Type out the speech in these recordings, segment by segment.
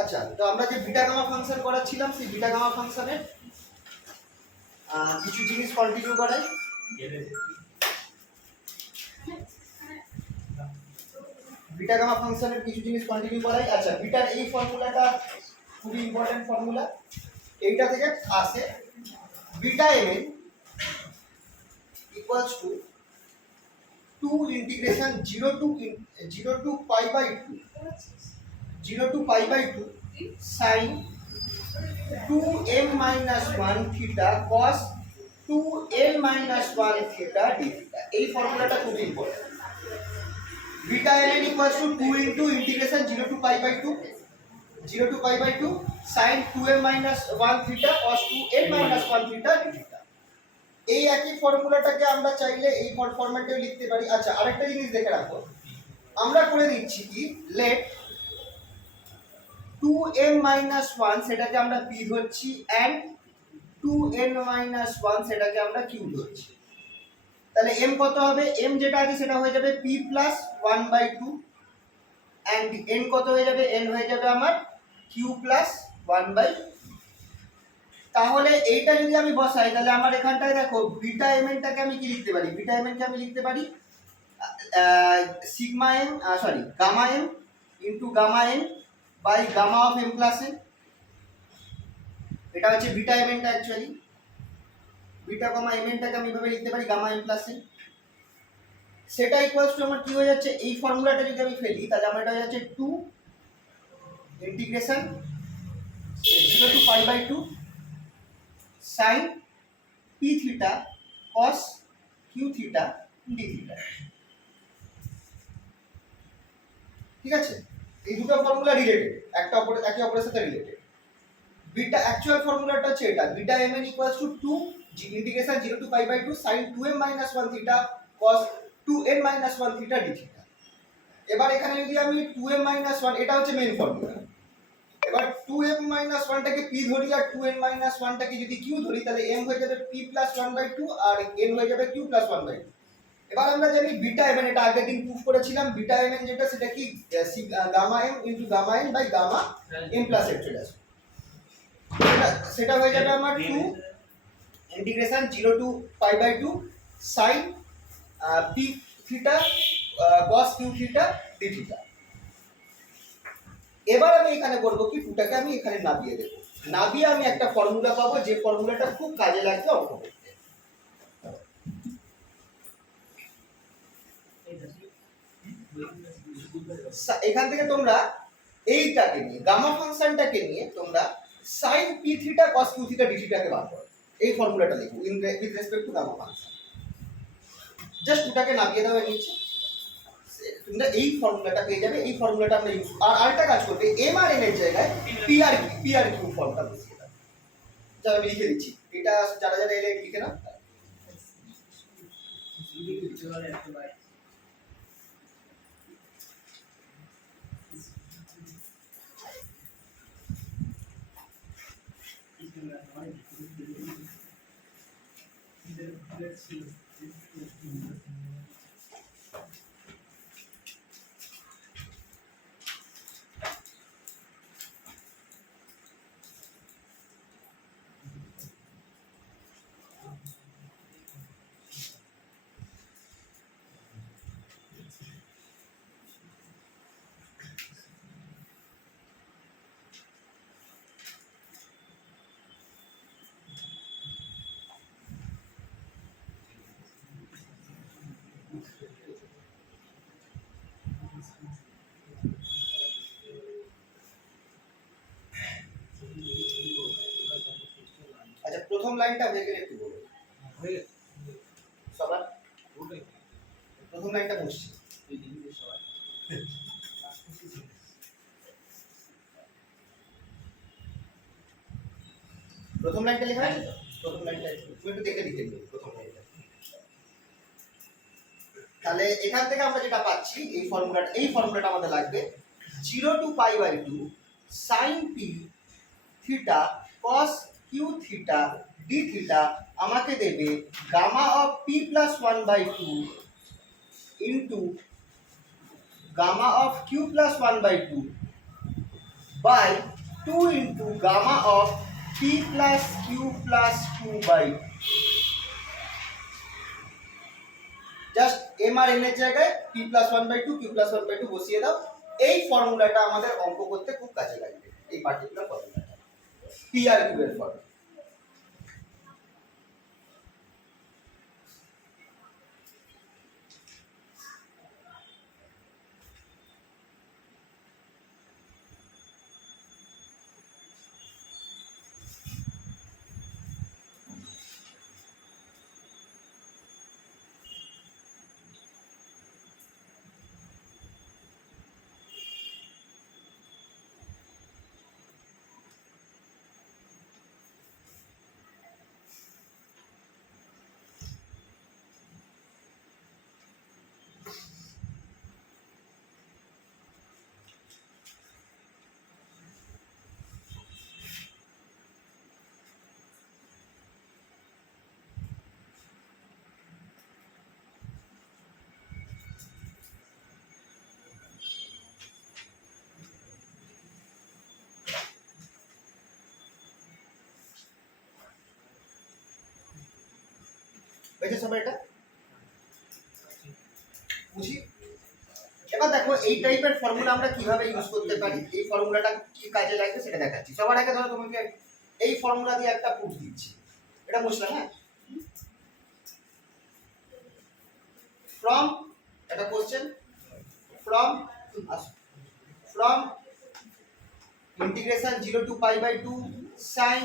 আচ্ছা, তো আমরা যে বিটা গামা ফাংশন করাচ্ছিলাম সেই বিটা গামা ফাংশনের কিছু জিনিস কন্টিনিউ করাই। বিটা গামা ফাংশনের কিছু জিনিস কন্টিনিউ করাই। আচ্ছা, বিটার এই ফর্মুলাটা খুবই ইম্পর্টেন্ট ফর্মুলা। এইটা থেকে আসে beta mn equals to 2 integration 0 to pi by 2 sin 2m minus 1 theta cos 2l minus 1 theta d theta। এই ফর্মুলাটা খুব important. Beta mn equals to 2 into integration 0 to pi by 2 sin 2m minus 1 theta cos 2l minus 1 theta d theta। এই একই ফর্মুলাটাকে আমরা চাইলে এই ফরম্যাটেও লিখতে পারি। আচ্ছা, আরেকটা জিনিস দেখে রাখো, আমরা করে দিচ্ছি কি লেট 2m minus 1 সেটাকে আমরা p ধরছি and 2n minus 1 সেটাকে আমরা q ধরছি। তাহলে m কত হবে? m যেটা আছে সেটা হয়ে যাবে p plus 1/2 and n কত হয়ে যাবে? n হয়ে যাবে আমার q plus 1/2। তাহলে এইটা যদি আমি বসাই তাহলে আমার এখানটায় দেখো বিটা mnটাকে আমি কি লিখতে পারি? বিটা mnকে আমি লিখতে পারি sigma m gamma m into gamma n by gamma of m plus n। এটা হচ্ছে বিটা mnটা অ্যাকচুয়ালি। বিটা কমা mnটাকে আমি এভাবে লিখতে পারি গামা m প্লাস n। সেটা ইকুয়ালস টু আমার কি হয়ে যাচ্ছে? এই ফর্মুলাটা যদি আমি ফেলি তাহলে আমার এটা হয়ে যাচ্ছে 2 integration 0 to pi by 2 sin p theta cos q theta d theta। ঠিক আছে, এই দুটো ফর্মুলা রিলেটেড, একটা একে অপরের সাথে রিলেটেড। বিটা অ্যাকচুয়াল ফর্মুলাটা হচ্ছে এটা, beta mn equals to 2 integration 0 to pi by 2 sin 2m minus 1 theta cos 2n minus 1 theta d theta। এবার এখানে যদি আমি 2m minus 1, এটা হচ্ছে মেইন ফর্মুলা। এবার 2m minus 1 টাকে p ধরি আর 2n minus 1 টাকে যদি q ধরি তাহলে m হয়ে যাবে p plus 1/2 আর n হয়ে যাবে q plus 1/2। এবার আমরা জানি বিটা mn, এটা আগের দিন প্রুফ করেছিলাম, বিটা mn যেটা সেটা কি gamma m into gamma n by gamma m plus n চলে আসবে। সেটা হয়ে যাবে আমার 2 integration 0 to pi by 2 sin p theta cos q theta d theta. এবার আমি এখানে করব কি, টুটাকে আমি এখানে নামিয়ে দেব। নামিয়ে আমি একটা ফর্মুলা পাবো যে ফর্মুলাটা খুব কাজে লাগবে অঙ্ক করতে। এখান থেকে তোমরা এইটাকে নিয়ে গামা ফাংশনটাকে নিয়ে তোমরা sin p theta cos q theta d থিটাকে বার করো। এই ফর্মুলাটা লিখো with respect to gamma function. Just টুটাকে নামিয়ে দাও নিচে, তোমরা এই ফর্মুলাটা পেয়ে যাবে। এই ফর্মুলাটা আমরা ইউজ আর আরেকটা কাজ করবে, m আর n এর জায়গায় p আর q ফর্মটা বসিয়ে দাও। যা আমি লিখে দিচ্ছি, এটা যারা যারা এলে লিখে নাও। আচ্ছা, প্রথম লাইনটা হয়ে গেলে একটু বলো। সবার প্রথম লাইনটা বসছি। প্রথম লাইনটা লেখা আছে তো? প্রথম লাইনটা একটু দেখে লিখে নিও প্রথম লাইনটা। তাহলে এখান থেকে আমরা যেটা পাচ্ছি এই ফর্মুলাটা আমাদের লাগবে 0 to pi by 2 sin p theta cos q theta d theta আমাকে দেবে gamma of p plus 1/2 into gamma of q plus 1/2 by 2 into gamma of p plus q plus 2 by just m আর n এর জায়গায় p plus 1 by 2 q plus 1 by 2 বসিয়ে দাও। এই ফর্মুলাটা আমাদের অঙ্ক করতে খুব কাজে লাগবে, এই পার্টিকুলার ফর্মুলাটা p আর q এর ফর্মুলা। বুঝেছো সবাই এটা? বুঝি? এবার দেখো এই টাইপের ফর্মুলা আমরা কিভাবে ইউজ করতে পারি, এই ফর্মুলাটা কি কাজে লাগবে সেটা দেখাচ্ছি। সবার আগে ধরো তোমাকে এই ফর্মুলা দিয়ে একটা প্রুফ দিচ্ছি, এটা বুঝলে? হ্যাঁ, ফ্রম একটা question, from integration 0 to pi by 2 sin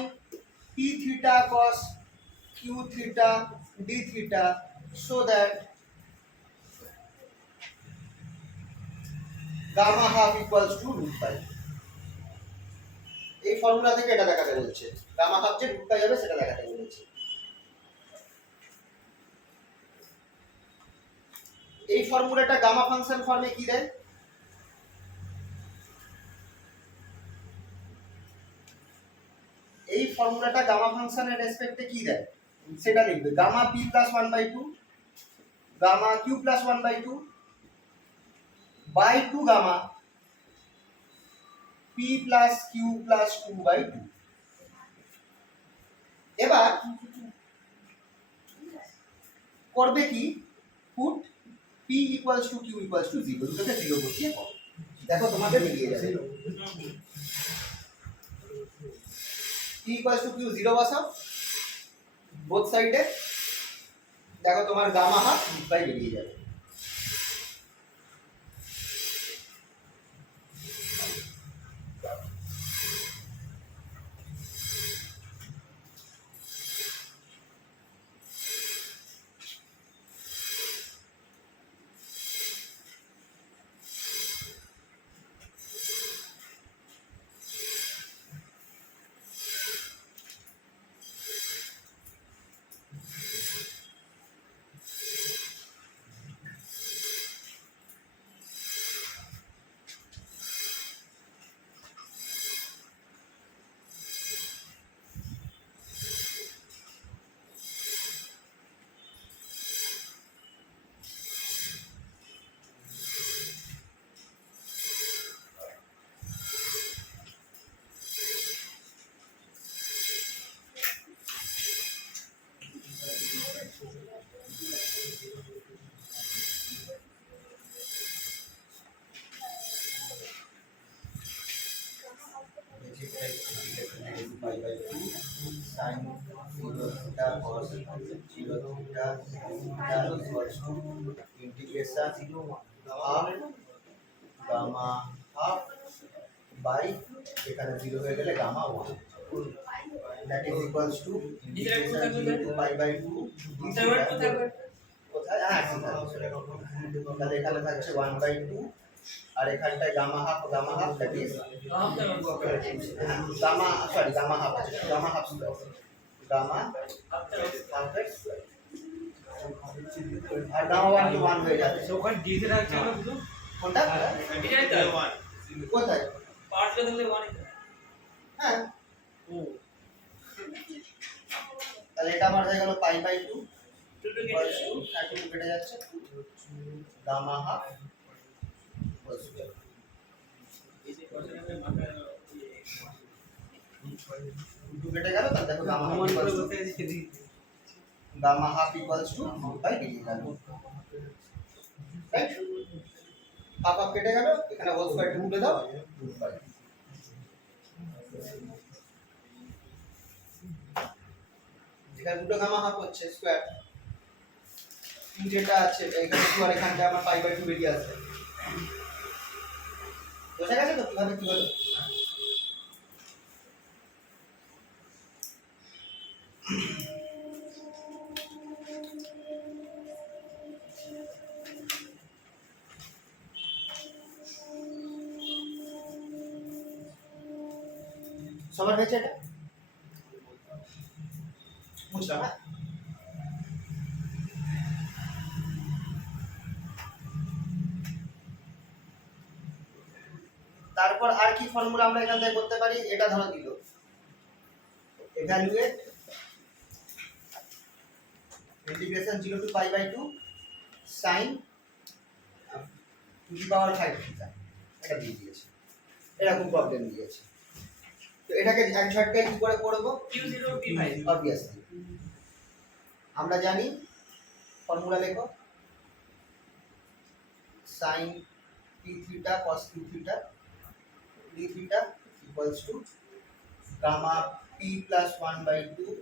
p theta cos q theta d theta so that gamma half equals to root pi। এই ফর্মুলা থেকে এটা দেখাতে বলছে, গামা হাফ যে রুট পাই হবে সেটা দেখাতে বলেছে। এই ফর্মুলাটা গামা ফাংশন ফর্মে কি দেয়? এই ফর্মুলাটা গামা ফাংশনের রেসপেক্টে কি দেয় সেটা লিখবে। Gamma p plus 1 by 2 gamma q plus 1 by 2 by 2 gamma p plus q plus 2 by 2। এবার করবে কি, put p equals to q equals to 0, দুটোকে 0 বসিয়ে করো, দেখো তোমাদের মিলিয়ে যাবে। p equals to q 0 বসাও বোথ সাইডে, দেখো তোমার গামা হাফ রুট পাই বেরিয়ে যাবে। integration half gamma half by এখানে 0 হয়ে গেলে gamma 1 that is equals to integration 0 to pi by 2 কোথায়? হ্যাঁ, তাহলে এখানে থাকছে 1 by 2 আর এখানটায় gamma half that is gamma half আছে, gamma half square, gamma half x আর গামা 1 টু 1 হয়ে যাবে। ওখানে ডি তে রাখছে না বুঝো কোনটা? এটাই তো 1 কোথায়? পার্ট লে দিলে 1 হ্যাঁ, ও তাহলে এটা আমার হয়ে গেল পাই বাই 2 2 কেটে যাচ্ছে, গামা হাফ হোল স্কয়ার। এই যে কোশ্চেনের মাথায় কেটে গেল, তাহলে দেখো gamma half equals to gamma half equals to by D গেল, রাইট? হাফ হাফ কেটে গেল, এখানে হোল স্কয়ারটা তুলে দাও, রুট বাই। এখানে দুটো গামা হাফ হচ্ছে স্কয়ার, যেটা আছে এখানে 2 আর এখানটা আমার পাই বাই 2 বেরিয়ে আসবে। বোঝা গেছে তো কিভাবে কি হলো? সবার হয়েছে এটা? বুঝলাম, হ্যাঁ? তারপর আর কি ফর্মুলা আমরা এখান থেকে করতে পারি? এটা ধরো দিল evaluate integration 0 to pi by 2 sin to the power 5 theta, এটা দিয়ে দিয়েছে, এরকম প্রবলেম দিয়েছে। তো এটাকে এক ঝটকায় কি করে করব? Q0 P5 অবভিয়াসলি আমরা জানি, ফর্মুলা লেখো, sin p theta cos q theta d theta equals to gamma p plus 1 by 2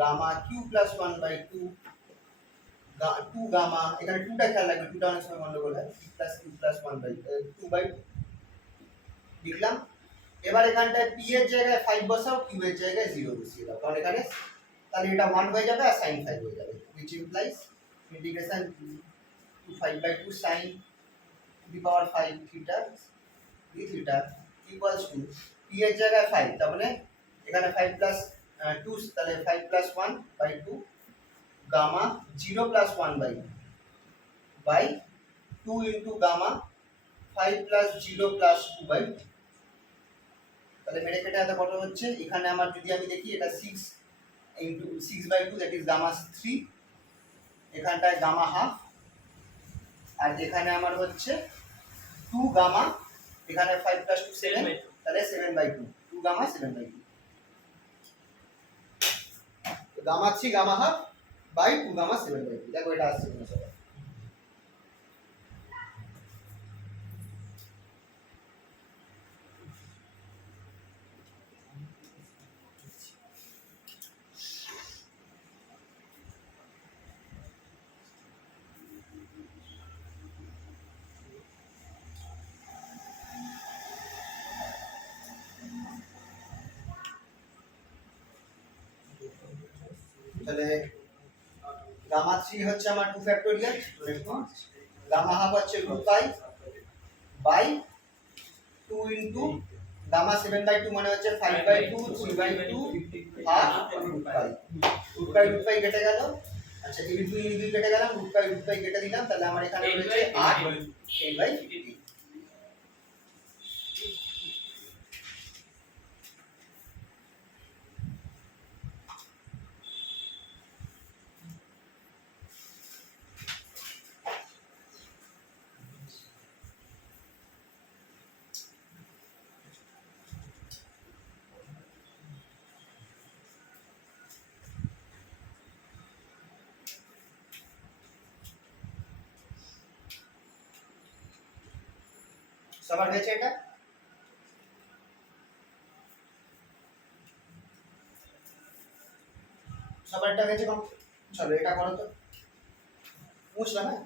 gamma q plus 1 by 2 2 gamma, এখানে 2টা খেয়াল রাখবে, 2টা অনেক সময় গন্ডগোল হয়, p plus q plus 1 by 2 by 2 লিখলাম। এবার এখানটায় p এর জায়গায় 5 বসাও, q এর জায়গায় 0 বসিয়ে দাও, কারণ এখানে তাহলে এটা 1 হয়ে যাবে আর sin 5 হয়ে যাবে, which implies integration to 5 by 2 sin to the power 5 theta d theta equals to p এর জায়গায় 5, তার মানে এখানে 5 plus 2, তাহলে 5 plus 1 by 2 gamma 0 plus 1 by 2 into gamma 5 plus 0 plus 2 by 2, তাহলে মেরে কেটে এত কত হচ্ছে? এখানে আমার যদি আমি দেখি এটা 6 into 6 by 2, that is gamma 3, এখানটায় গামা হাফ, আর এখানে আমার হচ্ছে 2 গামা, এখানে 5 plus 2 7, তাহলে 7 by 2, 2 গামা 7 by 2, তো gamma 3 gamma half by 2 gamma 7 by 2, দেখো এটা আসছে কিনা সবাই? তাহলে গামা 3 হচ্ছে আমার 2 ফ্যাক্টোরিয়াল, গামা হাফ হচ্ছে root pi by 2 into gamma 7 by 2 মানে হচ্ছে 5 by 2 3 by 2 half root pi কেটে গেল। আচ্ছা এই দুই কেটে গেলাম, রুট পাই কেটে দিলাম, তাহলে আমার এখানে রয়েছে 8 বাই 15। সবার হয়েছে এটা? সবার এটা হয়েছে কম? চলো এটা করো তো, বুঝলাম, হ্যাঁ?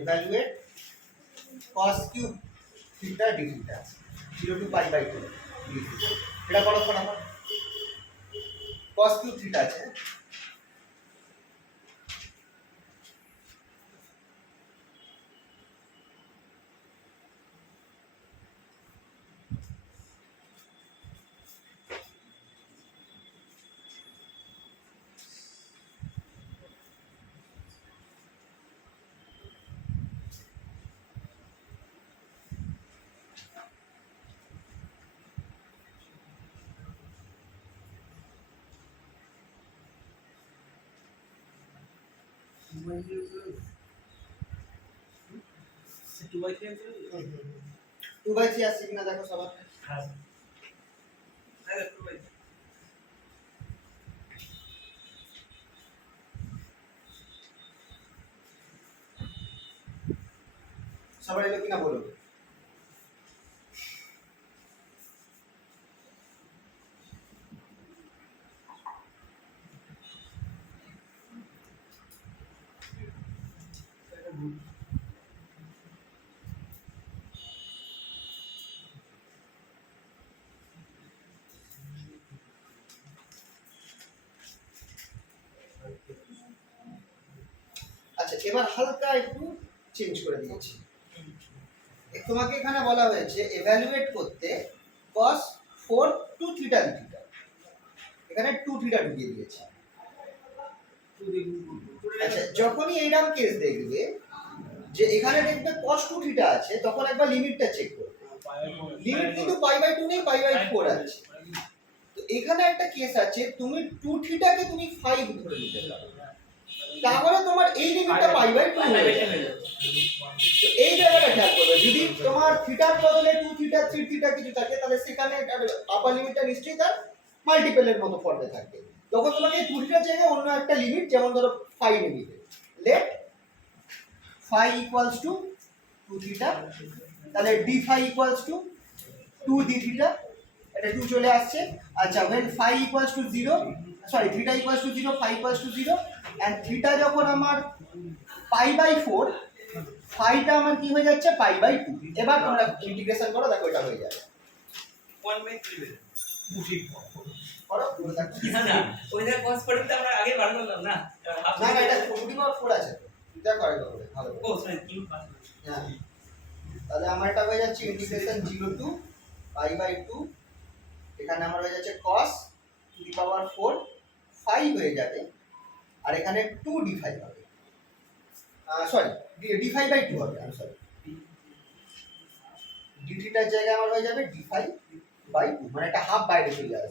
evaluate cos cube theta d theta 0 to pi by 2 d theta, এটা করো ফটাফট। cos cube theta আছে, से 2/3 answer 2/3 আসছে কিনা দেখো সবার। হ্যাঁ হ্যাঁ তো ভাই সবার এলো কিনা বলো। আচ্ছা এবার হালকা একটু চেঞ্জ করে দিয়েছি। তোমাকে এখানে বলা হয়েছে এভ্যালুয়েট করতে cos 4 টু থিটা থিটা, এখানে 2 থিটা ঢুকিয়ে দিয়েছি। আচ্ছা যখনই এইরকম কেস দেখবে যে এখানে দেখবে cos 2 থিটা আছে, তখন একবার লিমিটটা চেক করবে। লিমিট কিন্তু π/2 নেই, π/4 আছে। তো এখানে একটা কেস আছে, তুমি 2 থিটাকে তুমি 5 ধরে নিতে পারো, তাহলে তোমার এই লিমিটটা π/2 হয়ে যাবে। তো এই জায়গাটা খেয়াল করবে, যদি তোমার থিটার বদলে 2 থিটা 3 থিটা কিছু থাকে, তাহলে সেখানে আপার লিমিটটা নিশ্চয়ই তার মাল্টিপলের মতো ফর্মে থাকবে। তখন তোমাকে 2 থিটার জায়গায় অন্য একটা লিমিট, যেমন ধরো 5 নিবে, লেট phi equals to 2 থিটা, তাহলে d phi equals to 2 d থিটা, এটা 2 চলে আসছে। আচ্ছা when phi equals to 0, sorry theta equals to 0, phi equals to 0 and theta যখন আমার π/4, ফাইটা আমার কি হয়ে যাচ্ছে π/2। এবার তোমরা ইন্টিগ্রেশন করো, দেখো এটা হয়ে যাবে 1/3 করো পুরো দেখো। না না ওই যে cos পড়ে তো আমরা আগে বার করলাম না না না এটা 2/4 আছে তো, এটা করে দাও ভালো ও করে। সরি কিউ পাস হ্যাঁ তাহলে আমার এটা হয়ে যাচ্ছে ইন্টিগ্রেশন 0 টু π/2, এখানে আমার হয়ে যাচ্ছে cos টু দি পাওয়ার 4 5 হয়ে যাবে, আর এখানে 2d5 হবে, সরি d5/2 হবে, আমি সরি d থিটার জায়গায় আমার হয়ে যাবে d5/2, মানে একটা হাফ বাইরে চলে যাবে।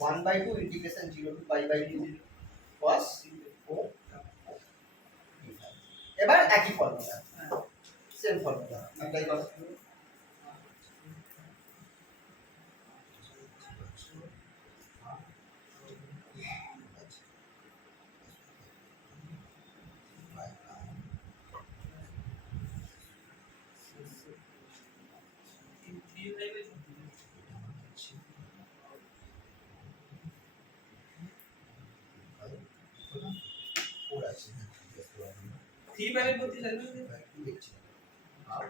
1/2 integration 0 to π/2 cos 4 এবার একই ফর্মুলা, সেম ফর্মুলা অ্যাপ্লাই করো। ওর আছে 3/5 করতে চাইবে দেখছি আর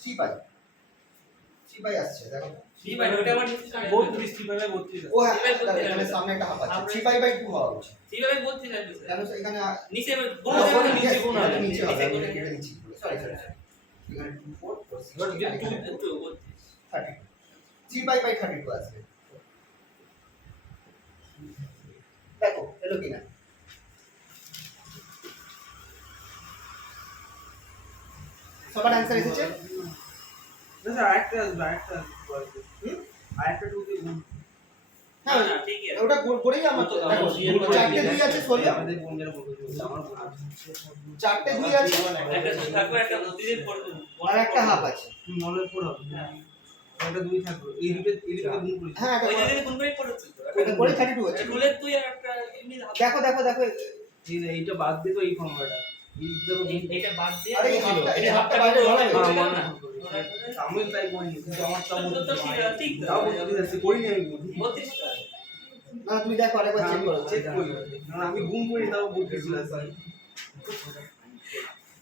C/3 আসছে দেখো। 3/5 ওটা আমার 32 3/32 ও হ্যাঁ এখানে সামনে একটা হাফ আছে, 3/2 হওয়া উচিত। 3/5 বলতে চাইবে স্যার কেন এখানে নিচে কোন নিচে কোন হবে, নিচে হবে, আমি এটা নিচে সরি সরি এখানে 2 4 4 এবার 6 2 30 3/32 আসবে। দেখো এলো কিনা, সবার অ্যানসার এসেছে। না স্যার আরেকটা আসবে আরেকটা টু দিয়ে গুণ হ্যাঁ না ঠিকই আছে ওটা করেই আমার তো দেখো চারটে 2 আছে সরি, আমাদের কোন জায়গা বলতে আমার চারটে 2 আছে একটা শুধু থাকবে একটা দিদির পড়ে আর একটা হাফ আছে। নলেজ ফোর হবে একটা দুই থাকবে এই দুটো গুণ করেছি। হ্যাঁ ওই এটা দিদির কোন করে পড়েছে তো এটা করে 32 আছে। রুলে তুই আর একটা এমনি দেখো দেখো দেখো এইটা বাদ দিয়ে তো এই ফর্মুলাটা এই দেখো এইটা বাদ দিয়ে আরে এই হাফটা বাইরে ধরা হয়েছে। আমি তাই করিনি কিন্তু আমার তাও তো তো ঠিক তো তাও বলতে যাচ্ছি করিনি আমি গুণ 32 টা না তুমি দেখো আরেকবার চেক করো। চেক করি কারণ আমি গুণ করি তাও বলতেছি না স্যার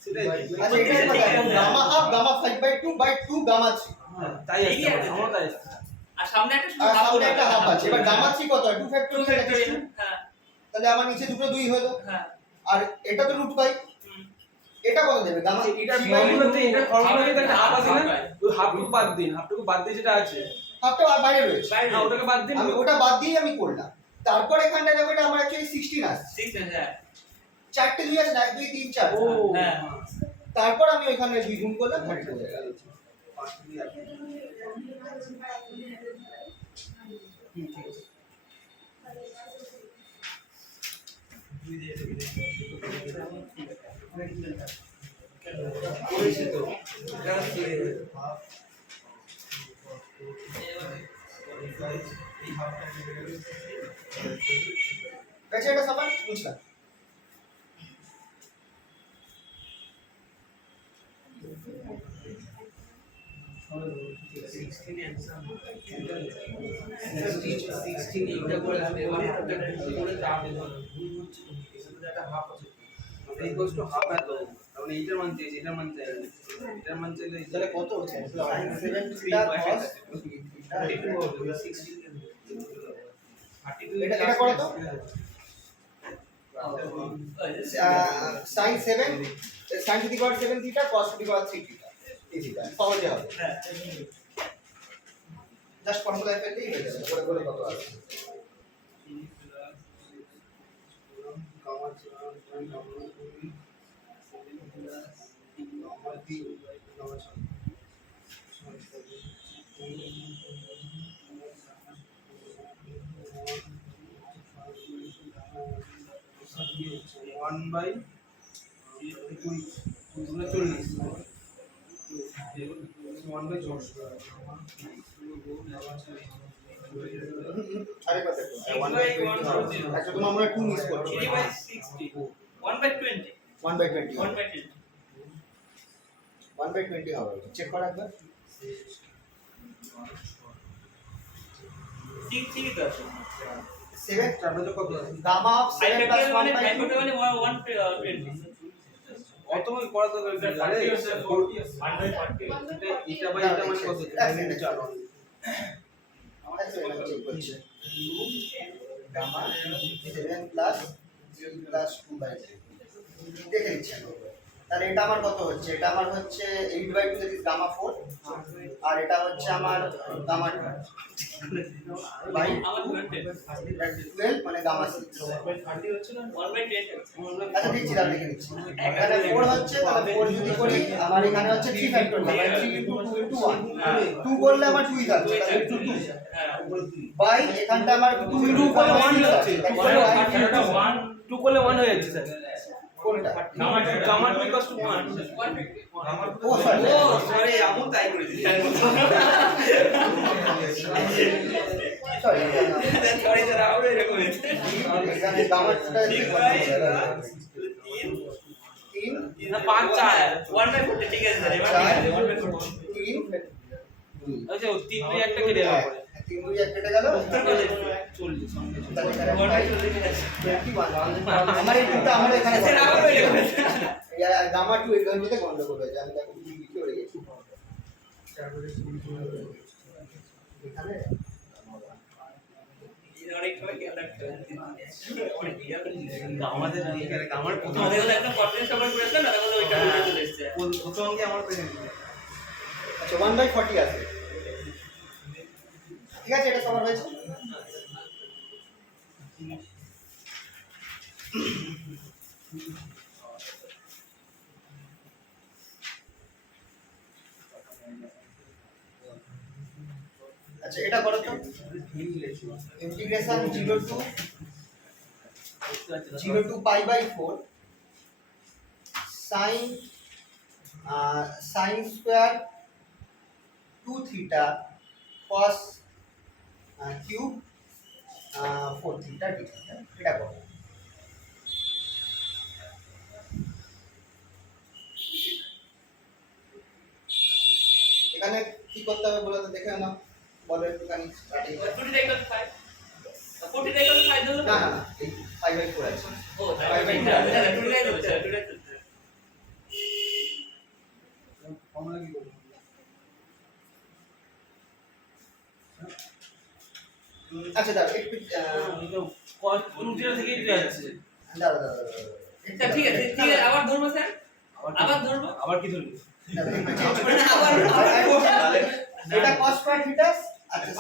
সেটাই আচ্ছা এটাই কথা, গামা হাফ গামা 5/2/2 গামা 3, হ্যাঁ তাই আছে আমার তাই আছে আর সামনে একটা শুধু আর হাফ সামনে একটা হাফ আছে। এবার গামা 3 কত হয় 2 2 ফ্যাক্টরিয়াল ফ্যাক্টরিয়াল 2, হ্যাঁ তাহলে আমার নিচে দুটো 2 হলো, হ্যাঁ আর এটা তো √5, এটা কত দেবে গামা এটা ফর্মুলাতে এটা ফর্মুলাতে একটা হাফ আছে না ওই হাফটুকু বাদ দিন হাফটুকু বাদ দিয়ে যেটা আছে হাফটা আর বাইরে রয়েছে, বাইরে না ওটাকে বাদ দিন আমি ওটা বাদ দিয়ে আমি করলাম। তারপর এখানটা দেখো এটা আমার অ্যাকচুয়ালি 16 আসছে, 6 হ্যাঁ চারটে 2 আছে না 1 2 3 4, ও হ্যাঁ। তারপর আমি ওইখানে 2 গুণ করলাম 32 হয়ে গেল। ঠিক আছে করেছি তো এটা গেছে এটা সবার বুঝলাম। তাহলে কত হচ্ছে sin 7 থিটা cos এটা এটা করো তো sin 7 sin to the power 7 theta cos to the power 3 theta এই থিটা সহজে হবে জাস্ট ফর্মুলায় ফেললেই হয়ে যাবে করে করে কত আসবে আরেকবার দেখো 1/20 আচ্ছা তোমার আমরা 2 মিস করছি 3/60 1/20 1/20 1/20 1/20 হবে চেক করো একবার 6 তো আছে 7 তারপরে কত গামা অফ 7 plus 1/2 120 অতই করা তো আরে এটা বাই এটা মানে কত আমরা চেক করছি গামা 7 plus 2/3 দেখে নিচ্ছি তাহলে এটা আমার কত হচ্ছে এটা আমার হচ্ছে 8/2 দ্যাট ইজ গামা 4 আর এটা হচ্ছে আমার গামা 2 বাই আমার 12 মানে গামা 6 1/10 আচ্ছা দিচ্ছি তাহলে দেখে নিচ্ছি এখানে 4 হচ্ছে তাহলে 4 যদি করি আমার এখানে হচ্ছে 3 ফ্যাক্টর মানে 3 * 2 * 1 2 করলে আমার 2 থাকছে তাহলে 2 বাই এখানটা আমার 2 * 2 করলে 1 হচ্ছে 2 করলে 1 হয়ে যাচ্ছে স্যার কোনটা গামা 2 = 1 ও সরি আমি তাই করে দিই সরি সরি স্যার আউট এরকম হয়েছে এখানে গামাটা 3 না 5 4 1/40 ঠিক আছে স্যার এবার 3 আচ্ছা 3 দিয়ে একটা কেটে গেল পরে 3 দিয়ে কেটে গেল 40 আমার এই দুটো আমার এখানে স্যার আউট এরকম হয়েছে গামা 2 এর মধ্যে গন্ডগোল হয়েছে আমি তাকে লিখে পড়ে গেছি এখানে অনেক সময় খেয়াল রাখতে হবে অনেক খেয়াল আমাদের আমার প্রথম আমাদের একটা কনফিডেন্স আমার করেছিল না তখন ওইটা চলে এসেছে প্রথম অঙ্কে আমার আচ্ছা 1/40 আছে ঠিক আছে এটা সবার হয়েছে আচ্ছা এটা করো তো integration 0 to pi/4 sin square 2 theta cos cube 4 theta d theta এটা করো এখানে কি করতে হবে বলো তো দেখে নাও বলো একটুখানি স্টার্টিং 40 ইকুয়াল 5 40 ইকুয়াল 5 ধরো না না না এই 5/4 আছে ও 5/4 না 20 ইকুয়াল 20 ফর্মুলা কি করব আচ্ছা দাঁড়াও একটু cos 2 থেকেই যাচ্ছে দাঁড়াও এটা ঠিক আছে আবার ধরবো স্যার আবার ধরবো আবার কি ধরবি আবার এটা cos square theta আচ্ছা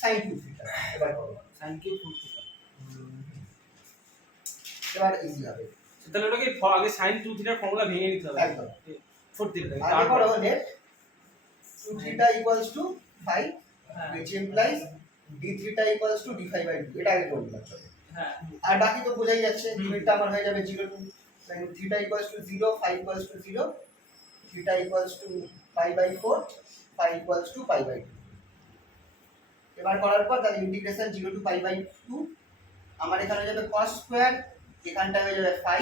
sin 2 theta এবার করো sin cube 4 theta এবার ইজি হবে তাহলে ওটাকে আগে sin 2 theta ফর্মুলা ভেঙে নিতে হবে একদম 4 theta আগে করো net 2 theta equals to 5 which implies d theta equals to d phi by 2 এটা আগে করে দিলাম চলো হ্যাঁ আর বাকি তো বোঝাই যাচ্ছে লিমিটটা আমার হয়ে যাবে 0 to then theta equals to 0, phi equals to 0, theta equals to pi by 4, phi equals to pi by 2. এবার করার পর তাহলে ইন্টিগ্রেশন 0 টু পাই বাই 2 আমার এখানে যাবে cos স্কয়ার, এখানটা হয়ে যাবে phi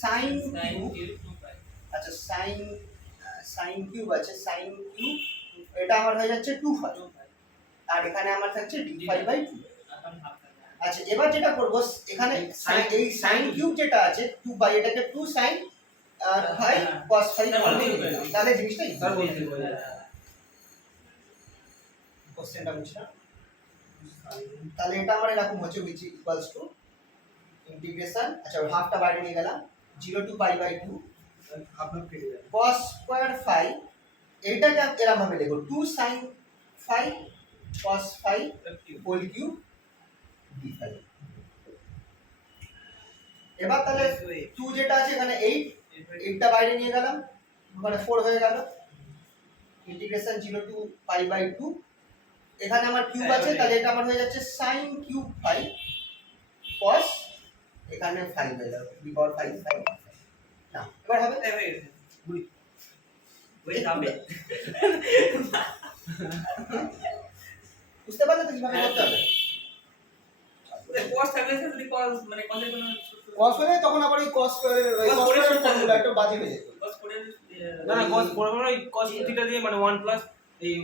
sin কিউব। আচ্ছা sin কিউব আছে, sin কিউব এটা আমার হয়ে যাচ্ছে 2 phi, আর এখানে আমার থাকছে d phi বাই 2। আচ্ছা এবার যেটা করব এখানে এই sin কিউব যেটা আছে 2 বাই এটাকে 2 sin phi cos phi তাহলে জিনিসটা স্যার বলতে কোশ্চেনটা বুঝছো? তাহলে এটা আমার এরকম হচ্ছে which equals to ইন্টিগ্রেশন, আচ্ছা হাফটা বাইরে নিয়ে গেলাম 0 টু পাই বাই 2 আপনার কেটে যাবে cos স্কয়ার phi, এইটাকে এরকম ভাবে লিখো 2 sin phi cos phi whole cube d phi। এবার তাহলে 2 যেটা আছে এখানে 8, 8টা বাইরে নিয়ে গেলাম মানে 4 হয়ে গেল ইন্টিগ্রেশন 0 টু পাই বাই 2। এখানে আমার কিউব আছে তাহলে এটা আমার হয়ে যাচ্ছে sin কিউব phi cos, এখানে phi হয়ে যাবে d পাওয়ার 5 phi না। এবার হবে বুঝতে পারলে তো কিভাবে করতে হবে? cos থাকলে স্যার যদি cos মানে cos এর কোনো cos হলে তখন আবার ওই cos স্কয়ারের ফর্মুলা একটু বাজে হয়ে যেত। cos করে না না cos পড়াবো ওই cos থিটা দিয়ে মানে 1 প্লাস এই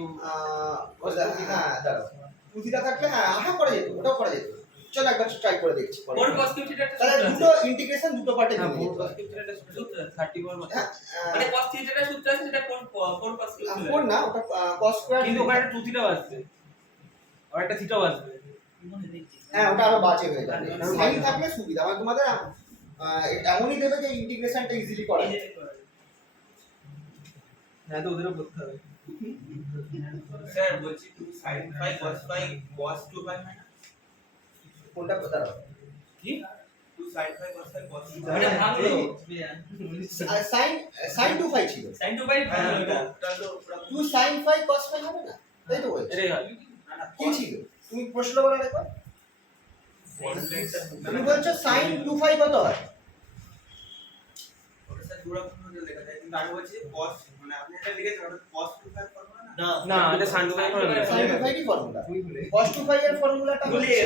হ্যাঁ দাঁড়াও পুঁথিটা থাকলে হ্যাঁ করা যেত, ওটাও করা যেত। চলো একবার ট্রাই করে দেখছি পরে। 4 cos কিউব থিটা তাহলে দুটো ইন্টিগ্রেশন দুটো পার্টে হ্যাঁ নিয়ে 4 cos থিটাটা সূত্র 31 মত মানে cos থিটাটা সূত্র আছে সেটা কোন 4 cos কিউব ছিল কোন না ওটা cos স্কয়ার কিন্তু ওখানে একটা 2 থিটাও আসছে আর একটা থিটাও আসবে হ্যাঁ ওটা আরো বাজে হয়ে যাবে। সাইন থাকলে সুবিধা মানে তোমাদের এমনই দেবে যে ইন্টিগ্রেশনটা ইজিলি করা যায়। হ্যাঁ তো ওদেরও করতে হবে স্যার বলছি 2 sin phi cos phi cos 2 phi না কোনটা দাঁড়াও কি 2 sin phi cos phi cos 2 মানে ভাঙলো sin 2 phi ছিল, sin 2 বাই তাহলে 2 sin phi cos phi হবে না, তাই তো বলছি। এটাই হয় কি ছিল তুমি প্রশ্নটা বলে দেখো, তুমি বলছো sin 2 phi কত হয়? ওটা স্যার দুটো ভাবে লেখা যায় কিন্তু আমি বলছি cos মানে আপনি এটা লিখেছেন ওটা cos 2 phi ফর্মুলা না না এটা সান্ডু ভাই করে sin 2 phi কি ফর্মুলা? cos 2 phi এর ফর্মুলাটা হচ্ছে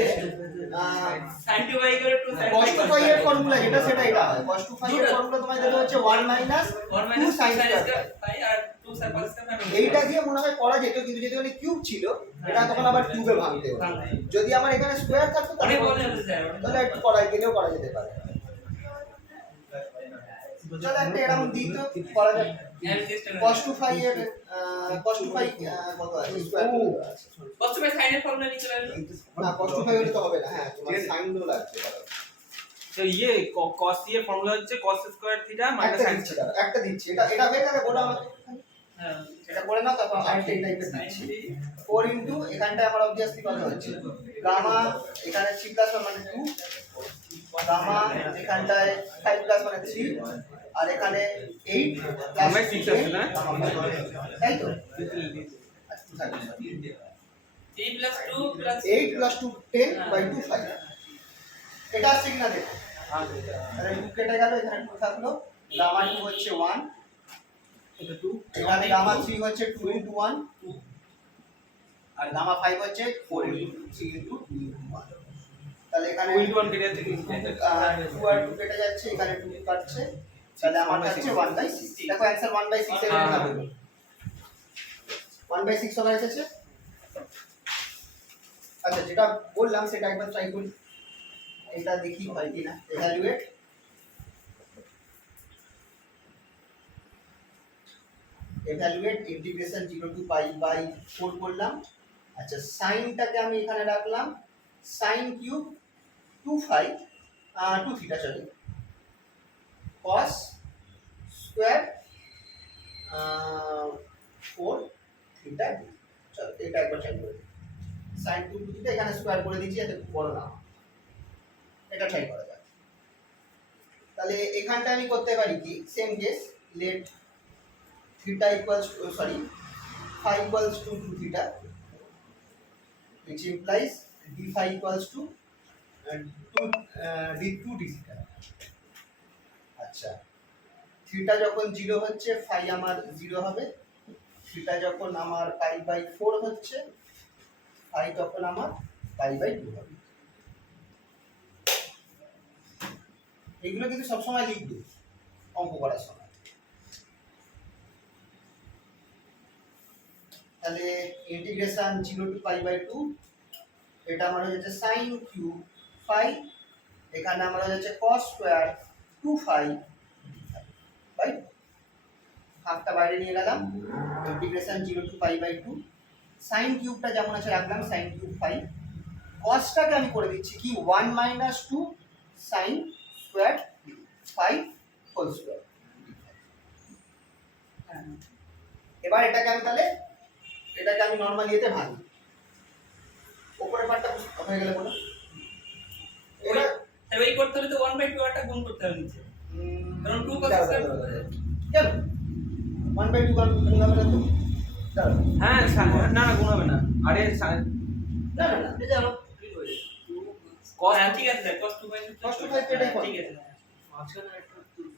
sin 2 বাই করে 2 sin cos 2 phi এর ফর্মুলা যেটা সেটা এটা হয়। cos 2 phi এর ফর্মুলা তোমাদের হচ্ছে 1 minus 1 2 sin sin square। phi আর 2 sin cos স্কয়ার এইটা দিয়ে মনে হয় করা যেত কিন্তু যদি ওখানে কিউব ছিল এটা তখন আবার কিউবে ভাঙতে হতো। যদি আমার এখানে স্কয়ার থাকতো অনেক তাহলে বলে আছে স্যার তাহলে একটু গেলেও করা যেতে পারে। চলো একটা এরকম দিই তো করা যাবে। cos 2 phi এর cos 2 phi কত আছে স্কয়ার আছে। cos 2 বাই sin এর ফর্মুলা নিচে লাগবে না cos 2 phi হলে তো হবে না, হ্যাঁ তোমার sin গুলো লাগবে। তো cos এর ফর্মুলা হচ্ছে cos স্কয়ার থিটা মাইনাস একটা sin দিচ্ছি দাঁড়াও, একটা দিচ্ছি এটা হয়ে গেলে বলো আমাকে হ্যাঁ এটা করে নাও তারপর আরেকটা এই টাইপের দিচ্ছি 4 ইনটু এখানটায় আমার অবভিয়াসলি কত হচ্ছে গামা এখানে 3 প্লাস মানে 2 গামা এখানটায় 5 প্লাস মানে 3 আর এখানে 8 প্লাস আমার 6 আছে না? তাই তো 3 প্লাস 2 প্লাস 8 প্লাস 2 10 বাই 2 5 এটা আসছে কিনা দেখো তাহলে 2 কেটে গেল এখানে 2 থাকলো গামা 2 হচ্ছে 1 এটা 2 এখানে গামা 3 হচ্ছে 2 ইনটু 1 আর গামা 5 হচ্ছে 4 ইনটু 3 ইনটু 2 ইনটু 1 তাহলে এখানে 2 into 1 কেটে যাচ্ছে 2 আর 2 কেটে যাচ্ছে এখানে 2 কাটছে তাহলে আমার হচ্ছে 1/6 দেখো অ্যানসার 1/6 এর হ্যাঁ। হবে 1/6 হবে এসেছে। আচ্ছা যেটা বললাম সেটা একবার ট্রাই করি, এটা দেখি হয় কিনা। evaluate integration 0 to pi by 4 করলাম। আচ্ছা সাইনটাকে আমি এখানে রাখলাম sin cube 2 phi 2 theta sorry cos square 4 theta d। চলো এটা একবার ট্রাই করে দেখি। sin 2 থিটা এখানে স্কয়ার করে দিচ্ছি যাতে বড় না হয়। এটা ট্রাই করা যাক। তাহলে এখানটা আমি করতে পারি কি same case let theta equals to phi equals to 2 theta which implies d phi equals to d2 d theta। আচ্ছা থিটা যখন 0 হচ্ছে ফাই আমার 0 হবে, থিটা যখন আমার পাই বাই 4 হচ্ছে ফাই তখন আমার পাই বাই 2 হবে। এগুলো কিন্তু সবসময় লিখবে অঙ্ক করার সময়। তাহলে ইন্টিগ্রেশন 0 টু পাই বাই 2, এটা আমার হয়ে যাচ্ছে সাইন কিউব ফাই, এখানে আমার হয়ে যাচ্ছে কস স্কোয়ার 2 ফাই বাই হাফটা বাইরে নিয়ে গেলাম, integration 0 to pi by 2, sine কিউবটা যেমন আছে রাখলাম সাইন কিউব ফাই, কসটাকে আমি করে দিচ্ছি কি 1 minus 2 sine square phi whole square. এবার এটাকে আমি তাহলে এটাকে আমি নরমালি এতে ভাঙি, উপরের পার্টটা হয়ে গেলে বলো। এবার তাহলে এই করতে হলে তো 1/2 একটা গুণ করতে হবে নিচে, কারণ 2 cos দাঁড়াও, স্কয়ার দাঁড়াও, দাঁড়াও। কেন 1/2 গুণ হবে না তো? দাঁড়াও। হ্যাঁ না না গুণ হবে না। আরে না না না এই যে আমার কি হয়েছে cos ঠিক আছে স্যার cos 2/2 cos 2/2 এটাই করো। ঠিক আছে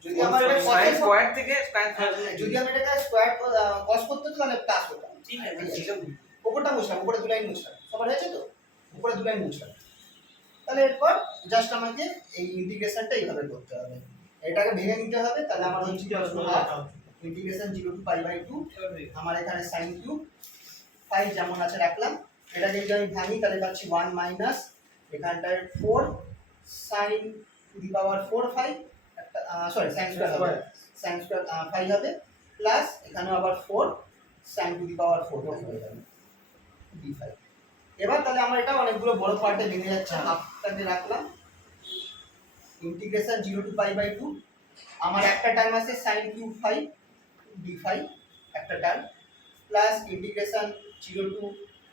যদি আমার এটা সাইন cos স্কয়ার থেকে সাইন যদি আমি এটাকে স্কয়ার কস করতে হতো তাহলে প্লাস হতো। ঠিক আছে উপরটা মুছলাম, উপরে দু লাইন মুছলাম, সবার হয়েছে তো? উপরে দু লাইন মুছলাম। তাহলে এরপর জাস্ট আমাকে এই ইন্টিগ্রেশনটা এইভাবে করতে হবে, এটাকে ভেঙে নিতে হবে। তাহলে আমার হচ্ছে ইন্টিগ্রেশন 0 টু পাই বাই 2, আমার এখানে সাইন কিউব ফাই যেমন আছে রাখলাম, এটাকে যদি আমি ভাঙি তাহলে পাচ্ছি 1 মাইনাস এখানটায় 4 sine to the power 4 phi, একটা সরি সাইন স্কয়ার হবে, সাইন স্কয়ার ফাই হবে, প্লাস এখানেও আবার 4 সাইন টু দি পাওয়ার 4 হয়ে যাবে d5। এবার তাহলে আমার এটা অনেকগুলো বড় পার্টে ভেঙে যাচ্ছে, হাফটাকে রাখলাম, ইন্টিগ্রেশন 0 টু পাই বাই 2, আমার একটা টার্ম আছে সাইন কিউব ফাই d5 একটা term, plus integration 0 to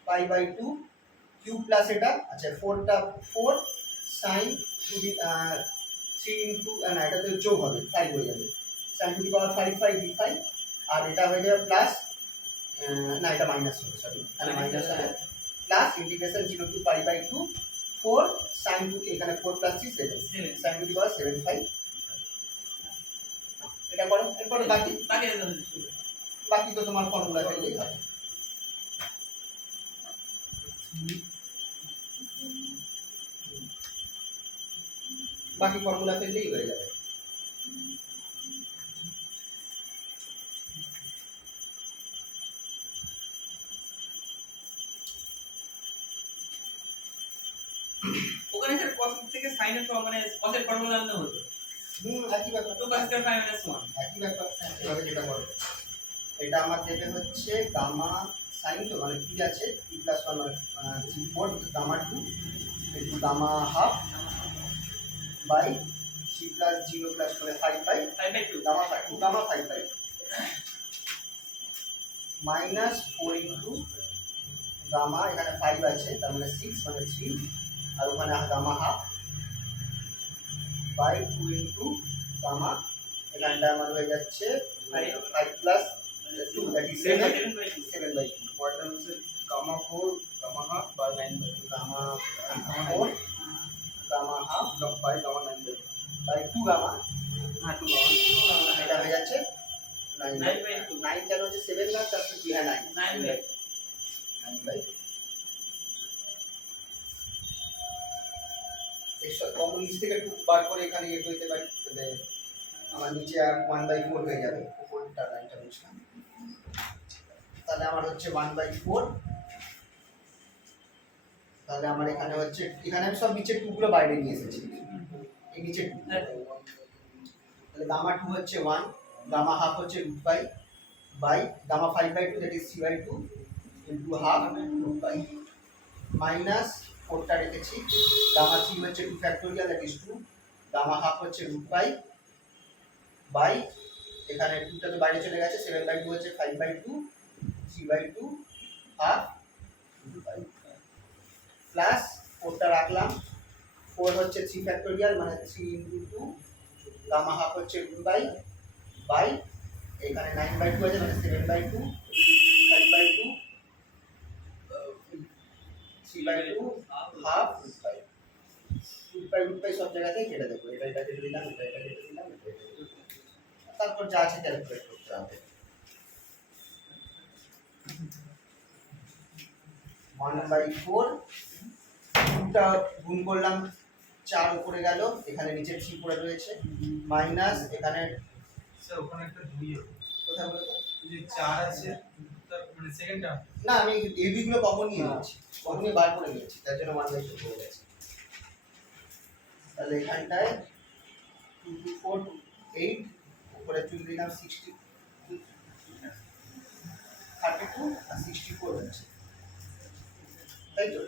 pi by 2 cube plus এটা আচ্ছা 4টা 4 সাইন টু দি 3 ইনটু না এটা তো যোগ হবে 5 হয়ে যাবে, sine to the power 5 phi d5, আর এটা হয়ে যাবে প্লাস না এটা মাইনাস হবে সরি এখানে মাইনাস হবে, plus integration 0 to pi by 2 4 sine to এখানে 4 plus 3 7 sine to the power 7 phi. এটা করো, এরপর বাকি বাকি তো তোমার ফর্মুলা ফেললেই হবে। বাকি ফর্মুলা ফেললেই হয়ে যাবে। ওখানে স্যার cos থেকে sin এর মানে cos এর ফর্মুলা আনলে হতো একই ব্যাপার 2 cos স্কয়ার ফাই মাইনাস 1 একই ব্যাপার এভাবে যেটা করো, এটা আমার দেবে হচ্ছে গামা সাইন তো মানে কি আছে p প্লাস 1 মানে 3/4 gamma 2 into gamma half by c plus 0 plus করে 5 by 5/2 gamma 5 gamma 5 by minus 4 into gamma এখানে 5 আছে তার মানে 6 মানে 3 আর ওখানে gamma half by 2 into gamma এখানটা আমার হয়ে যাচ্ছে 5 plus 2 that is 7 by 2 what terms gamma 4 gamma half by 9/2 gamma 4 gamma half by gamma 9/2 by 2 gamma হ্যাঁ 2 gamma এটা হয়ে যাচ্ছে 9 9 by 2 9 কেন হচ্ছে 7 লাখ তার 2 হ্যাঁ 9 9 বাই 9 বাই এইসব কমন লিস্ট থেকে একটু বার করে এখানে ইয়ে করতে পারি, মানে আমার নিচে 1/4 হয়ে যাবে, উপরটা লাইনটা বুঝলাম। তাহলে আমার হচ্ছে 1/4, তাহলে আমার এখানে হচ্ছে এখানে আমি সব নিচের টুকরো বাইরে নিয়ে এসেছি, এই নিচের টুকরো তাহলে গামা 2 হচ্ছে 1 গামা হাফ হচ্ছে √5 by gamma 5/2 that is 3/2 into half √5 minus 4টা রেখেছি, গামা 3 হচ্ছে 2 factorial that is 2 gamma half হচ্ছে √5 বাই এখানে 2টা তো বাইরে চলে গেছে 7/2 হচ্ছে 5/2 3/2 হাফ √5 প্লাস 4টা রাখলাম, 4 হচ্ছে 3 ফ্যাক্টোরিয়াল মানে 3 ইনটু 2 গামা হাফ হচ্ছে √5 বাই এখানে 9/2 আছে মানে 7/2 5/2 3/2 হাফ √5 √5 সব জায়গাতেই কেটে দেবো, এটা কেটে দিলাম এটা কেটে দিলাম এটা কেটে দিলাম। তারপর যা আছে ক্যালকুলেট করতে হবে। 1/4 2টা গুণ করলাম 4 উপরে গেল, এখানে নিচে 3 পড়ে রয়েছে, মাইনাস এখানে স্যার ওখানে একটা 2 হবে কোথায় বলো তো? যে 4 আছে তার মানে সেকেন্ড টার্ম না আমি এবি গুলো কমন নিয়ে নিয়েছি, কমন নিয়ে বার করে নিয়েছি, তার জন্য 1/4 হয়ে গেছে। তাহলে এখানটায় 2 2 4 8 উপরে তুলে দিলাম 60 32 আর 64 হচ্ছে, তাই তো?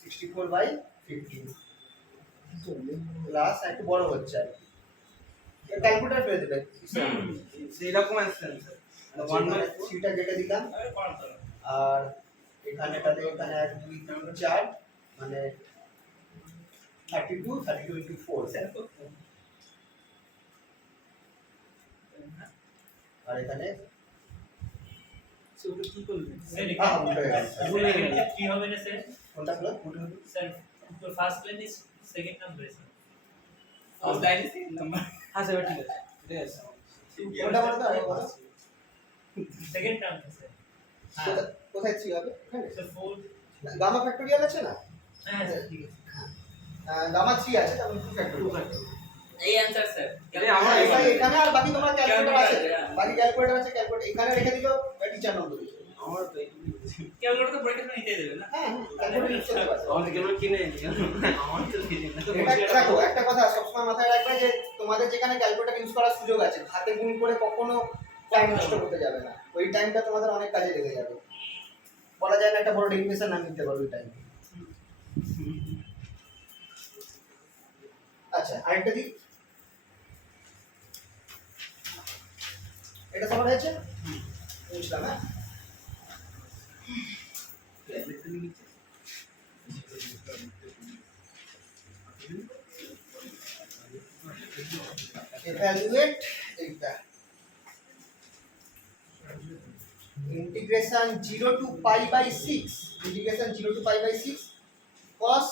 সিক্সটি-ফোর বাই 15 প্লাস একটু বড় হচ্ছে আর কি, ক্যালকুলেটর ফেলে দেবে সেইরকম অ্যান্সার স্যার 1/3টা কেটে দিলাম, আরে পারো তো। আর এখানেটাতে এখানে 1 2 3 4 মানে 32 32 into 4 আর এখানে সেটা কি করবেন স্যার উল্টো হয়ে গেছে। এখানে কি হবে না স্যার? কোনটা হলো উল্টো হবে? Sir first plane is second number sir. আর দ্যাট ইজ নাম্বার হ্যাঁ স্যার ঠিক আছে ঠিক আছে কোনটা বলতো আগে বলো? Second term sir. হ্যাঁ কোথায় 3 হবে? এখানে স্যার 4 গামা ফ্যাক্টোরিয়াল আছে না, হ্যাঁ স্যার ঠিক আছে। গামা 3 আছে তাহলে 2 ফ্যাক্টোরিয়াল। এই অ্যানসার স্যার। আমার এখানে আর বাকি তোমার ক্যালকুলেটর আছে, Calculator, হ্যাঁ। বাকি ক্যালকুলেটর আছে, ক্যালকুলেটর এখানে রেখে দিলো, টিচার নম্বর দিলো। আমার তো ক্যালকুলেটর তো পরীক্ষা নিতে দেবে না? হ্যাঁ ক্যালকুলেটর ইউজ করতে পারো। আমার কেবল কিনে নিই আমার তো কিনে না এটা দেখো একটা কথা সবসময় মাথায় রাখবে যে তোমাদের যেখানে ক্যালকুলেটর ইউজ করার সুযোগ আছে, হাতে গুণ করে কখনো টাইম নষ্ট করতে যাবে না, ওই টাইমটা তোমাদের অনেক কাজে লেগে যাবে। বলা যায় না একটা বড় ডেরিভেশন নাম দিতে পারো ওই টাইমে। আচ্ছা আরেকটা দিক, এটা সবার হয়েছে বুঝলাম। হ্যাঁ evaluate এইটা integration 0 to pi by 6 integration 0 to pi by 6 cos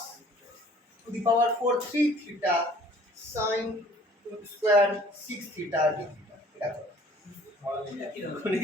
to the power 4 3 theta sin to the square 6 theta d theta এটা করো। কি হবে?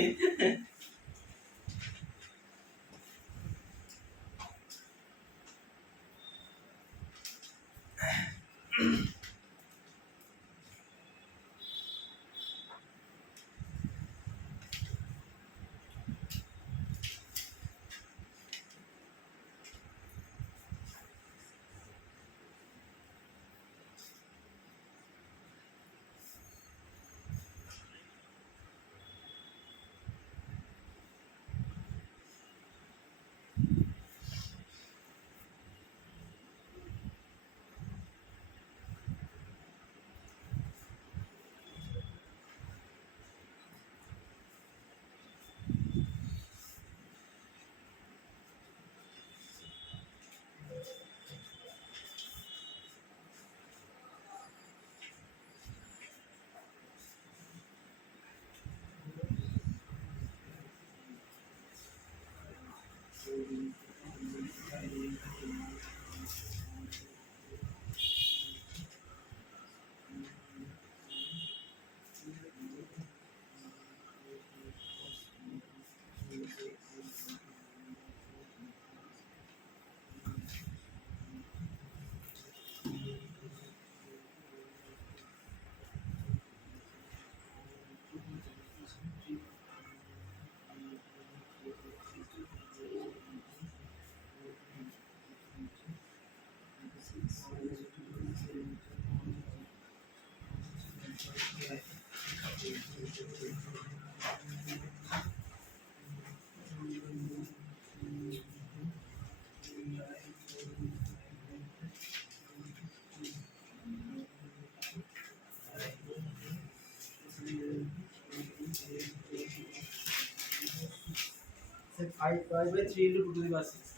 Say 5 by 3 into 2 to the power 6.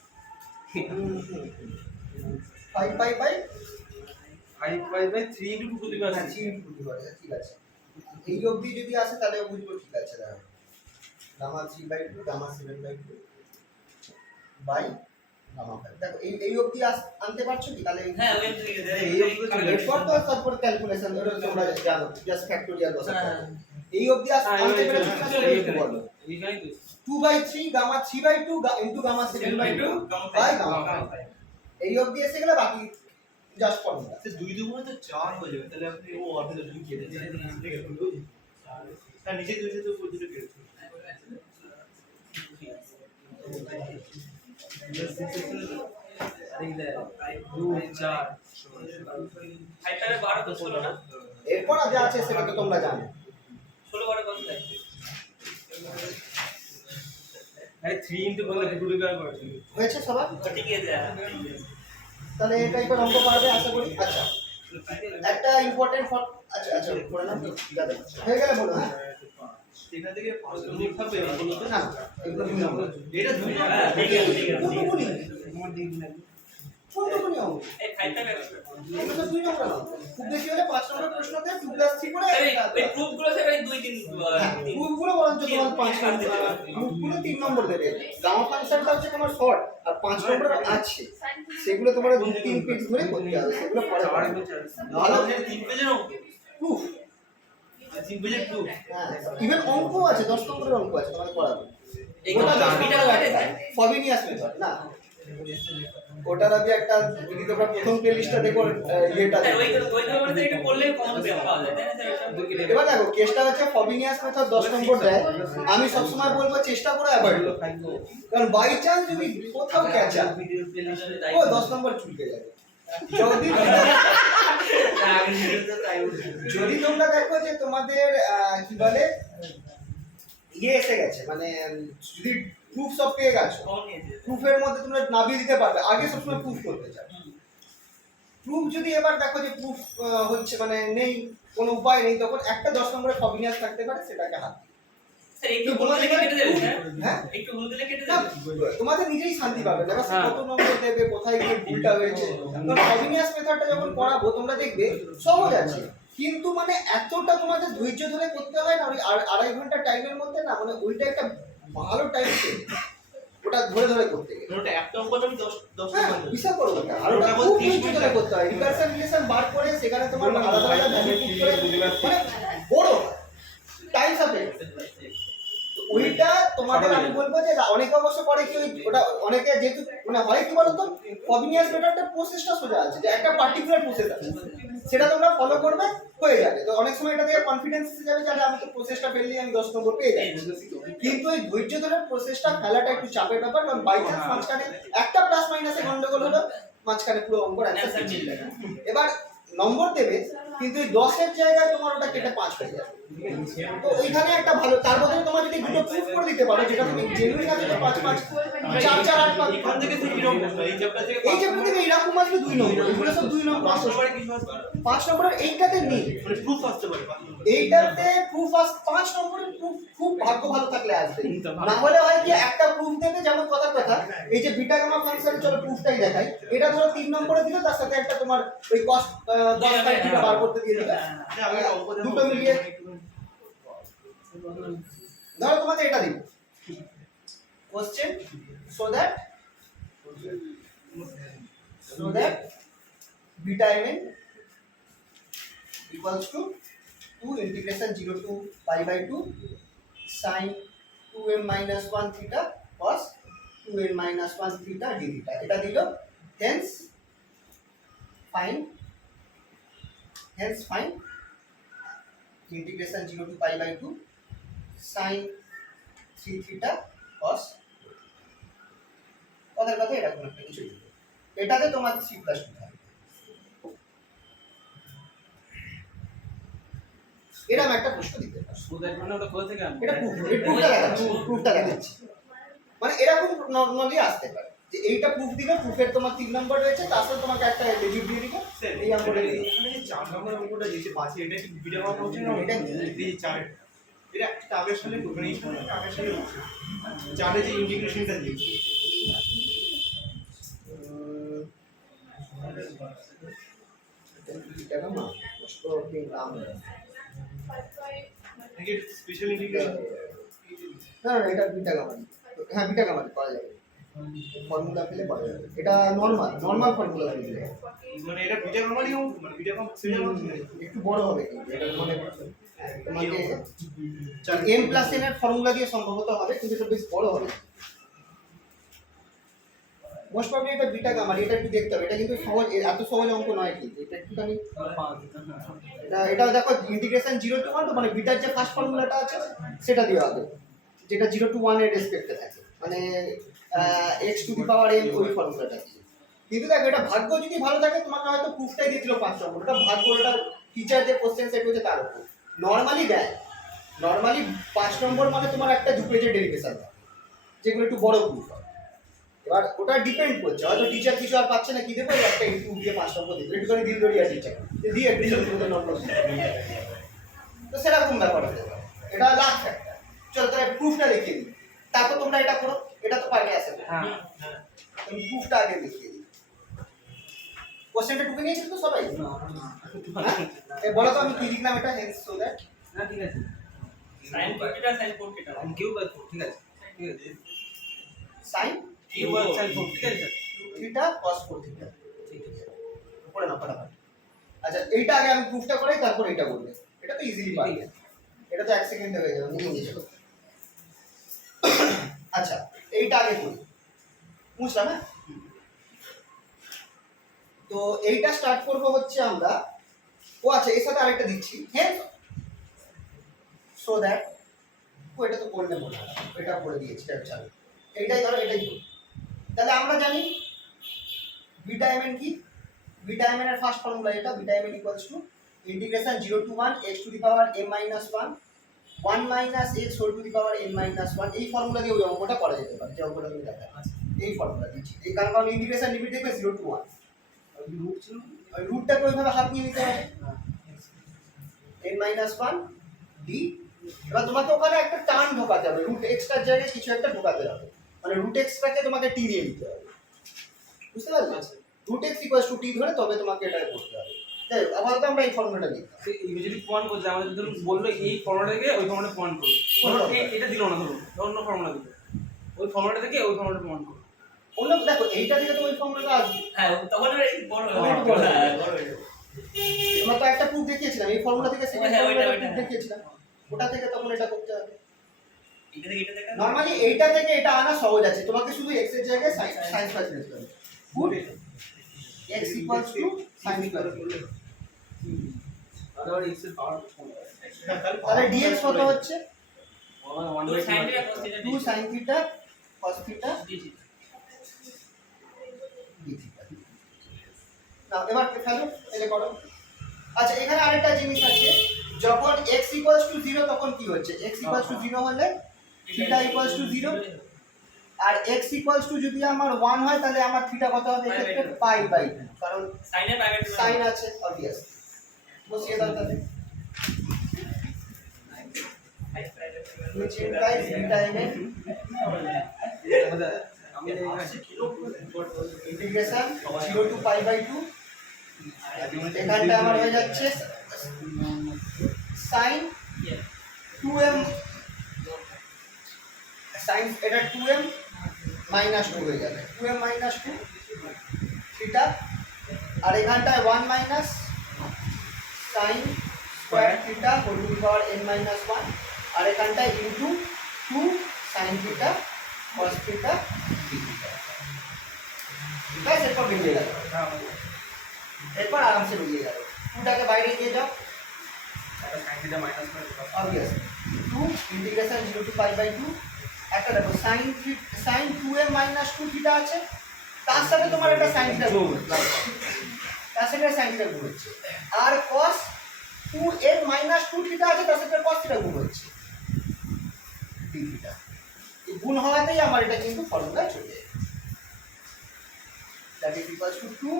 5 pi by 5 by 3 into 2 to the power 6. Three into two হয়, ঠিক আছে। এই অবধি যদি আসে তাহলে বুঝবো ঠিক আছে। দেখো gamma 3/2 gamma 7/2 by gamma five দেখো এই অবধি আনতে পারছো কি তাহলে হ্যাঁ ওই থেকে এরপর তো তারপর ক্যালকুলেশন ধরো তোমরা জানো জাস্ট ফ্যাক্টোরিয়াল বসাতে হবে এই অবধি আনতে পেরেছো কিনা সেটা একটু বলো এইখানেই তো 2/3 gamma 3/2 into gamma 7/2 by gamma এই অবধি এসে গেলে বাকি জাস্ট ফর্মুলা আচ্ছা 2 2 তো 4 হয়ে যাবে তাহলে আপনি ও অর্ধেক ঢুকিয়ে দেন হ্যাঁ নিচে দুইটা তো উপর দুটো কেটে ফাইভটারে 12 তো 16 না এরপর যা আছে সেটা তো তোমরা জানো 16 12 কত দেয় আরে 3 ইনটু বলে দুটো কার করছে হয়েছে সবার ঠিক আছে তাহলে এই টাইপের অঙ্ক পারবে আশা করি আচ্ছা একটা ইম্পর্টেন্ট আচ্ছা আচ্ছা করে নাও দাদা হয়ে গেলে বলো হ্যাঁ এখান থেকে 5 মিনিট থাকবে এগুলো তো না এগুলো 2 নম্বর এটা 2 হ্যাঁ ঠিক আছে ঠিক আছে কোনটুকুনি কোনটুকুনি অঙ্ক এই ফাইভটারে এগুলো তো 2 নম্বর অঙ্ক খুব বেশি হলে 5 নম্বর প্রশ্নতে 2 + 3 করে ওই প্রুফগুলো স্যার ওই 2 3 গ্রুপগুলো বরঞ্চ তোমার 5 নম্বর গ্রুপগুলো 3 নম্বর দেবে গামা ফাংশনটা হচ্ছে তোমার শর্ট আর 5 নম্বর আছে সেগুলো তোমার 2-3 পেজ ধরে করতে হবে সেগুলো পরে ভালো 3 পেজের অঙ্ক প্রুফ 3 পেজের প্রুফ হ্যাঁ ইভেন অঙ্ক আছে 10 নম্বরের অঙ্ক আছে তোমাকে করাবে এইগুলো ওটা 10 মিটার কাটে ফবিনিয়াস মেথড না ওটার আগে একটা যদি তোমরা প্রথম প্লে লিস্টটা দেখো ইয়েটা স্যার ওই ধরনের একটু পড়লে কমন পাওয়া যায় তাই না স্যার এবার দেখো কেসটা হচ্ছে ফবিনিয়াস মেথড 10 নম্বর দেয় আমি সব সময় বলবো চেষ্টা করে অ্যাভয়েড করো কারণ বাই চান্স যদি কোথাও ক্যাচ ও 10 নম্বর চুলকে যাবে যদি তোমরা দেখো যে তোমাদের কি বলে ইয়ে এসে গেছে মানে যদি প্রুফ সব পেয়ে গেছো প্রুফের মধ্যে তোমরা নামিয়ে দিতে পারবে আগে সবসময় প্রুফ করতে চাও প্রুফ যদি এবার দেখো যে প্রুফ হচ্ছে মানে নেই কোনো উপায় নেই তখন একটা 10 নম্বরের ফবিনিয়াস থাকতে পারে সেটাকে হাত স্যার একটু ভুল দিলে কেটে দেবে স্যার হ্যাঁ একটু ভুল দিলে কেটে না, দেবে তোমাদের নিজেই শান্তি পাবে না এবার সে কত নম্বর দেবে কোথায় গিয়ে ভুলটা হয়েছে কারণ ফবিনিয়াস মেথডটা যখন পড়াবো তোমরা দেখবে সহজ আছে কিন্তু মানে এতটা তোমাদের ধৈর্য ধরে করতে হয় না ওই 2.5 ঘন্টা টাইমের মধ্যে না মানে ওইটা একটা ভালো টাইম ওটা ধরে ধরে করতে গেলে ওটা একটা অঙ্ক আমি 10 হ্যাঁ বিশাল বড় ওটা আর ওটা খুব ধৈর্য ধরে করতে হয় রিকারশন রিলেশন বার করে সেখানে তোমার আলাদা আলাদা ভ্যালু ঠিক করে মানে বড় টাইম সাপেক্স ওইটা তোমাদের আমি বলবো যে অনেকে অবশ্য করে কি ওটা অনেকে যেহেতু মানে হয় কি বলতো ফবিনিয়াস মেথডটা প্রসেসটা সোজা আছে যে একটা পার্টিকুলার প্রসেস আছে সেটা তোমরা ফলো করবে হয়ে যাবে তো অনেক সময় এটা দিয়ে কনফিডেন্স এসে যাবে যে আমি তো প্রসেসটা ফেললি আমি 10 নম্বর পেয়ে যাই কিন্তু এই ধৈর্য ধরে প্রসেসটা ফেলাটা একটু চাপের ব্যাপার কারণ বাই চান্স মাঝখানে একটা প্লাস মাইনাসে গন্ডগোল হলো মাঝখানে পুরো অঙ্কর অ্যান্সার মিলবে না এবার নম্বর দেবে কিন্তু এই 10 এর জায়গায় তোমার ওটা কেটে 5 হয়ে যাবে তো ওইখানে একটা ভালো তার বদলে তোমার যদি দুটো প্রুফ করে দিতে পারো যেটা তুমি জেনুইন আছে তো 5 5 4 4 8 5 এখান থেকে তো এরকম এই চ্যাপ্টার থেকে এই চ্যাপ্টার থেকে এরকম আসবে 2 নম্বর এগুলো সব 2 নম্বর 5 নম্বরে কিছু আসবে 5 নম্বরের এইটাতে নেই মানে প্রুফ আসতে পারে এইটাতে প্রুফ 5 নম্বরের প্রুফ খুব ভাগ্য ভালো থাকলে আসবে না হলে হয় কি একটা প্রুফ দেবে যেমন কথার কথা এই যে বিটা গামা ফাংশনের চলো প্রুফটাই দেখাই এটা ধরো 3 নম্বরে দিল তার সাথে একটা তোমার ওই কস 10 ফাইভ থেকে বার করতে দিয়ে দিল আমি অঙ্ক দুটো মিলিয়ে ধরো তোমাদের এটা দিব question so that beta mn equals to 2 integration 0 to pi by 2 sin 2m minus 1 theta cos 2n minus 1 theta d theta এটা দিল hence find integration 0 to pi by 2 sin 3 theta cos ওদের কথা এরকম একটা কিছু এটাতে তোমার c প্লাস 2 থাকবে এরকম একটা প্রশ্ন দিতে পারো ওদের মানে ওটা কোথা থেকে আনবে এটা প্রুফটা দেখাচ্ছি মানে এরকম নর্মালি আসতে পারে যে এইটা প্রুফ দিলে প্রুফের তোমার 3 নম্বর রয়েছে তার সাথে তোমাকে একটা ডিজিট দিয়ে দিবে এই অঙ্কটা এখানে যে 4 নম্বর অঙ্কটা দিয়েছে পাশে এটা কি বিটা গামা ফাংশন না এটা এই 4 এটা একটা আগের সালে মানে এই সালে আগের সালে হচ্ছে 4 এর যে ইন্টিগ্রেশনটা দিয়েছে এটা না কষ্ট কি নাম নাকি স্পেশাল ইন্টিগ্রেশন না এটা বিটা গামা হ্যাঁ বিটা গামা করা যাবে ফর্মুলা পেলে পাওয়া যাবে। এটা নর্মাল ফর্মুলা দিলে মানে এটা বিটা গামারই হোক মানে বিটা গাম সিরিয়াল একটু বড় হবে কিন্তু এটা মানে তোমাকে m প্লাস n এর ফর্মুলা দিয়ে সম্ভবত হবে কিন্তু এটা বেশ বড় হবে। মোস্ট প্রবলি এটা বিটা গামার, এটা একটু দেখতে হবে। এটা কিন্তু সহজ, এত সহজ অঙ্ক নয় কিন্তু এটা একটুখানি এটা দেখো ইন্টিগ্রেশন 0 to 1 তো মানে বিটার যে ফার্স্ট ফর্মুলাটা আছে সেটা দিও আগে, যেটা 0 to 1 এর রেসপেক্টে থাকে, মানে x to the power n ওই ফর্মুলাটা দিয়ে। কিন্তু দেখো এটা ভাগ্য যদি ভালো থাকে তোমাকে হয়তো প্রুফটাই দিয়ে দিল 5 নম্বর, ওটা ভাগ্য, ওটা টিচার যে কোশ্চেন সেট হচ্ছে তার উপর। নরমালি দেয়, নরমালি 5 নম্বর মানে তোমার একটা 2 পেজের ডেরিভেশন থাকে, যেগুলো একটু বড় প্রুফ হয়। এবার ওটা ডিপেন্ড করছে, হয়তো টিচার কিছু আর পাচ্ছে না, কি দেবে একটা ইনটু দিয়ে 5 নম্বর দিতে একটুখানি দিল দড়ি আর টিচার দিয়ে টিচার মতো নম্বর তো সেরকম ব্যাপার হতে পারে। এটা লাখ ফ্যাক্টর। চলো তাহলে প্রুফটা দেখিয়ে দিই, তারপর তোমরা এটা করো, এটা তো পারলে আসে। হ্যাঁ আমি প্রুফটা আগে দেখিয়ে দিই। কোশ্চেনটা টুকে নিয়েছিল তো সবাই? এই বলো তো আমি কি লিখলাম এটা, হেন্স সো দ্যাট। না ঠিক আছে, সাইন কোটিটা সাইন কোটিটা আমি কিউ বাই 4 ঠিক আছে, ঠিক আছে sin কিউ বাই 4 ঠিক আছে থিটা cos 4 থিটা। ঠিক আছে পড়ে না ফটাফট। আচ্ছা এইটা আগে আমি প্রুফটা করাই, তারপর এটা বলবে। এটা তো ইজিলি পারবে, এটা তো 1 সেকেন্ডে হয়ে যাবে, নিজে নিজে। আচ্ছা এইটা আগে করি, বুঝলাম না? তো এইটা স্টার্ট করব হচ্ছে আমরা, ও আচ্ছা এর সাথে আরেকটা দিচ্ছি, হ্যাঁ, সো দ্যাট ও এটা তো করলে মনে হয়, এটা করে দিয়েছি, আচ্ছা এইটাই ধরো, এটাই করি। তাহলে আমরা জানি বিটা mn কি, বিটা mn এর ফার্স্ট ফর্মুলা এটা, beta mn equals to integration 0 to 1 x to the power m minus 1 1 minus x whole to the power n minus 1। এই ফর্মুলা দিয়ে ওই অঙ্কটা করা যেতে পারে, যে অঙ্কটা তুমি দেখা এই ফর্মুলা দিচ্ছি। এই কারণ ইন্টিগ্রেশন লিমিট দেখবে 0 to 1, রুট ছিল ওই রুটটাকে ওইভাবে হাত নিয়ে নিতে হবে, n minus 1 d। এবার তোমাকে ওখানে একটা টার্ম ঢোকাতে হবে, রুট এক্সটার জায়গায় কিছু একটা ঢোকাতে হবে, মানে রুট এক্সটাকে তোমাকে টি দিয়ে নিতে হবে, বুঝতে পারলে? রুট এক্স ইকুয়ালস টু টি ধরে তবে তোমাকে এটা করতে হবে। তাই আপাতত আমরা এই ফর্মুলাটা লিখতাম। এই যদি পয়েন্ট করতে আমাদের ধরুন বললো এই ফর্মুলা থেকে ওই ফর্মুলা পয়েন্ট করো, এটা দিল না, ধরুন অন্য ফর্মুলা দিল, ওই ফর্মুলা থেকে ওই ফর্মুলা পয়েন্ট করো। অন্য দেখো এইটা থেকে তো ওই ফর্মুলাটা আসবে। হ্যাঁ তখন এই বড় হ্যাঁ, বড় হয়ে যাবে। আমরা তো একটা প্রুফ দেখিয়েছিলাম, এই ফর্মুলা থেকে সেকেন্ড হ্যাঁ, ওইটা, ফর্মুলা ওইটা। প্রুফ দেখিয়েছিলাম, ওটা থেকে তখন এটা করতে হবে। এটা থেকে নরমালি এইটা থেকে এটা আনা সহজ আছে, তোমাকে শুধু x এর জায়গায় sin স্কয়ার নিতে হবে। Good, x equals two sin square. আবার x এর পাওয়ার তাহলে dx কত হচ্ছে? 1 তো সাইন থিটা cos থিটা 2 sin থিটা cos থিটা দিছি। d theta. নাও এবার ফেলো, এটা করো। আচ্ছা এখানে আরেকটা জিনিস আছে, যখন x ইকুয়ালস টু 0 তখন কি হচ্ছে? x ইকুয়ালস টু 0 হলে থিটা ইকুয়ালস টু 0, আর x ইকুয়ালস টু যদি আমার 1 হয় তাহলে আমার থিটা কত হবে এক্ষেত্রে? পাই বাই 2, কারণ সাইনে প্রাইভেট সাইন আছে অবভিয়াস। বসিয়ে দাও তাহলে, which implies beta mn আমি integration 0 to pi by 2। এখানটা আমার হয়ে যাচ্ছে sin 2m, sin এটা 2m minus 2 হয়ে যাবে, 2m minus 2 থিটা, আর এখানটায় 1 minus sin square theta whole to the power n minus 1, আর এখানটায় into 2 sin theta cos theta d theta. ঠিক আছে, এরপর বেরিয়ে গেল, এরপর আরামসে বেরিয়ে গেল। 2টাকে বাইরে নিয়ে যাও, sin থিটা মাইনাস করে obvious 2 integration 0 to pi by 2। একটা দেখো sin 2m minus 2 থিটা আছে, তার সাথে তোমার একটা sin থিটা গুণ হচ্ছে, তার সাথে sin থিটা গুণ হচ্ছে, আর cos 2m minus 2 থিটা আছে, তার সাথে cos থিটা গুণ হচ্ছে d থিটা। এই গুণ হওয়াতেই আমার এটা কিন্তু ফর্মুলা চলে যায়, that is equals to 2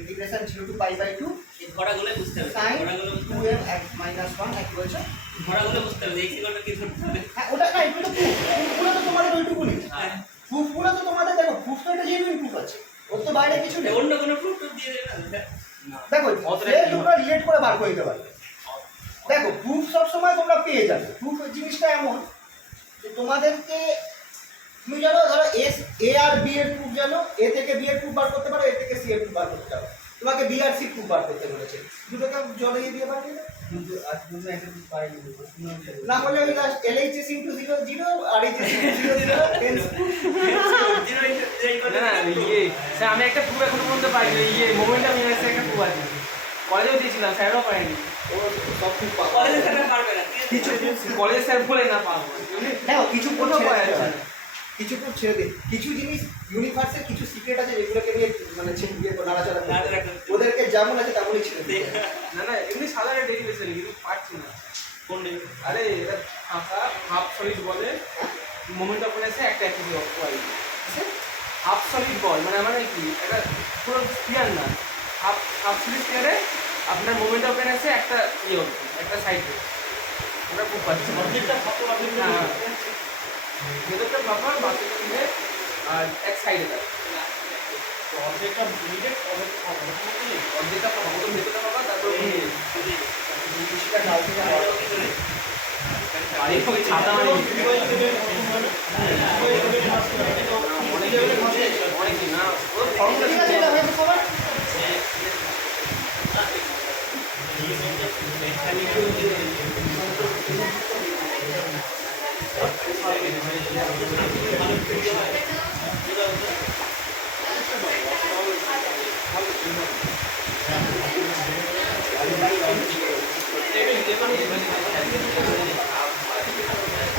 integration 0 to pi by 2 এই ঘোড়াগুলো বুঝতে হবে, sin ঘোড়াগুলো বুঝতে 2m minus 1 কি বলছো? ঘোড়াগুলো বুঝতে হবে, x ইকুয়াল কি ধরতে হবে। হ্যাঁ ওটা না, একটু তো প্রুফগুলো তো তোমাদের ওইটুকুনি, হ্যাঁ প্রুফগুলো তো তোমাদের দেখো, প্রুফ তো এটা জেনুইন প্রুফ আছে, ওর তো বাইরে কিছু নেই। অন্য কোনো প্রুফ দিয়ে দেবে না। দেখো সে তোমরা রিলেট করে বার করে দিতে পারবে। দেখো প্রুফ সব সময় তোমরা পেয়ে যাবে, প্রুফ জিনিসটা এমন যে তোমাদেরকে তুমি জানো ধরো এ আর বি এর প্রুফ জানো, এ থেকে বি এর প্রুফ বার করতে পারো, এ থেকে সি এর প্রুফ বার করতে পারো, তোমাকে বি আর সি প্রুফ বার করতে বলেছে, দুটোকে জলে দিয়ে পারবে না? কিন্তু আজ পর্যন্ত একটা কিছু পাইনি। না হলে ওই LHS into 0 0 RHS into 0 0 hence না না ইয়ে স্যার আমি একটা প্রুফ এখনো পর্যন্ত পাইনি, ইয়ে মোমেন্টাম ইউনিভার্সিটি একটা প্রুফ আছে, কলেজেও দিয়েছিলাম, স্যারও পাইনি। ও সব প্রুফ পাবো। কলেজে সেটা পারবে না কিছু কলেজ স্যার বলে না পাবো, দেখো কিছু কোনো প্রুফ পাওয়া ছেড়ে যাচ্ছে দিতে না। হয়। কিছু প্রুফ ছেড়ে দিন, কিছু জিনিস ইউনিভার্সের কিছু সিক্রেট আছে যেগুলোকে নিয়ে মানে ছেড়ে নাড়াচাড়া করতে হয়। ওদেরকে যেমন আছে তেমনই ছেড়ে দিতে হয়। না না এমনি সাধারণ ডেরিভেশন কিন্তু পারছি না। কোন ডে আরে এটা ফাঁকা হাফ সলিড বলে মোমেন্ট অফ ইনার্সিয়া একটা অ্যাক্টিভিটি অফ হয়। হাফ সলিড বল মানে মানে কি এটা পুরো স্পিয়ার না, হাফ সলিড স্পিয়ারে আপনার মোমেন্ট অফ ইনার্সিয়া একটা ইয়ে হবে, একটা সাইডে আমরা খুব পাচ্ছি অর্ধেকটা ফাঁকা অর্ধেকটা হ্যাঁ ভেতরটা ফাঁকা বাকিটা মিলে আর এক সাইডে থাকে, অর্ধেকটা মিনিটে অর্ধেকটা ফাঁকা প্রথম ভেতরটা ফাঁকা তারপর বাড়ি থেকে ছাতা মানে অনেক না ওর ফর্মটা ঠিক আছে, এটা হয়ে গেছে সবার?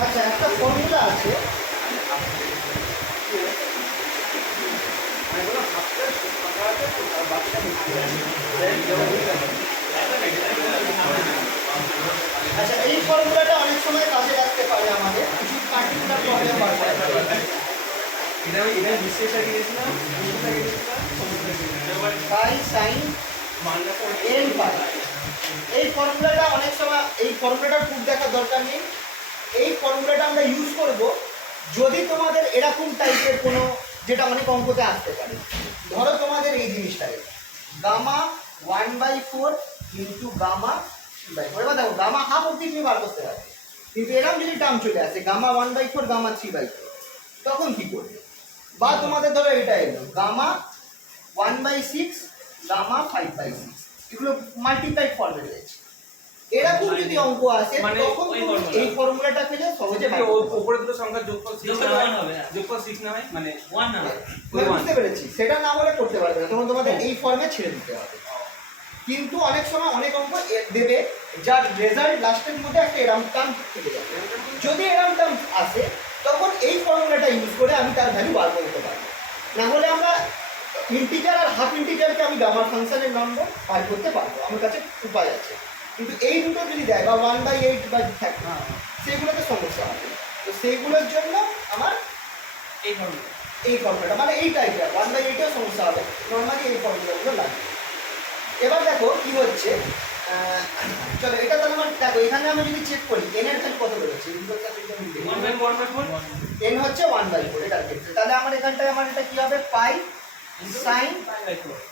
আচ্ছা, একটা ফর্মুলা আছে আচ্ছা, এই ফর্মুলাটা অনেক সময় কাজে লাগতে পারে আমাদের কিছু পার্টিকুলার প্রবলেম বার করার জন্য। এটা বিশেষ আগে গেছিলাম পাই সাইন এন পাই, এই ফর্মুলাটা অনেক সময় এই ফর্মুলাটার প্রুফ দেখার দরকার নেই। এই ফর্মুলাটা আমরা ইউজ করব যদি তোমাদের এরকম টাইপের কোনো, যেটা অনেক অঙ্কতে আসতে পারে। ধরো তোমাদের এই জিনিসটাই গামা 1/4 ইন্টু গামা 3/4, এবার দেখো গামা হাফ অব্দি তুমি বার করতে পারবে, কিন্তু এরকম যদি টার্ম চলে আসে গামা 1/4 গামা 3/4 তখন কি করবে? বা তোমাদের ধরো এটা এলো গামা 1/6 গামা 5/6, এগুলো মাল্টিপ্লাইড ফর্মে রয়েছে। এরকম যদি অঙ্ক আসে মানে তখন ওই তুমি formula। এই ফর্মুলাটা পেলে সহজে যদি উপরে দুটো সংখ্যার যোগফল 6 যোগফল না হয়, one হবে, হ্যাঁ। যোগফল 6 না হয় মানে 1 না ওই one। বুঝতে পেরেছি, সেটা না হলে করতে পারবে না, তখন তোমাদের এই ফর্মে ছেড়ে দিতে হবে। কিন্তু অনেক সময় অনেক অঙ্ক দেবে যার রেজাল্ট লাস্টের মধ্যে একটা এরাম টার্ম থেকে যাবে। যদি এরাম টার্ম আসে তখন এই ফর্মুলাটা ইউজ করে আমি তার ভ্যালু বার করতে পারবো। না হলে আমরা ইন্টিজার আর হাফ ইন্টিজারকে আমি গামার ফাংশনের নম্বর বার করতে পারবো, আমার কাছে উপায় আছে। কিন্তু এই দুটো যদি দেয় বা 1/8 বা থাকে সেগুলোতে সমস্যা হবে। তো সেইগুলোর জন্য আমার এই ফর্মুলা এই ফর্মুলাটা মানে এই টাইপের 1/8 এও সমস্যা হবে, নর্মালি এই ফর্মুলাগুলো লাগে। এবার দেখো কি হচ্ছে, চলো এটা তাহলে আমার দেখো এখানে আমি যদি চেক করি এন এর ভ্যালু কত বেরোচ্ছে, 1/4 এন হচ্ছে 1/4 এটার ক্ষেত্রে, তাহলে আমার এখানটায় আমার এটা কি হবে পাই সাইন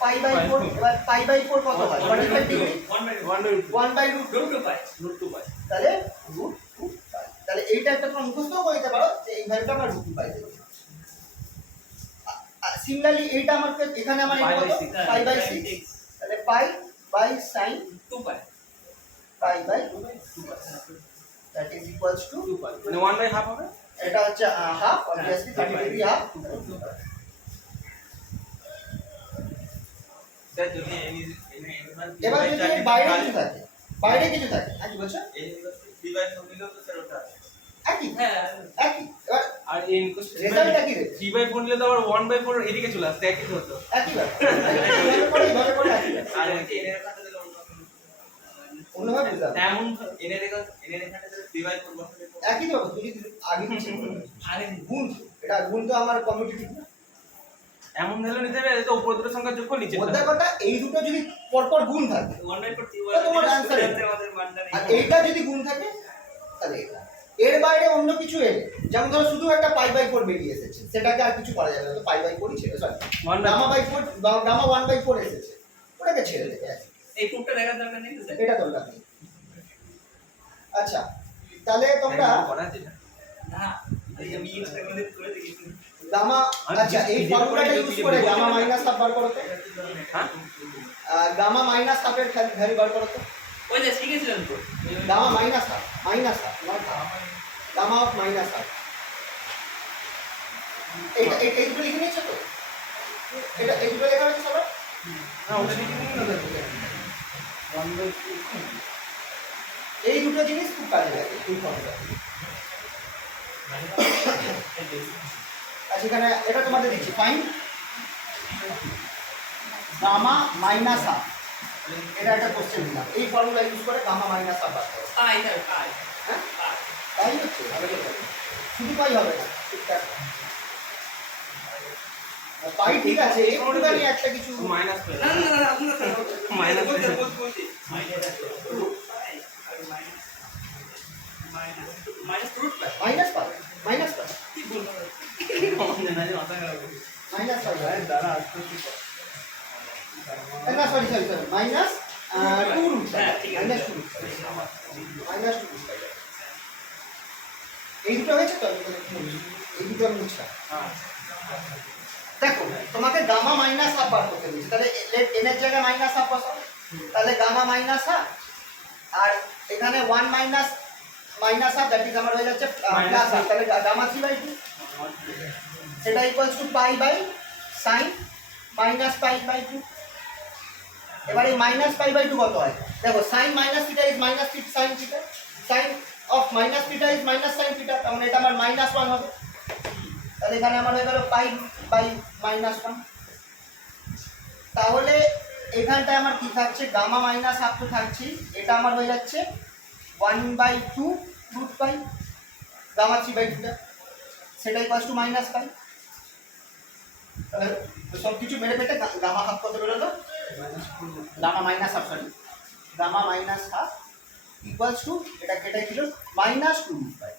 পাই/4, এবার পাই/4 কত হয় 45 ডিগ্রি 1/√2 পাই তাহলে √2 পাই। তাহলে এইটা একটা তোমরা মুখস্থ করে দিতে পারো যে এই ভ্যালুটা আমরা √2 পাই দেব। সিমিলারলি এইটা আমার এখানে আমার এটা কত পাই/6, তাহলে পাই বাই সাইন 2 পাই পাই/2 that is equals to 2 pi মানে 1/2 হবে। এটা হচ্ছে half obviously 30 degree half. Sir যদি এবার যদি এর বাইরে কিছু থাকে, বাইরে কিছু থাকে কি বলছো? একই হ্যাঁ একই, এবার আর n = রেজাল্ট একই দেবে, 3/4 নিলে তো আবার 1/4 এদিকে চলে আসছে, একই তো হতো। একই ব্যাপার এইভাবে করে একই ব্যাপার। আর এর খাতা দিলে অন্যভাবে বুঝলাম এমন এর এখানে দিলে 3/4 বসালে একই তো হবে, তুমি যদি আগে পিছিয়ে করবে। আরে গুণ এটা গুণ তো আমার কমিউনিটি না। এমন ভ্যালু নিতে হবে তো উপরে দুটো সংখ্যার যোগফল নিচে মোদ্দা কথা এই দুটো যদি পরপর গুণ থাকে 1/4 তোমার answer আমাদের মানটা নেই আর এইটা যদি গুণ থাকে তাহলে এটা, এর বাইরে অন্য কিছু এলে যেমন ধরো শুধু একটা পাই/4 বেরিয়ে এসেছে সেটাকে আর কিছু করা যাবে না, তো পাই/4ই ছেড়ে সরি গামা/4 গামা 1/4 এসেছে ওটাকে ছেড়ে দেবে। এই প্রুফটা দেখার দরকার নেই তো স্যার এটা দরকার নেই। আচ্ছা তাহলে তোমরা করা আছে না এই আমি ইনস্টাগ্রামে করে দেখেছি গামা, আচ্ছা এই ফর্মুলাটা ইউজ করে গামা মাইনাস হাফ বার করো তো। হ্যাঁ গামা মাইনাস হাফের ভ্যালু বার করো তো। ওই যে শিখেছিলেন তো gamma minus half not half, gamma of minus half. এই দুটো লিখে নিয়েছো তো? এই দুটো লেখা হয়েছে সবার? না ওটা লিখে নিন না দাদা 1/2 এই দুটো জিনিস খুব কাজে লাগে এই ফর্মুলা। আচ্ছা এখানে এটা তোমাদের দিচ্ছি, ফাইন গামা মাইনাস হাফ, এটা একটা কোশ্চেন দিলাম, এই ফর্মুলা ইউজ করে গামা মাইনাস হাফ বার করো। তাই স্যার তাই হ্যাঁ তাই হচ্ছে, শুধু পাই হবে না, ঠিকঠাক পাই ঠিক আছে, একটুখানি একটা কিছু মাইনাস না না না আপনার স্যার মাইনাস বলছি মাইনাস রুট প্লাস মাইনাস পাবে, মাইনাস পাবে, কি বলবো মাইনাস পাবে, দাঁড়া আসতে না সরি মাইনাস 2 রুট, হ্যাঁ, ঠিক আছে। Minus 2 root, minus 2 root. এই দুটো হয়েছে তো, এই দুটো আমি মুছলাম। হ্যাঁ দেখো তোমাকে গামা মাইনাস হাফ বার করতে দিয়েছে, তাহলে এন এর জায়গায় মাইনাস হাফ বসাও, তাহলে গামা মাইনাস হাফ, আর এখানে 1 মাইনাস হাফ দ্যাট ইজ আমার হয়ে যাচ্ছে প্লাস হাফ, তাহলে গামা 3/2 সেটা equals to pi by sine minus pi by 2। এবার এই মাইনাস পাই বাই 2 কত হয়? দেখো sine minus theta is minus sine theta, sine of minus theta is minus sine theta, তার মানে এটা আমার মাইনাস 1 হবে, তাহলে এখানে আমার হয়ে গেল পাই বাই মাইনাস 1। তাহলে এখানটায় আমার কি থাকছে, গামা মাইনাস হাফ তো থাকছে, এটা আমার হয়ে যাচ্ছে 1/2 রুট পাই গামা 3/2, সেটা ইকুয়ালস টু মাইনাস পাই। তাহলে সব কিছু মেরে পেটে গামা হাফ কত বেরোলো, gamma minus half, sorry gamma minus half equals to এটা কেটে ছিল মাইনাস 2 রুট পাই।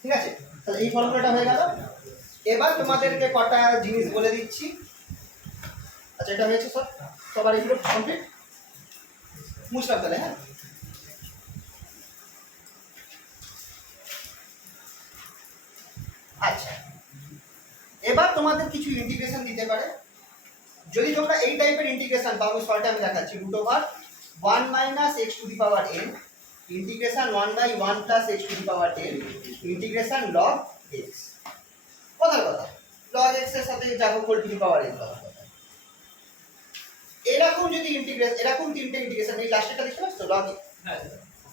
ঠিক আছে, তাহলে এই ফর্মুলাটা হয়ে গেল। এবার তোমাদেরকে কটা জিনিস বলে দিচ্ছি। আচ্ছা এটা হয়েছে সবার এগুলো কমপ্লিট, মুছলাম তাহলে। হ্যাঁ আচ্ছা এবার তোমাদের কিছু ইন্টিগ্রেশন দিতে পারে, যদি তোমরা এই টাইপের ইন্টিগ্রেশন পাও, শর্টে আমি দেখাচ্ছি, root over 1 minus x to the power n integration 1/1 plus x to the power n integration log x. কথার কথা লগ এক্স এর সাথে যাবো whole to the power n কথার কথা। এরকম যদি ইন্টিগ্রেশন, এরকম তিনটে ইন্টিগ্রেশন, এই লাস্টেরটা দেখতে পাচ্ছ তো, লগ হ্যাঁ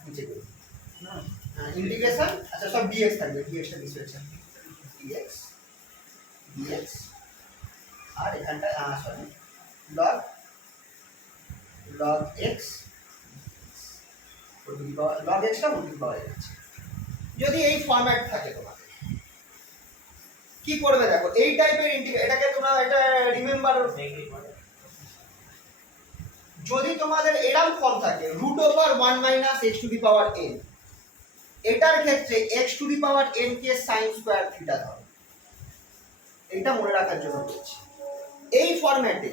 নিচে করি ইন্টিগ্রেশন, আচ্ছা সব dx থাকবে, dx টা মিস হয়েছে, dx আর এখানটা sorry log x log x টা উল্টো পাওয়া যাচ্ছে। যদি এই ফরম্যাট থাকে তোমাদের কি করবে দেখো, এই টাইপের এটাকে তোমরা এটা রিমেম্বার, যদি তোমাদের এরকম ফর্ম থাকে root over 1 minus x to the power n, এটার ক্ষেত্রে x to the power n কে সাইন স্কয়ার থিটা ধরো, এটা মনে রাখার জন্য বলছি। এই ফরম্যাটে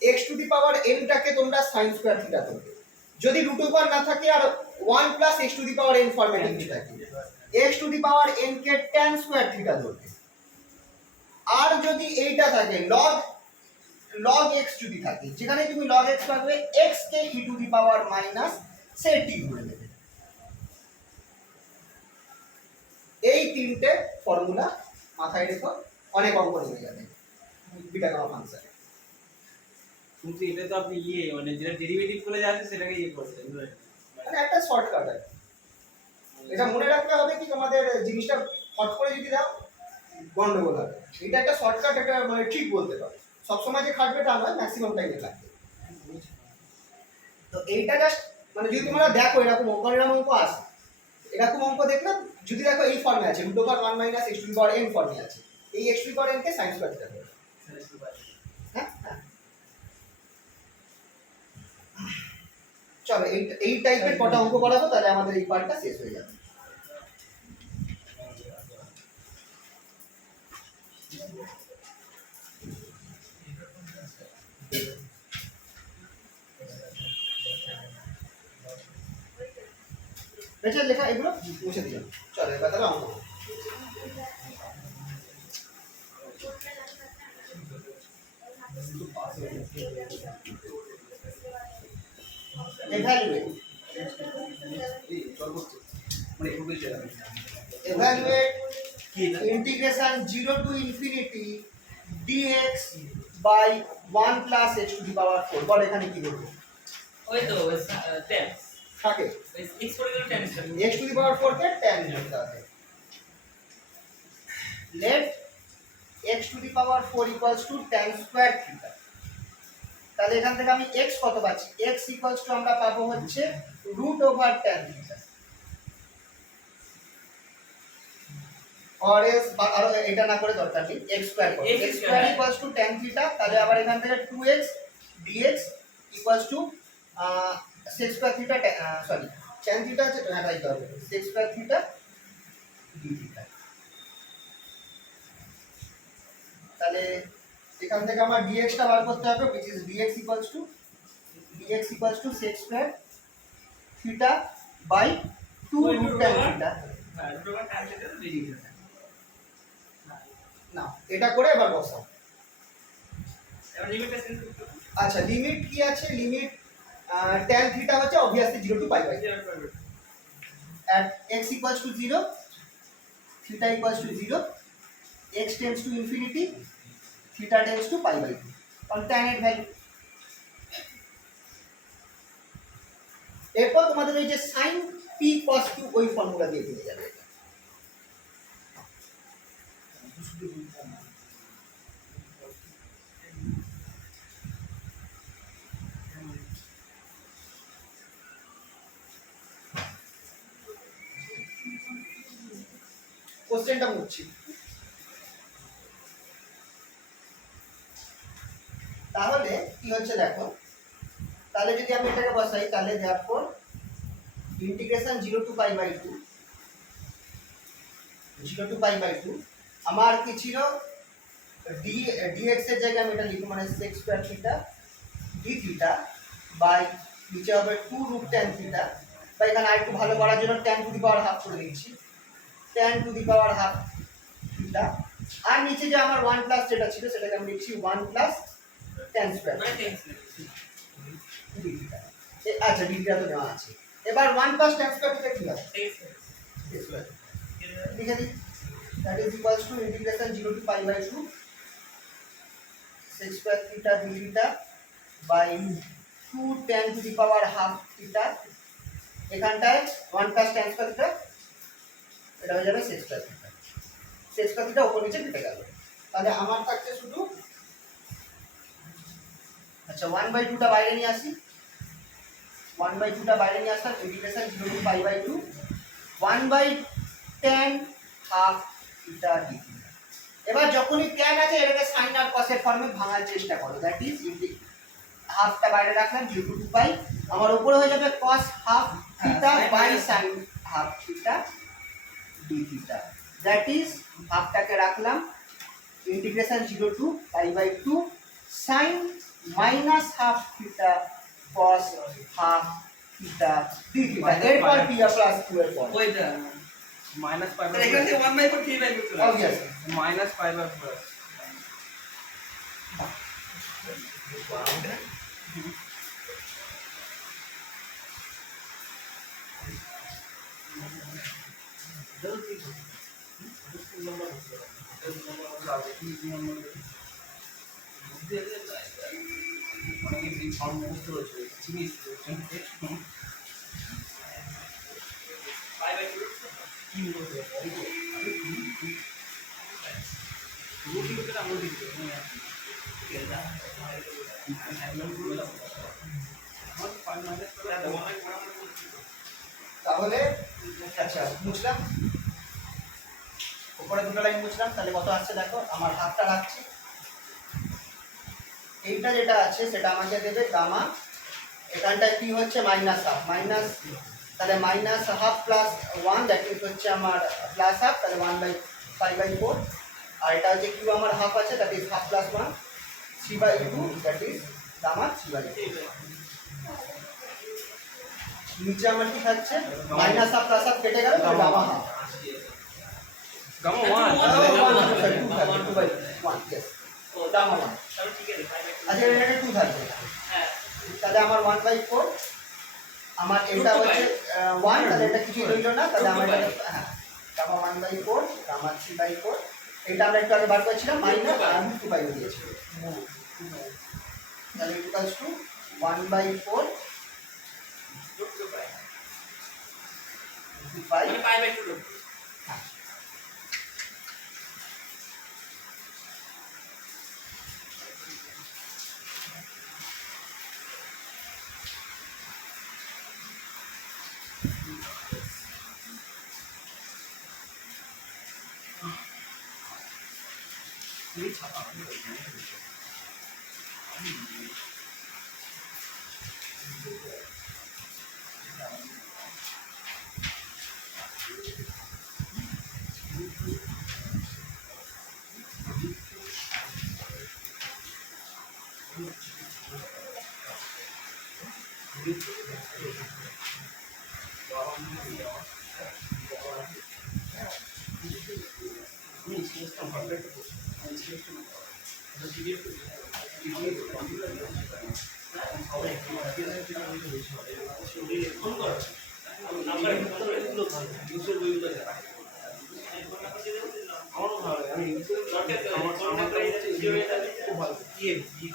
x to the power n টাকে তোমরা sin স্কয়ার থিটা ধরবে, যদি রুট ওভার না থাকে আর 1 plus x to the power n ফরম্যাটে কিছু থাকে, x to the power n K tan square theta ধরবে। আর যদি এইটা থাকে log x যদি থাকে, যেখানে তুমি log x পাবে x K e to the power minus say t ধরে নেবে। এই তিনটে ফর্মুলা মাথায় রেখো, অনেক অঙ্ক নেমে যাবে বিটা গামা ফাংশনে। কিন্তু এটা তো আপনি মানে যেটা ডেরিভেটিভ করে যাচ্ছে সেটাকে করছেন, মানে একটা শর্টকাট আছে, এটা মনে রাখতে হবে কি তোমাদের জিনিসটা হট করে যদি দাও গন্ডগোল হবে। এটা একটা শর্টকাট, একটা মানে ঠিক বলতে পারো, সবসময় যে খাটবে তা নয়, ম্যাক্সিমাম টাইমে লাগবে। তো এইটা জাস্ট মানে যদি তোমরা দেখো এরকম অঙ্ক আসে, এরকম অঙ্ক দেখলে যদি দেখো এই ফর্মে আছে root over 1 minus x to the power n ফর্মে আছে, এই x to the power n কে সাইন স্কয়ার থিটা ধরবে। হ্যাঁ চলো এই টাইপের কটা অঙ্ক করাবো, তাহলে আমাদের এই পার্টটা শেষ হয়ে যাবে। হয়েছে লেখা এগুলো মুছে দিলাম। চলো এবার তাহলে অঙ্ক করো। evaluate integration 0 to infinity dx by 1 plus h to the power 4 বল এখানে কি করব ওই তো 10 থাকে x করে দিলে 10 x to the power 4 কে 10 লিখতে হবে let x to the power 4 equals to tan square theta তাহলে এখান থেকে আমি x কত পাচ্ছি x equals to আমরা পাবো হচ্ছে root over tan theta or else আর এটা না করে দরকার নেই x স্কয়ার করো x square equals to tan theta তাহলে আবার এখান থেকে 2x dx equals to sec square theta sorry tan theta আছে হ্যাঁ তাই হবে sec square theta d theta তাহলে এখান থেকে আমার dx টা বার করতে হবে which is dx equals to sec square theta by 2 root tan theta হ্যাঁ root over tan theta d theta না এটা করে এবার বসাও এবার লিমিটটা চেঞ্জ করতে হবে আচ্ছা লিমিট কি আছে লিমিট tan theta হচ্ছে obviously 0 to pi by at x equals to 0 theta equals to 0 x tends to infinity theta tends to pi by 2 on tan এর ভ্যালু এরপর তোমাদের এই যে sin p cos q ওই formula দিয়ে পেয়ে যাবে কোশ্চেনটা মুছছি তাহলে কি হচ্ছে দেখো তাহলে যদি আমি এটাকে বসাই তাহলে therefore integration 0 to pi by 2 আমার কি ছিল dx এর জায়গায় আমি এটা লিখব মানে sec square theta d theta by নিচে হবে 2 root tan theta বা এখানে আরেকটু ভালো করার জন্য tan to the power half করে দিচ্ছি tan to the power half theta আর নিচে যে আমার 1 প্লাস যেটা ছিল সেটাকে আমি লিখছি 1 প্লাস tan square মানে 10 d theta আচ্ছা d theta তো নেওয়া আছে এবার 1 প্লাস tan square theta কি হবে লিখে দিই that is equals to integration 0 to pi by 2 sec square theta d theta by 2 tan to the power half theta এখানটায় 1 প্লাস tan square theta এটা হয়ে যাবে sec square theta sec square theta উপর নিচে কেটে গেল তাহলে আমার থাকছে শুধু আচ্ছা 1/2 টা বাইরে নিয়ে আসি 1/2 টা বাইরে নিয়ে আসলাম integration 0 to pi by 2 1/tan half theta d theta এবার যখনই tan আছে এটাকে sin আর cos এর ফর্মে ভাঙার চেষ্টা করো দ্যাট ইজ হাফটা বাইরে রাখলাম 0 to 2 pi আমার উপরে হয়ে যাবে cos half theta by sin half theta d theta that is হাফটাকে রাখলাম integration 0 to pi by 2 sin minus half theta cos half theta d theta এরপর p প্লাস q এর পর ওইটা মাইনাস পাই তাহলে এখানে 1/4 3/4 চলে আসবে obviously মাইনাস পাই বাই 4 তাহলে আচ্ছা মুছলাম উপরে দুটো লাইন মুছলাম তাহলে কত আসছে দেখো আমার হাফটা রাখছি এইটা যেটা আছে সেটা আমাকে দেবে গামা এখানটায় কি হচ্ছে মাইনাস হাফ মাইনাস তাহলে minus half plus 1 that is হচ্ছে আমার প্লাস হাফ তাহলে 1/5/4 আর এটা হচ্ছে কিউ আমার হাফ আছে that is half plus 1 3/2 that is gamma 3/2 নিচে আমার কি থাকছে মাইনাস হাফ প্লাস হাফ কেটে গেল গামা হাফ গামা ওয়ান ও গামা ওয়ান তাহলে ঠিক আছে 5/2 আচ্ছা এটা 2 থাকবে হ্যাঁ তাহলে আমার 1/4 আমার এটা হচ্ছে 1 তাহলে এটা কিছু রইল না তাহলে আমার এটা হ্যাঁ গামা 1/4 গামা 3/4 এটা আমরা একটু আগে বার করেছিলাম মাইনাস আমি 2/4 দিয়েছি তাহলে ইকুয়ালস টু 1/4 মানে 5 5/2 ফোন করো নাম্বারে ফোন করে এগুলো ভালো ইউজের বইগুলো দেখা আমারও ভালো লাগে আমি আমার প্রাইস আছে 0 এটা খুব ভালো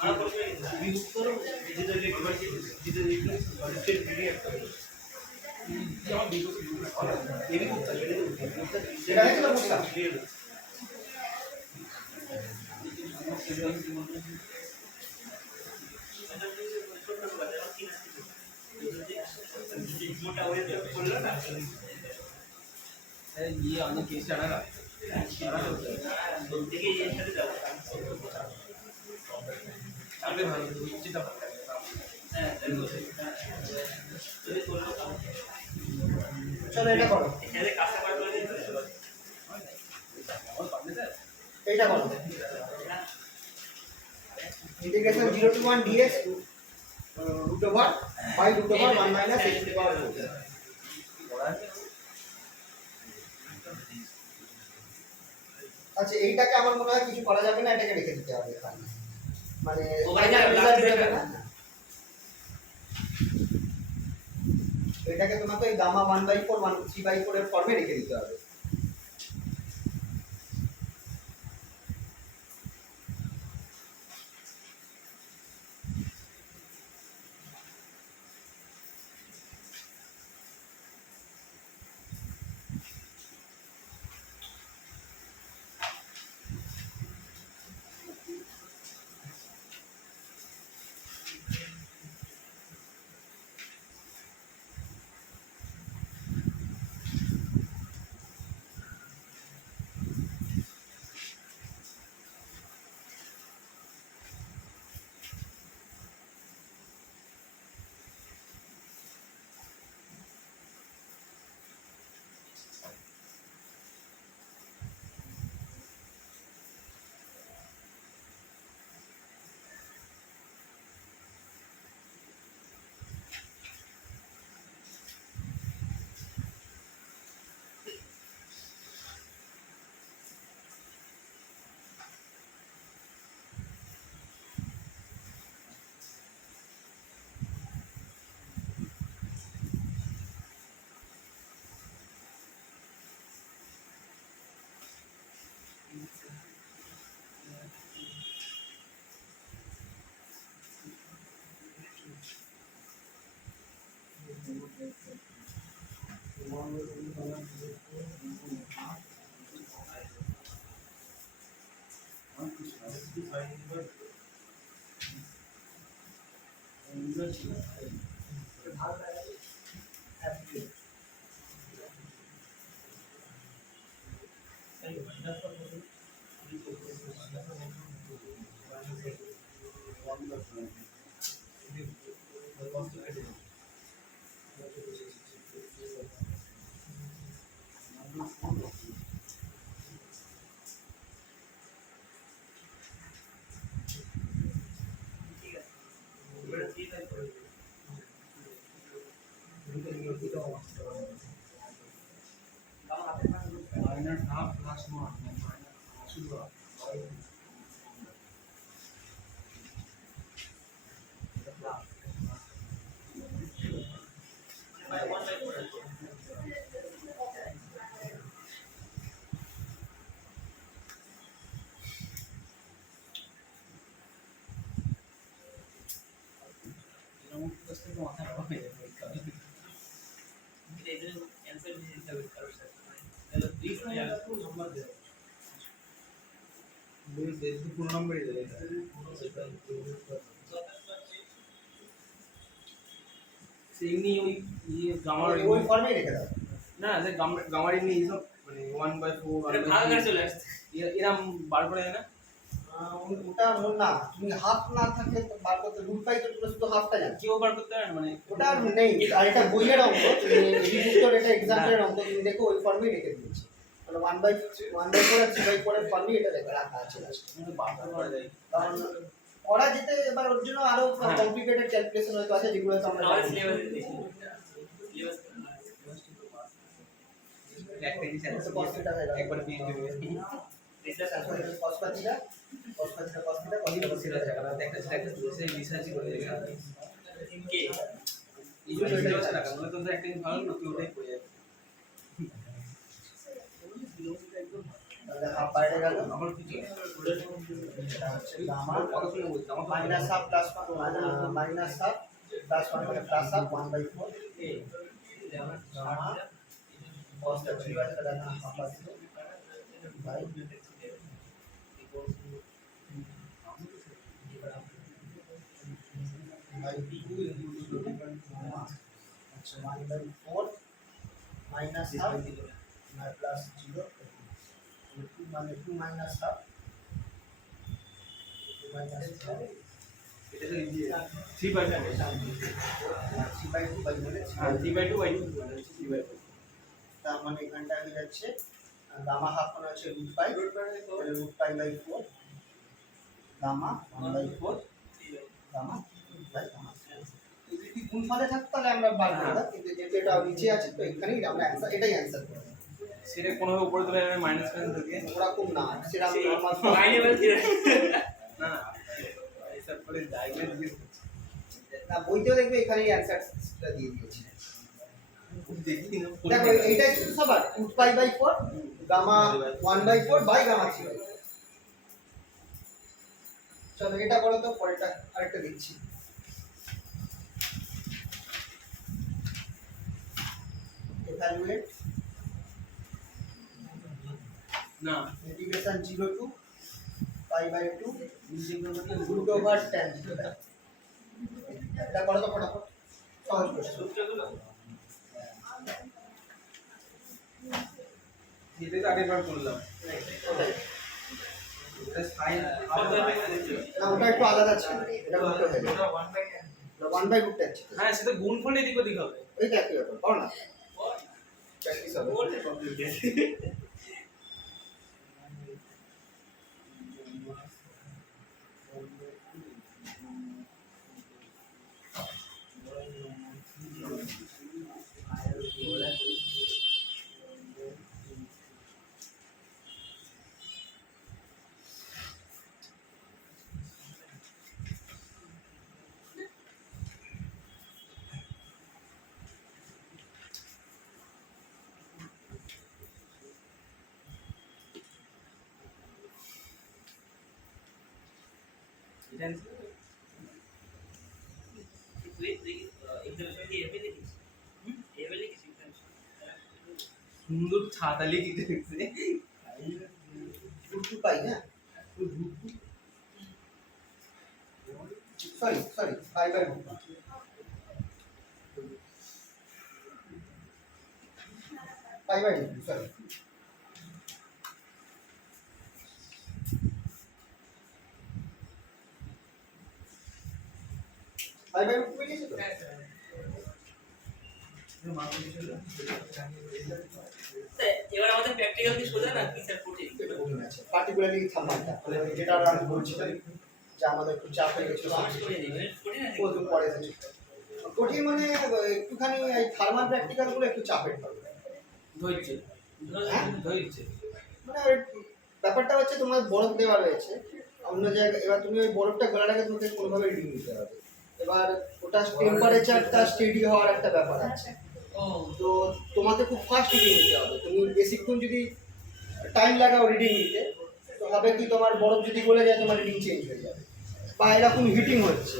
আমার পরে ইউজ করো ডিজিটাল ডিজিটাল স্টেট ভিডিও একটা যেমন ভিডিও এবি করতে এটা হচ্ছে তো বুঝলাম মোটা হয়ে পড়লো না ये आने केस जाना है থেকে এর সাথে যাবো अरे भाई चिंता मत कर হ্যাঁ তুমি করলো চলো এটা করো এখানে কাছে বার করে দিতে এইটা করো integration 0 to 1 dx root over by root over 1 minus x to the power 4 আচ্ছা এইটাকে আমার মনে হয় কিছু করা যাবে না এটাকে রেখে দিতে হবে এখানে মানে ওখানে যা result দেবে না। এটাকে তোমাকে ওই গামা 1/4 3/4 এর ফর্মে রেখে দিতে হবে ঠিক আছে এবারে 3/4 পুরো নম্বরই দেবে এমনি ওই ইয়ে গামার ওই ফর্মেই রেখে দাও। না যে গামার এমনি এইসব মানে 1/4 এরম বার করে দেয় না? ওটা ওর না, তুমি হাফ না থাকলে তো বার করতে রুট পাই তো তোমরা শুধু হাফটা জানো। কেউ বার করতে পারে না মানে ওটা আর নেই, আর এটা বইয়ের অঙ্ক, তুমি রিভিউর এটা এক্সাম্পলের অঙ্ক, তুমি দেখো ওই ফর্মেই রেখে দিয়েছি। মানে 1/4 আর 3/4 এর ফর্মেই এটা রাখা আছে লাস্টে। কিন্তু বার করা যায়। কারণ করা যেতে এবার ওর জন্য আরো কমপ্লিকেটেড ক্যালকুলেশন হয়তো আছে, যেগুলো হয়তো আমরা আমাদের জানি না। সিলেবাসে দেখি সিলেবাস একটা জিনিস তো cos theta হয়ে গেল। একবার পেয়ে যাবে। রিসার্চ তারপরে cos theta, cos theta, cos theta, cos theta, cos theta। একটা দুসে রিসার্চই করে দেখা যায়। কে এই যে ভিডিও আছে না কারণ তো একটা জিনিস ভালো না কেউ ওটাই করে যাবে। তাহলে হাফ বাইরে গেল। আমার কিছু এটা হচ্ছে গামা কত শুনে বলছি আমার minus half plus minus half plus 1 মানে প্লাস হাফ 1/4 গামা cos টা 3 আছে, তাহলে হাফ আছে বাই আচ্ছা 1/4 মাইনাস হাফ প্লাস 0 2 মানে 2 মাইনাস হাফ 2 মাইনাস হাফ এটা তো ইজি 3/2 3/2 বাই মানে হ্যাঁ 3/2/2 3/2 তার মানে এখানটা হয়ে যাচ্ছে গামা হাফ মানে হচ্ছে root pi by 4 gamma 1/4 gamma by gamma যদি গুণফলে থাকতো তাহলে আমরা বার করতাম, কিন্তু যেহেতু এটা নিচে আছে তো এখানেই আমরা অ্যানসার, এটাই অ্যানসার করব। সেটা কোনোভাবে উপরে তুলে যাবে মাইনাস প্লাস থেকে ওরকম না, সেটা আমি নরমাল মাইনে বলছি না না এইসব করে ডায়াগ্রাম দিয়ে না, বইতেও দেখবে এখানেই অ্যানসারটা দিয়ে দিয়েছি। দেখি না দেখো এইটাই শুধু সবার root pi by 4 gamma 1/4 by gamma 3। চলো এটা বলো তো, পরেরটা আরেকটা দিচ্ছি। evaluate না integration 0 to pi by 2 root over tan theta। এটা করো তো ফটাফট, সহজ প্রশ্ন। সূত্রগুলো এটা তো আগেরবার করলাম ওটাই। এটা সাইন না ওটা একটু আলাদা ছিল, এটা উল্টো হয়ে গেল। 1/√টা আছে, হ্যাঁ সেটা গুণফল এদিক ওদিক হবে ওই তো একই ব্যাপার, করো না প্র্যাকটিস হবে। ওটা কমপ্লিট সুন্দর ছাতা লিখে দিয়েছে root 2 pi না, sorry pi by 2 pi by 2 sorry pi by 2 পেয়েছো তো? এবার আমাদের প্র্যাকটিক্যাল কি সোজা না কি স্যার কঠিন এটা কঠিন আছে, পার্টিকুলারলি থার্মালটা, যেটা আমি বলছিলাম যে আমাদের একটু চাপ হয়ে গেছিল, কঠিন আছে কত পরে এসেছে কঠিন মানে একটুখানি এই থার্মাল প্র্যাকটিক্যাল গুলো একটু চাপের হবে। ধৈর্য হ্যাঁ? ধৈর্য মানে ওই ব্যাপারটা হচ্ছে তোমার বরফ দেওয়া রয়েছে অন্য জায়গায়, এবার তুমি ওই বরফটা গলার আগে তোমাকে কোনোভাবে রিডিং নিতে হবে। এবার ওটা টেম্পারেচারটা স্টেডি হওয়ার একটা ব্যাপার আছে, তো তোমাকে খুব ফাস্ট রিডিং নিতে হবে। তুমি বেশিক্ষণ যদি টাইম লাগাও রিডিং নিতে, তো হবে কি তোমার বরফ যদি গলে যায় তোমার রিডিং চেঞ্জ হয়ে যাবে। বা এরকম হিটিং হচ্ছে,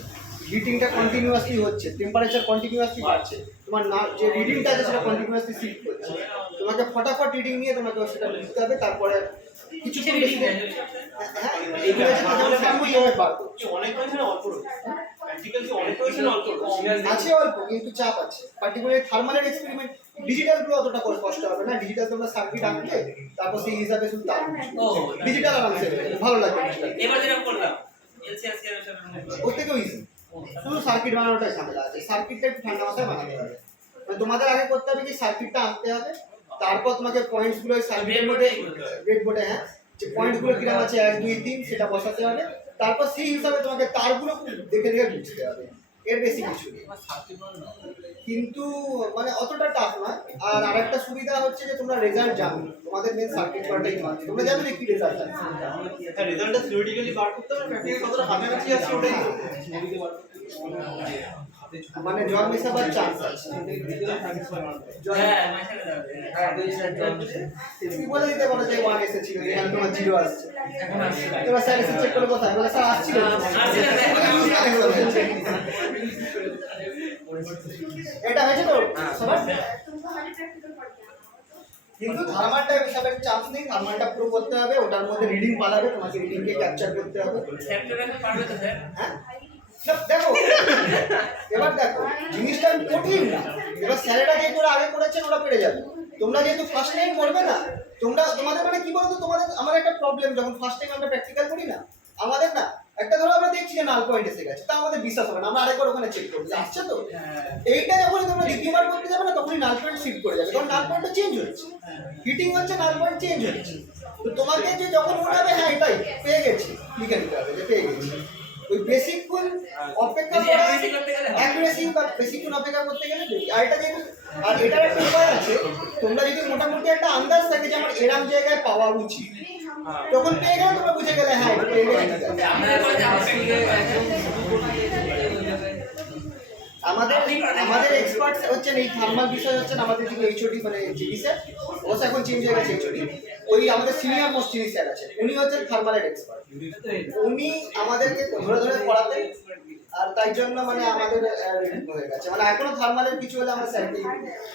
হিটিংটা কন্টিনিউয়াসলি হচ্ছে, টেম্পারেচার কন্টিনিউয়াসলি বাড়ছে, তোমার না যে রিডিংটা আছে সেটা কন্টিনিউয়াসলি শিফট করছে, তোমাকে ফটাফট রিডিং নিয়ে তোমাকে সেটা লিখতে হবে। তারপরে কিছু হ্যাঁ এগুলো যেমন স্যাম্পল হবে বার করছে অনেক পয়সা অল্প রয়েছে প্র্যাকটিক্যাল কি অনেক পয়সা অল্প রয়েছে আছে অল্প, কিন্তু চাপ আছে। পার্টিকুলার থার্মালের এক্সপেরিমেন্ট, ডিজিটাল গুলো অতটা করে কষ্ট হবে না। ডিজিটাল তোমরা সার্কিট আঁকলে তারপর সেই হিসাবে শুধু তার ডিজিটাল আরামসে ভালো লাগবে ডিজিটাল। এবার যেটা করলাম এলসিআর এর সাথে ওর থেকেও ইজি, শুধু সার্কিট বানানোটাই ঝামেলা আছে। সার্কিটটা একটু ঠান্ডা মাথায় বানাতে হবে। মানে তোমাদের আগে করতে হবে কি সার্কিটটা আঁকতে হবে, তারপর তোমাকে পয়েন্টস গুলো সার্কিটের মধ্যে রেড বোর্ডে হ্যাঁ যে পয়েন্ট গুলো কিরকম আছে 1 2 3 সেটা বসাতে হবে। তারপর সেই হিসাবে তোমাকে তারগুলো দেখে দেখে বুঝতে হবে, এর বেশি কিছু নেই। কিন্তু মানে অতটা টাফ নয়। আর আরেকটা সুবিধা হচ্ছে যে তোমরা রেজাল্ট জানো, তোমাদের মেন সার্কিট পার্টটাই মানছে, তোমরা জানো যে কি রেজাল্ট আছে। হ্যাঁ রেজাল্টটা থিওরিটিক্যালি বার করতে হবে, প্র্যাকটিক্যালি কতটা কাছাকাছি আছে ওটাই তো। মানে জল মেশাবার চান্স আছে। হ্যাঁ মাঝখানে যাবে তুমি বলে দিতে পারো যে 1 এসেছিল, এখানে তোমার 0 আসছে। এবার স্যার এসে চেক করে কোথায় বলে স্যার আসছিল, এটা হয়েছে তো সবার। কিন্তু থার্মালটা হিসাবে চান্স নেই, থার্মালটা পুরো করতে হবে, ওটার মধ্যে রিডিং পালাবে, তোমাকে রিডিংকে ক্যাপচার করতে হবে। স্যাপ্টার পারবে তো স্যার হ্যাঁ দেখো এবার দেখো জিনিসটা কঠিন না। এবার স্যারেরা যে করে আগে করেছেন ওরা পেরে যাবে। তোমরা যেহেতু ফার্স্ট টাইম করবে না, তোমাদের মানে কি বলতো, তোমাদের আমার একটা প্রবলেম, যখন ফার্স্ট টাইম আমরা প্র্যাকটিক্যাল করি না, আমাদের না একটা ধরো আমরা দেখছি যে নাল পয়েন্ট এসে গেছে, তা আমাদের বিশ্বাস হবে না, আমরা আরেকবার ওখানে চেক করবো আসছে তো। এইটা যখন তোমরা দ্বিতীয়বার করতে যাবে না, তখনই নাল পয়েন্ট শিফট করে যাবে, কারণ নাল পয়েন্টটা চেঞ্জ হচ্ছে, হিটিং হচ্ছে, নাল পয়েন্ট চেঞ্জ হচ্ছে। তো তোমাকে যে যখন মনে হবে হ্যাঁ এটাই পেয়ে গেছি, লিখে নিতে হবে যে পেয়ে গেছি। ওই বেসিকক্ষণ অপেক্ষা করা, অ্যাকুরেসি বা বেসিকক্ষণ অপেক্ষা করতে গেলে আর এটা যেহেতু, আর এটার একটা উপায় আছে, তোমরা যদি মোটামুটি একটা আন্দাজ থাকে যে আমার এরম জায়গায় পাওয়া উচিত, তখন পেয়ে গেলে তোমরা বুঝে গেলে হ্যাঁ এটা পেয়ে গেছি। আমাদের এক্সপার্ট হচ্ছেন এই থার্মাল বিষয়, হচ্ছেন আমাদের যিনি এইচওডি মানে জিডি স্যার, অবশ্য এখন চেঞ্জ হয়ে গেছে এইচওডি। ওই আমাদের সিনিয়র মোস্ট যিনি স্যার আছেন উনি হচ্ছেন থার্মালের এক্সপার্ট, উনি আমাদেরকে ধরে ধরে পড়াতেন। আর তাই জন্য মানে আমাদের হয়ে গেছে, মানে এখনো থার্মালের কিছু হলে আমরা স্যারকে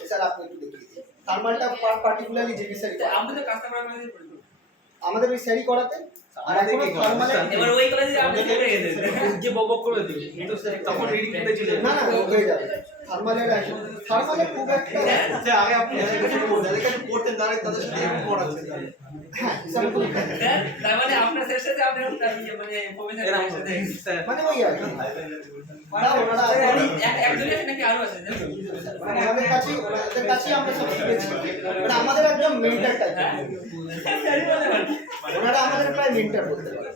স্যার আপনি একটু দেখিয়ে দিন। থার্মালটা পার্টিকুলারলি জিডি স্যার আমাদের কাস্টমার আমাদের আমাদের ওই স্যারই করাতেন। আর এখনো থার্মালের এবার ওই কলেজে আপনি করে গেছেন যে বক করে দিই তখন রিডিং করতে চলে না না হয়ে যাবে। থার্মালের খুব একটা যে আগে আপনি যাদের কাছে পড়তেন তাদের সাথে একটু পড়াচ্ছেন। হ্যাঁ স্যার খুব স্যার তার মানে আপনার স্যারের সাথে আপনি মানে প্রফেসরের সাথে মানে ওই আর কি ওনারা একজনই আছে নাকি আরো আছে মানে আমাদের কাছেই আমরা সব শিখেছি, মানে আমাদের একদম মেন্টর টাইপ, ওনারা আমাদের প্রায় মেন্টর বলতে পারে,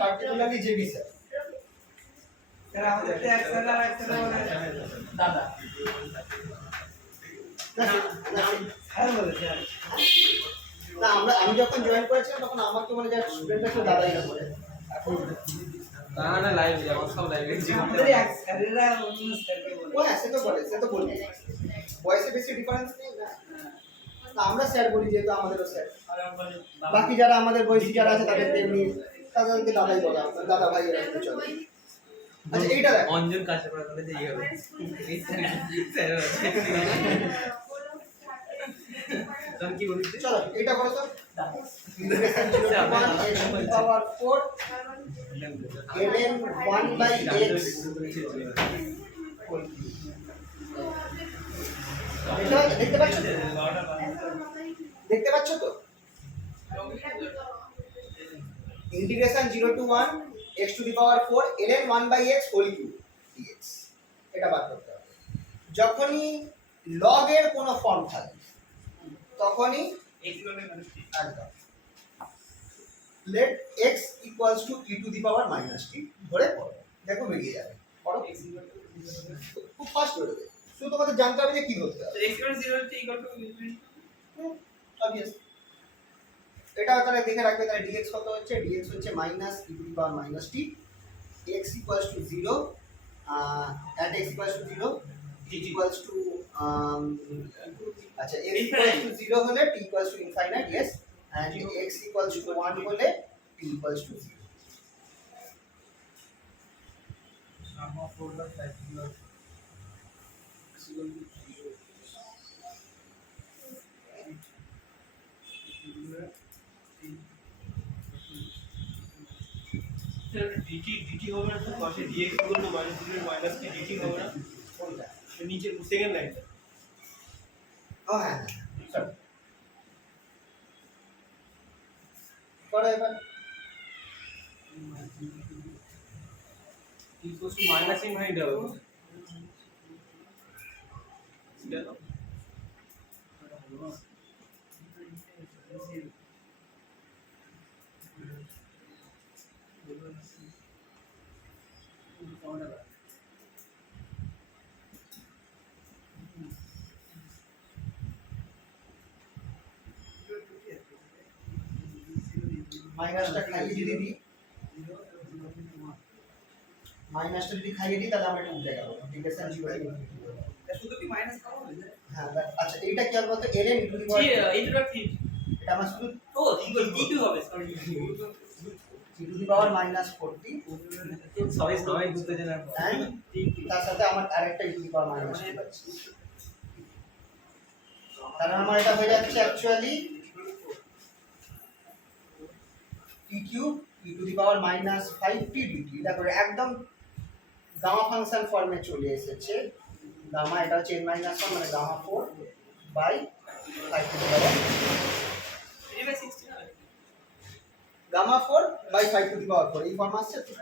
পার্টিকুলারলি জেবি স্যার। দাদা না আমি যখন জয়েন করেছিলাম তখন আমাকে মানে যারা স্টুডেন্ট আছে দাদাই না করে, এখন না লাইভ যাবো সব লাইভে ও হ্যাঁ সে তো বলবে বয়সে বেশি ডিফারেন্স নেই না। না, আমরা স্যার বলি যেহেতু আমাদেরও স্যার, বাকি যারা আমাদের বয়সী যারা আছে তাদের তেমনি তাদেরকে দাদাই বলা, দাদা ভাই এরকম চলে। আচ্ছা এইটা দেখ অঞ্জন কাছে পড়া কলেজে এই হবে তখন কি বলিস চলো এইটা করো তো পাওয়ার 4 ln 1/x এটা দেখতে পাচ্ছ তো integration 0 to 1 x to the power 4 ln 1/x whole cube dx। এটা বার করতে হবে। যখনই log এর কোনো ফর্ম থাকে তখনই একদম let x equals to e to the power minus t ধরে পড়ো, দেখো বেরিয়ে যাবে। পড়ো খুব ফাস্ট হয়ে যাবে, শুধু তোমাদের জানতে হবে যে কি করতে হবে। x = 0 t = obvious এটা তাহলে দেখে রাখবে, তাহলে dx কত হচ্ছে, dx হচ্ছে minus e to the power minus t, x equals to 0, at x equals to 0, t equals to আচ্ছা x ইকুয়ালস টু 0 হলে t equals to infinite, yes, and x equals two 1 হলে t equals to 0। sum of 4 by 5 equals equal to 0. Dt হবে না তো পাশে dx equal to minus 0 minus t dt হবে না কোনটা? নিচে সেকেন্ড লাইনটা ও হ্যাঁ, চল করো এবার। equals to minus infinity হবে মাইনাসটা খাইয়ে যদি দিই, মাইনাসটা যদি খাইয়ে দিই তাহলে আমরা এটা উল্টে গেল, ইন্টিগ্রেশন 0 থেকে শুধু কি মাইনাস করা হবে না? হ্যাঁ আচ্ছা এইটা কি হবে বলতো, ln * টু দি পাওয়ার, এইটা ঠিক। এটা আমার শুধু ও কি হবে sorry. e to the power minus 40, সবাই সবাই বুঝতে জানা and তার সাথে আমার আরেকটা e to the power minus 2 আছে, তাহলে আমার এটা হয়ে যাচ্ছে actually t cube e to the power minus 5t dt। এটা করে একদম গামা ফাংশন ফর্মে চলে এসেছে, গামা এটা হচ্ছে n মাইনাস 1 মানে gamma 4 by 5 to the power 3 by 16 হবে। Gamma 4 by 5 to the power 4 এই ফর্ম আসছে তো।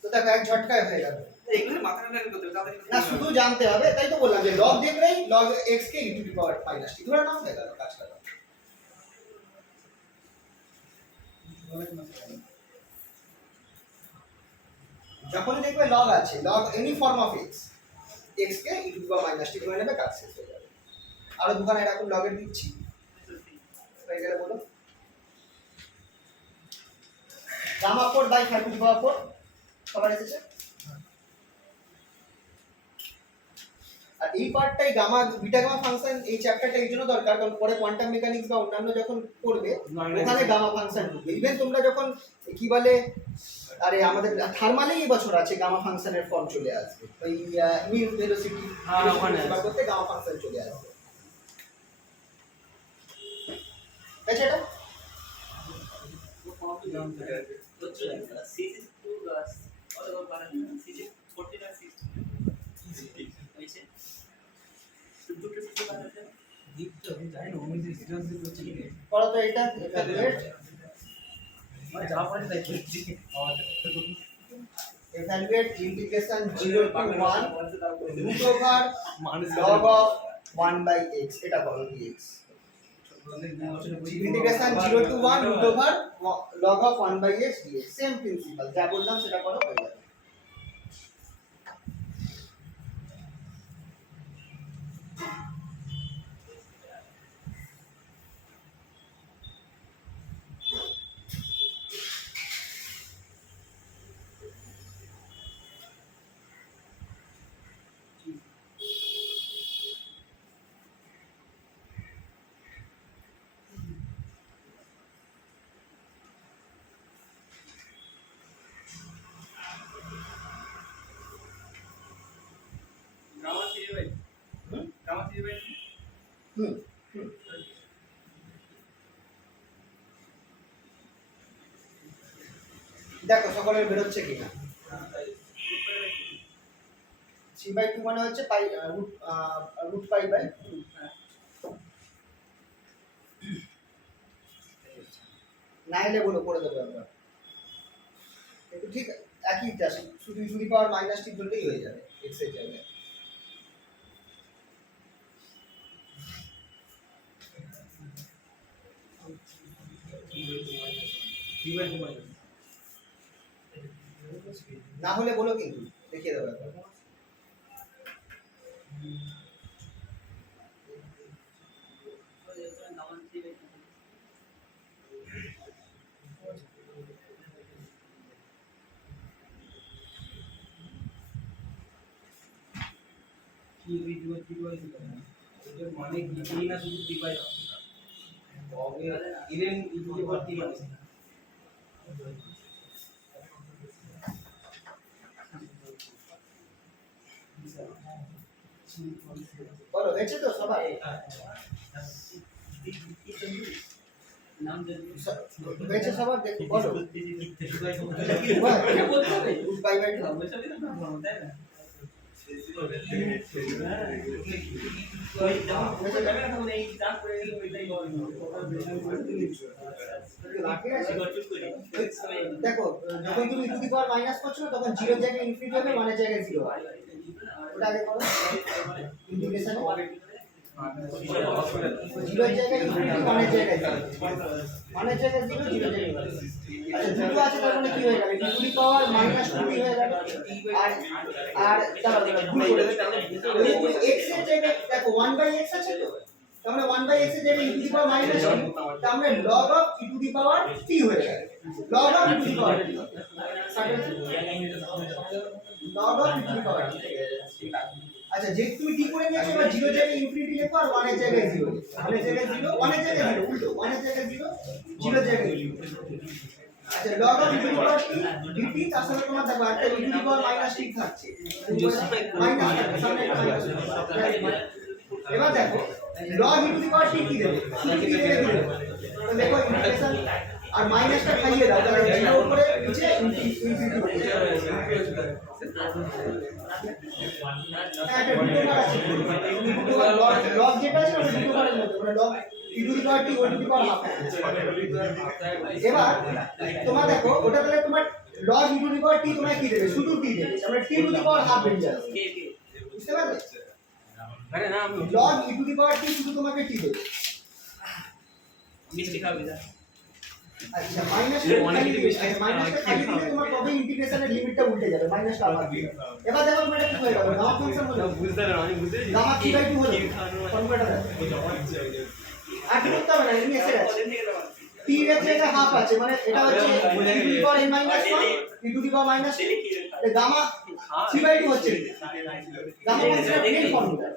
তো দেখো এক ঝটকায় হয়ে গেল, এগুলো মাথা ঠান্ডা করতে হবে তাড়াতাড়ি। না শুধু জানতে হবে, তাই তো বললাম যে লগ দেখলেই log x K e to the power minus t ধরে নাও, হয়ে গেল কাজটা। যখনই দেখবে লগ আছে, log any form of x, x K e to the power minus t ধরে নেবে, কাজ শেষ হয়ে যাবে। আরো দুখানা এরকম লগের দিচ্ছি, হয়ে গেলে বলো gamma 4 by 5 to the power 4 সবার এসেছে। আর এই পার্টটাই গামা বিটা গামা ফাংশন, এই চ্যাপ্টারটা এই জন্য দরকার কারণ পরে কোয়ান্টাম মেকানিক্স বা অন্যান্য যখন পড়বে ওখানে গামা ফাংশন ঢুকবে। ইভেন তোমরা যখন কি বলে, আরে আমাদের থার্মালেই এবছর আছে গামা ফাংশনের ফর্ম চলে আসবে, ওই মিন ভেলোসিটি ওখানে বার করতে গামা ফাংশন চলে আসবে। আচ্ছা এটা হচ্ছে C2 কত কত পারেন C2 14 আর 16 হয়েছে দুটো সিস্টেম বানাতে দিকটা আমি জানি না আমি সিরিয়াস দিতে হচ্ছে কি পড়ো তো এটা এভালুয়েট, মানে যা পারি তাই করছি evaluate integration 0 to 1 root over মানুষ log of 1 by x, এটা করো dx, integration 0 to 1 root over log of 1 by x dx, same principal যা বললাম সেটা করো, হয়ে যাবে। গামা 3 বাই গামা 3 বাই হুম হুম। দেখো সকলের বেরোচ্ছে কিনা, 3/2 মানে হচ্ছে পাই রুট পাই বাই 2, না এলে বলো করে দেবো আমরা, কিন্তু ঠিক একই আসে, শুধু টু দি পাওয়ার মাইনাস টি ধরলেই হয়ে যাবে x এর জায়গায়। না হলে বলো কিন্তু দেখিয়ে দেবো একবার। গামা মানে কি না শুধু ডিভাই হবে ইভেন ইউটি ভর্তি মানে বলো হয়েছে তো সবাই নাম হয়েছে সবার দেখো বলো বাই বাই দেখো যখন তুমি টু দি পাওয়ার মাইনাস করছো না তখন 0 জায়গায় ইনফিনিটি হবে 1 এর জায়গায় 0 হবে ওটা আগে করো ইন্টিগ্রেশন 0 এর জায়গায় ইনফিনিটি 1 এর জায়গায় 1 এর জায়গায় 0 0 জায়গায় 1 আচ্ছা দুটো আছে তার মানে কি হয়ে যাবে টু দি পাওয়ার মাইনাস 2 হয়ে যাবে আর তাহলে ভুল করে x এর জায়গায় দেখো 1/x আছে তো তার মানে 1/x এর জায়গায় e to the power minus 2 তার মানে log of e to the power t হয়ে যাবে log of e to the power t log of e to the power t আচ্ছা যে তুমি t করে নিয়েছো এবার 0 জায়গায় ইনফিনিটি লেখো আর 1 এর জায়গায় 0 1 এর জায়গায় 0 1 এর জায়গায় 0 উল্টো 1 এর জায়গায় 0 0 এর জায়গায় 0 আচ্ছা log of e to the power t dt তার সাথে তোমার দেখো একটা e to the power minus t থাকছে মাইনাস সামনে একটা মাইনাস এবার দেখো log e to the power t কি দেবে কি দেবে তো দেখো ইন্টিগ্রেশন আর মাইনাসটা খাইয়ে দাও তাহলে 0 উপরে নিচে ইনফিনিটি একটা দুটো আছে log যেটা আছে ওটা দুটো করার মতো মানে log e to the power t ও টু দি পাওয়ার হাফ এবার তোমার দেখো ওটা তাহলে তোমার log e to the power t তোমায় কি দেবে শুধু t দেবে আমরা t to the power half বেরিয়ে যাবে বুঝতে পারলে আরে না আমি log e to the power t শুধু তোমাকে t দেবে মিষ্টি খাবি না আচ্ছা মাইনাসটা খালি দিলে তোমার কবে ইন্টিগ্রেশনের লিমিটটা উল্টে যাবে মাইনাসটা আবার দিবে এবার দেখো তুমি এটা কি হয়ে যাবে গামা ফাংশন হলো বুঝতে পারলাম আমি বুঝতে গামা 3/2 হলো ফর্মুলাটা দেখো আর কি করতে হবে না এমনি এসে গেছে t এর জায়গায় হাফ আছে মানে এটা হচ্ছে e to the power n - 1 e to the power minus এই গামা 3/2 হচ্ছে গামা ফাংশনের মেইন ফর্মুলা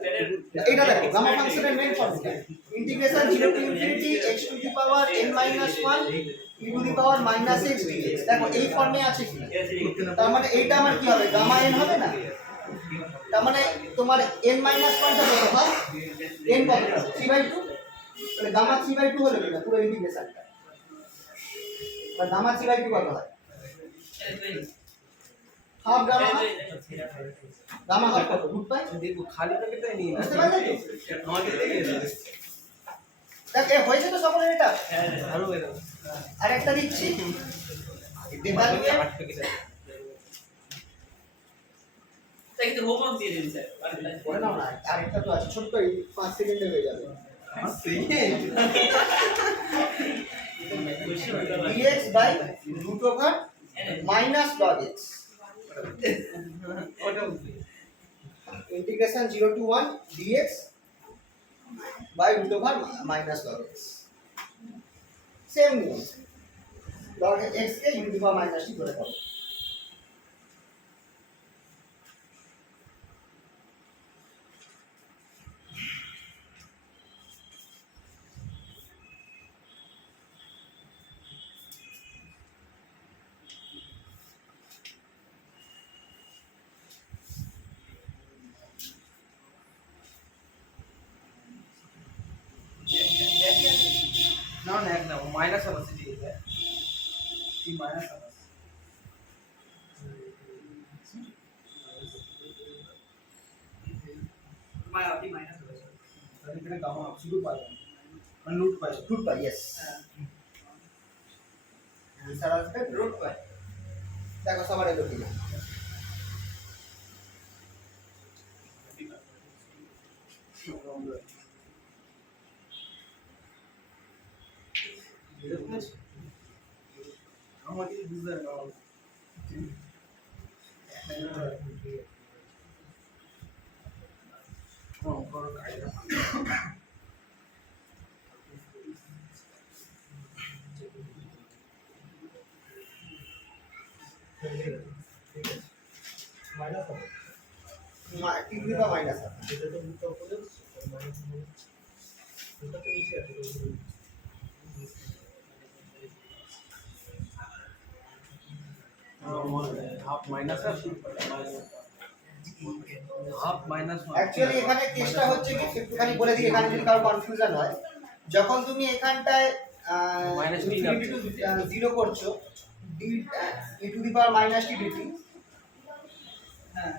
এটা দেখো গামা ফাংশনের main formula integration 0 to infinity x to the power n - 1 e to the power minus x dx দেখো এই ফর্মে আছে কি তার মানে এইটা আমার কি হবে গামা n হবে না তার মানে তোমার n - 1 টা কত হয় n কত 3/2 তাহলে গামা 3/2 হলো কিনা পুরো ইন্টিগ্রেশনটা আর গামা 3/2 কত হয় হাফ গামা হাফ কত রুট পাই দেখো খালি প্যাকেটটাই নিয়ে না বুঝতে পারলে তো আমাকে দেখে দেখ এ হয়েছে তো সকলের এটা ভালো হয়ে গেল আর একটা দিচ্ছি দেবালুয়ে আট প্যাকেট আছে তাই কিন্তু হোমওয়ার্ক দিয়ে দিন স্যার করে নাও না আরেকটা তো আছে ছোট্ট 5 সেকেন্ডে হয়ে যাবে dx by root over minus log x ওটা বুঝলি integration 0 to 1 dx by root over minus log x same নিয়ম log x K u to the power minus t করে পাবো না না এক না মাইনাস আছে ঠিক আছে কি মাইনাস আছে মাই আপনি মাইনাস হবে তাহলে এখানে গামা শুধু পাই মানে root pi root pi yes answer আসবে root pi দেখো সবার এলো কিনা আমাকে বুঝতে না করো কায়দা মাইনাস হবে t to the power minus half. যেটা তো মুখটা উপরে ওটা তো নিচে আছে half minus half minus actually এখানে কেসটা হচ্ছে কি একটুখানি বলে দিই, এখানে যদি কারো কনফিউশন হয়, যখন তুমি এখানটায় Minus t ইনফিনিটি টু 0 করছো e to the power minus t dt, হ্যাঁ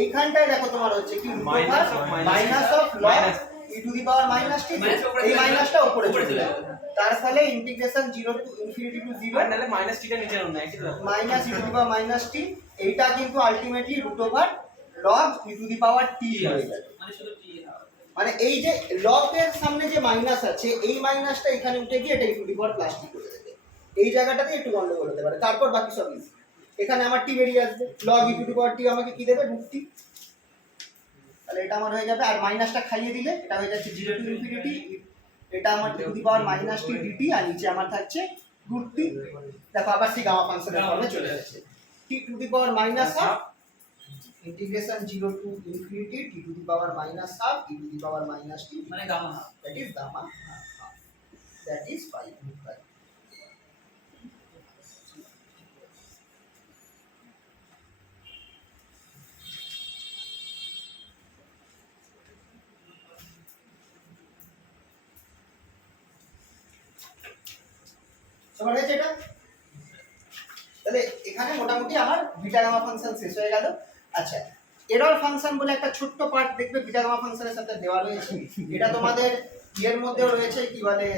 এইখানটায় দেখো তোমার হচ্ছে কি Minus of minus of log minus। E to the power minus t, Minus উপরে এই চলে মাইনাসটা উপরে উপরে চলে চলে যাবে, তার ফলে ইন্টিগ্রেশন 0 টু ইনফিনিটি টু 0 আর নালে মাইনাস টিটা নিচে নাও না একই তো minus e to the power minus t, এইটা কিন্তু ultimately root over log e to the power t হয়ে যাবে। মানে শুধু টি মানে এই যে লগ এর সামনে যে মাইনাস আছে, এই মাইনাসটা এখানে উঠে গিয়ে এটা ই টু দি পাওয়ার প্লাস টি করে দেবে, এই জায়গাটাতে একটু গন্ডগোল হতে পারে, তারপর বাকি সব ইজি। এখানে আমার টি বেরিয়ে আসবে, log e to the power টি আমাকে কি দেবে, রুট টি, তাহলে এটা আমার হয়ে যাবে, আর মাইনাসটা খাইয়ে দিলে এটা হয়ে যাচ্ছে 0 টু ইনফিনিটি, এটা আমার t to the power minus t dt, আর নিচে আমার থাকছে রুট টি। দেখো আবার সেই গামা ফাংশনের ফর্মে চলে যাচ্ছে, t to the power minus half integration 0 to infinity t to the power minus half e to the power minus t, মানে gamma that is gamma half, that is pi root pi। সবার হয়েছে এটা? তাহলে এখানে মোটামুটি আমার beta gamma function শেষ হয়ে গেল। আচ্ছা, এরর ফাংশন বলে একটা ছোট্ট পার্ট দেখবে বিটা গামা ফাংশনের সাথে দেওয়া রয়েছে, এটা তোমাদের এর মধ্যেও রয়েছে, কি বলে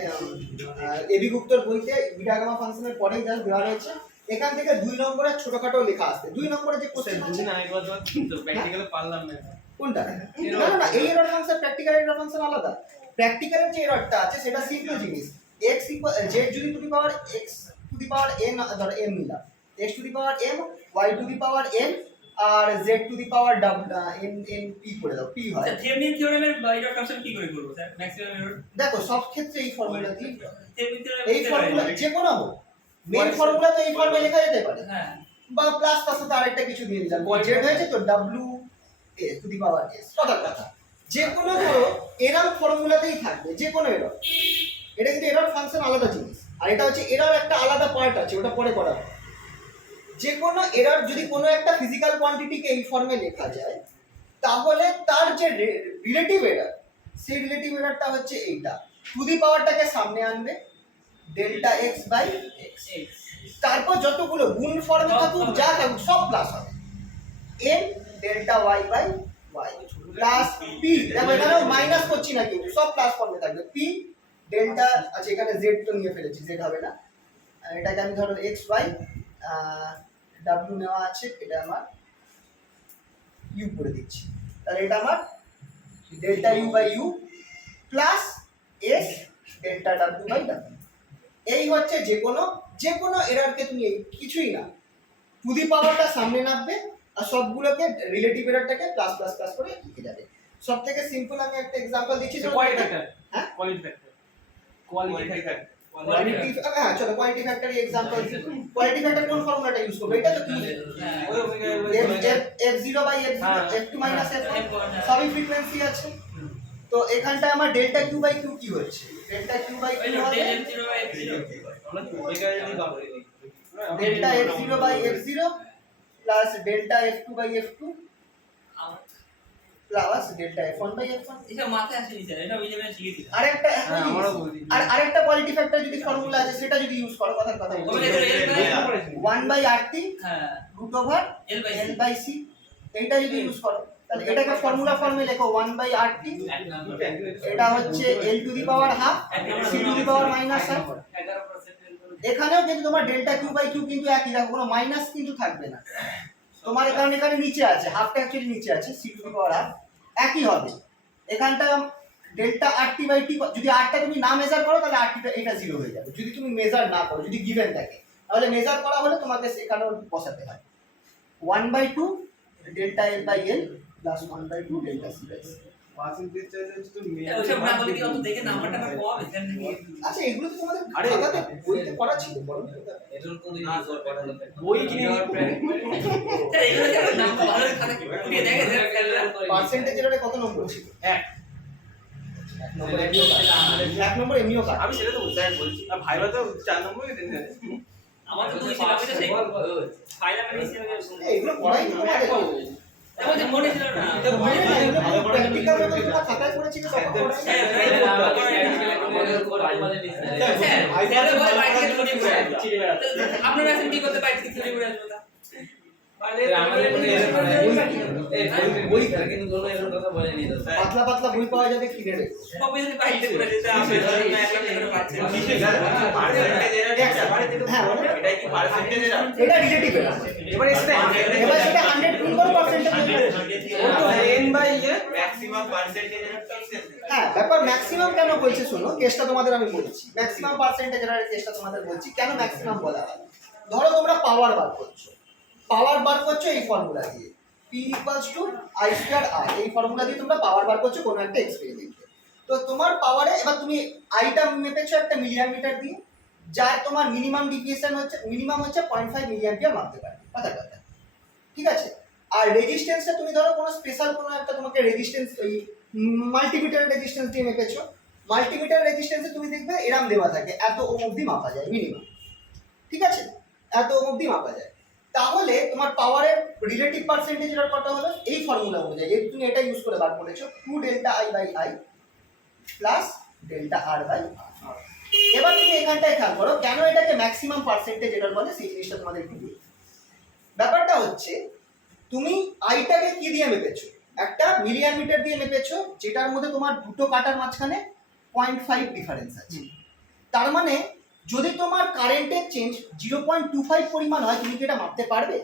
এবি গুপ্তর বইতে বিটা গামা ফাংশনের পরেই যা দেওয়া রয়েছে। এখান থেকে 2 নম্বরের ছোটখাটো লেখা আসছে, 2 নম্বরে যে কোশ্চেন আছে দুদিন আগে কথা কিন্তু প্র্যাকটিক্যালি পারলাম না কোনটা, না না এই error function practical error function আলাদা। প্র্যাকটিক্যালের যে এররটা আছে সেটা সিম্পল জিনিস, x z যদি to the power x to the power n ধর m নিলাম, x to the power m y to the power n আর z to the power n n p করে দাও, p হয়। আচ্ছা থেভেনিন থিওরেমের এরর ফাংশন কি করে করব স্যার ম্যাক্সিমাম এরর? দেখো সব ক্ষেত্রে এই ফর্মুলা দিয়ে, থেভেনিন থিওরেম এই ফর্মুলা যে কোনো হোক, মেইন ফর্মুলা তো এই ফর্মে লেখা যেতে পারে, হ্যাঁ বা প্লাস তার সাথে আরেকটা কিছু দিয়ে দিলাম, z হয়েছে তো w a two the power s, কথা যে কোনো ধরো এরর ফর্মুলাতেই থাকবে, যে কোনো এরর। এটা কিন্তু এরর ফাংশন আলাদা জিনিস, আর এটা হচ্ছে এরর একটা আলাদা পার্ট আছে, ওটা পরে করা হবে। যে কোনো এরর যদি কোনো একটা ফিজিক্যাল কোয়ান্টিটিকে এই ফর্মে লেখা যায়, তাহলে তার যে রিলেটিভ এরর, সেই রিলেটিভ এররটা হচ্ছে এইটা, টু দি পাওয়ারটাকে সামনে আনবে ডেল্টা এক্স বাই এক্স, তারপর যতগুলো গুণ ফর্মে থাকুক যা থাকুক সব প্লাস হবে, n delta y by y plus p, দেখো এখানেও মাইনাস করছি না কিন্তু সব প্লাস ফর্মে থাকবে, পি ডেল্টা, আচ্ছা এখানে জেড তো নিয়ে ফেলেছি, জেড হবে না, আর এটাকে আমি ধরো এক্স ওয়াই ডাব্লিউ নেওয়া আছে, এটা আমার ইউ করে দিচ্ছি, তাহলে এটা আমার delta U by U plus S delta W by W. এই হচ্ছে যে কোনো এররকে তুমি কিছুই না, টু দি পাওয়ারটা সামনে নামবে আর সবগুলোকে রিলেটিভ এররটাকে প্লাস প্লাস প্লাস করে লিখে যাবে। সব থেকে সিম্পল আমি একটা एग्जांपल দিচ্ছি, কোয়ালিটি ফ্যাক্টর, হ্যাঁ quality factor, quality factor quality, হ্যাঁ চলো quality factor example, quality factor কোন ফর্মুলাটা ইউজ করবে, এটা তো কি f0 by f2 minus f1 সবই ফ্রিকোয়েন্সি আছে, তো এখানটা আমার ডেল্টা কিউ বাই কিউ কি হচ্ছে, ডেল্টা কিউ বাই কিউ হবে delta f0 by f0 plus delta f2 by f2 plus delta f1 by f1। এটা মাথায় আসেনি স্যার, এটা ওই জায়গায় শিখেছি আরেকটা হ্যাঁ আমারও বলি আর আরেকটা কোয়ালিটি ফ্যাক্টর যদি ফর্মুলা আছে সেটা যদি ইউজ করো, কথার কথা বলছি, 1 বাই RT হ্যাঁ root over L by C। L by C, এইটা যদি ইউজ করো তাহলে এটাকে ফর্মুলা ফর্মে লেখো 1 বাই RT, এটা হচ্ছে L two the power half C two the power minus half. এখানেও কিন্তু তোমার ডেল্টা কিউ বাই কিউ কিন্তু একই, দেখো কোনো মাইনাস কিন্তু থাকবে না তোমার, কারণ এখানে নিচে আছে, হাফটা অ্যাকচুয়ালি নিচে আছে, C two the power half একই হবে। এখানটা ডেল্টা RT বাই T, যদি আরটা তুমি না মেজার করো তাহলে RTটা এটা 0 হয়ে যাবে, যদি তুমি মেজার না করো, যদি গিভেন থাকে, তাহলে মেজার করা হলে তোমাকে সেখানেও বসাতে হয় 1/2 delta L by L plus 1/2 delta C by C। Percentage চাইলে হচ্ছে তো ওসব না বলে কি অত দেখে নাম্বারটা আমার কম এখান থেকে আচ্ছা এগুলো তো তোমাদের আরে, খাতাতে বইতে পড়া ছিল বলো এটার কোনো বই কিনে স্যার এগুলো কি নাম্বার ভালো খাতা কি পুরিয়ে দেখে স্যার পার্সেন্টেজের ওটা কত নম্বর ছিল এক এক নম্বর এমনিও কাট আমি সেটা তো বলছি আর ভাইবা তো 4 নম্বরে দেন আমার তো 2 ছিল আমি তো সেই ফাইনাল আমি হিসেবে এগুলো পড়াই না আমাদের তারপর যে মনে ছিল না প্র্যাকটিক্যাল যখন তোমরা খাতায় পড়েছিলে তখন পড়াই না। আপনারা এখন কি করতে পারেন কি থিওরি করে আসবো পাতলা পাতলা বই পাওয়া যাবে কিনে রে কপি যদি বাইরে করে দিতে আপনি ধরেন না একটা করে পাচ্ছেন হ্যাঁ বলো। এটা কি পার্সেন্টেজ এটা রিলেটিভ এবার সেটা এবার সেটা 100 গুণ করো percentage n by maximum percentage হ্যাঁ ব্যাপার ম্যাক্সিমাম কেন বলছে শোনো কেসটা তোমাদের আমি বলছি ম্যাক্সিমাম পার্সেন্টেজ এর কেসটা তোমাদের বলছি কেন ম্যাক্সিমাম বলা হয় ধরো তোমরা পাওয়ার বার করছো এই ফর্মুলা দিয়ে p = i²r এই ফর্মুলা দিয়ে তোমরা পাওয়ার বার করছো কোনো একটা এক্সপেরিমেন্টে তো তোমার পাওয়ারে এবার তুমি আইটা মেপেছো একটা মিলিঅ্যাম্পিটার দিয়ে যার তোমার মিনিমাম ডিভিয়েশন হচ্ছে 0.5 মিলিঅ্যাম্পিয়ার মাপতে পারবে কথা ঠিক আছে আর রেজিস্ট্যান্সটা তুমি ধরো কোনো স্পেশাল কোনো একটা তোমাকে রেজিস্ট্যান্স ওই মাল্টিমিটার রেজিস্ট্যান্স দিয়ে মেপেছো মাল্টিমিটার রেজিস্ট্যান্সে তুমি দেখবে এরম দেওয়া থাকে এত ওম অবধি মাপা যায় মিনিমাম ঠিক আছে এত ওম অবধি মাপা যায় তাহলে তোমার পাওয়ারের রিলেটিভ পার্সেন্টেজ এর কত হলো এই ফর্মুলা অনুযায়ী যেহেতু তুমি এটা ইউজ করে বার করেছো 2 ΔI/I + ΔR/R এবার তুমি এখানটায় খেয়াল করো কেন এটাকে ম্যাক্সিমাম পার্সেন্টেজ এটার বলে সেই জিনিসটা তোমাদের একটু বলি ব্যাপারটা হচ্ছে তুমি আইটাকে কি দিয়ে মেপেছো একটা মিলিঅ্যাম্পিটার দিয়ে মেপেছো যেটার মধ্যে তোমার দুটো কাটার মাঝখানে 0.5 ডিফারেন্স আছে তার মানে যদি তোমার কারেন্টের চেঞ্জ 0.25 পরিমাণ হয় তুমি কি এটা মাপতে পারবে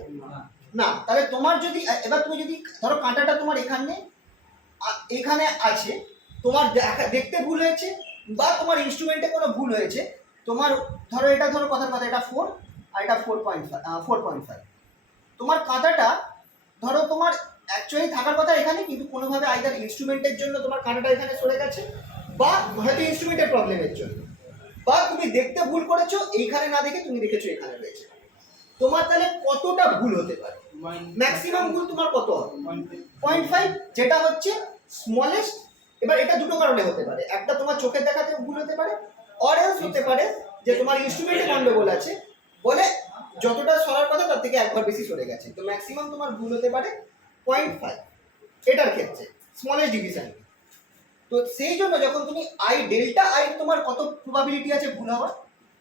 না তাহলে তোমার যদি এবার তুমি যদি ধরো কাঁটাটা তোমার এখানে আছে তোমার দেখতে ভুল হয়েছে বা তোমার ইনস্ট্রুমেন্টে কোনো ভুল হয়েছে তোমার ধরো এটা ধরো কথার কথা এটা 4 আর এটা 4.5 তোমার কাঁটাটা ধরো তোমার অ্যাকচুয়ালি থাকার কথা এখানে কিন্তু কোনোভাবে আইদার ইনস্ট্রুমেন্টের জন্য তোমার কাঁটাটা এখানে সরে গেছে বা হয়তো ইনস্ট্রুমেন্টের প্রবলেমের জন্য বা তুমি দেখতে ভুল করেছো এইখানে না দেখে তুমি দেখেছো এখানে রয়েছে তোমার তাহলে কতটা ভুল হতে পারে ম্যাক্সিমাম ভুল তোমার কত হবে 0.5 যেটা হচ্ছে স্মলেস্ট এবার এটা দুটো কারণে হতে পারে একটা তোমার চোখের দেখাতে ভুল হতে পারে অর এলস হতে পারে যে তোমার ইনস্ট্রুমেন্টে গন্ডগোল আছে বলে যতটা সরার কথা তার থেকে একবার বেশি সরে গেছে তো ম্যাক্সিমাম তোমার ভুল হতে পারে 0.5 এটার ক্ষেত্রে স্মলেস্ট ডিভিশন তো সেই জন্য যখন তুমি ΔI তোমার কত প্রবাবিলিটি আছে ভুল হওয়ার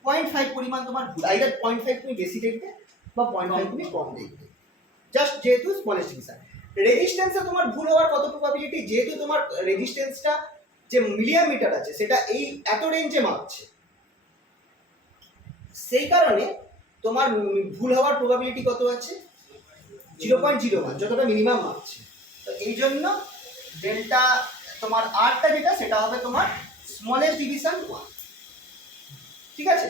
0.5 পরিমাণ তোমার ভুল আইদার 0.5 তুমি বেশি দেখবে বা 0.5 তুমি কম দেখবে জাস্ট যেহেতু স্মলেস্ট ডিভিশন রেজিস্ট্যান্সে তোমার ভুল হওয়ার কত প্রবাবিলিটি যেহেতু তোমার রেজিস্ট্যান্সটা যে মিলিঅ্যামিটার আছে সেটা এই এত রেঞ্জে মাপছে সেই কারণে তোমার ভুল হওয়ার প্রবাবিলিটি কত আছে 0.01 যতটা মিনিমাম মাপছে তো এই জন্য ডেল্টা তোমার আরটা যেটা সেটা হবে তোমার স্মলেস্ট ডিভিশন 1 ঠিক আছে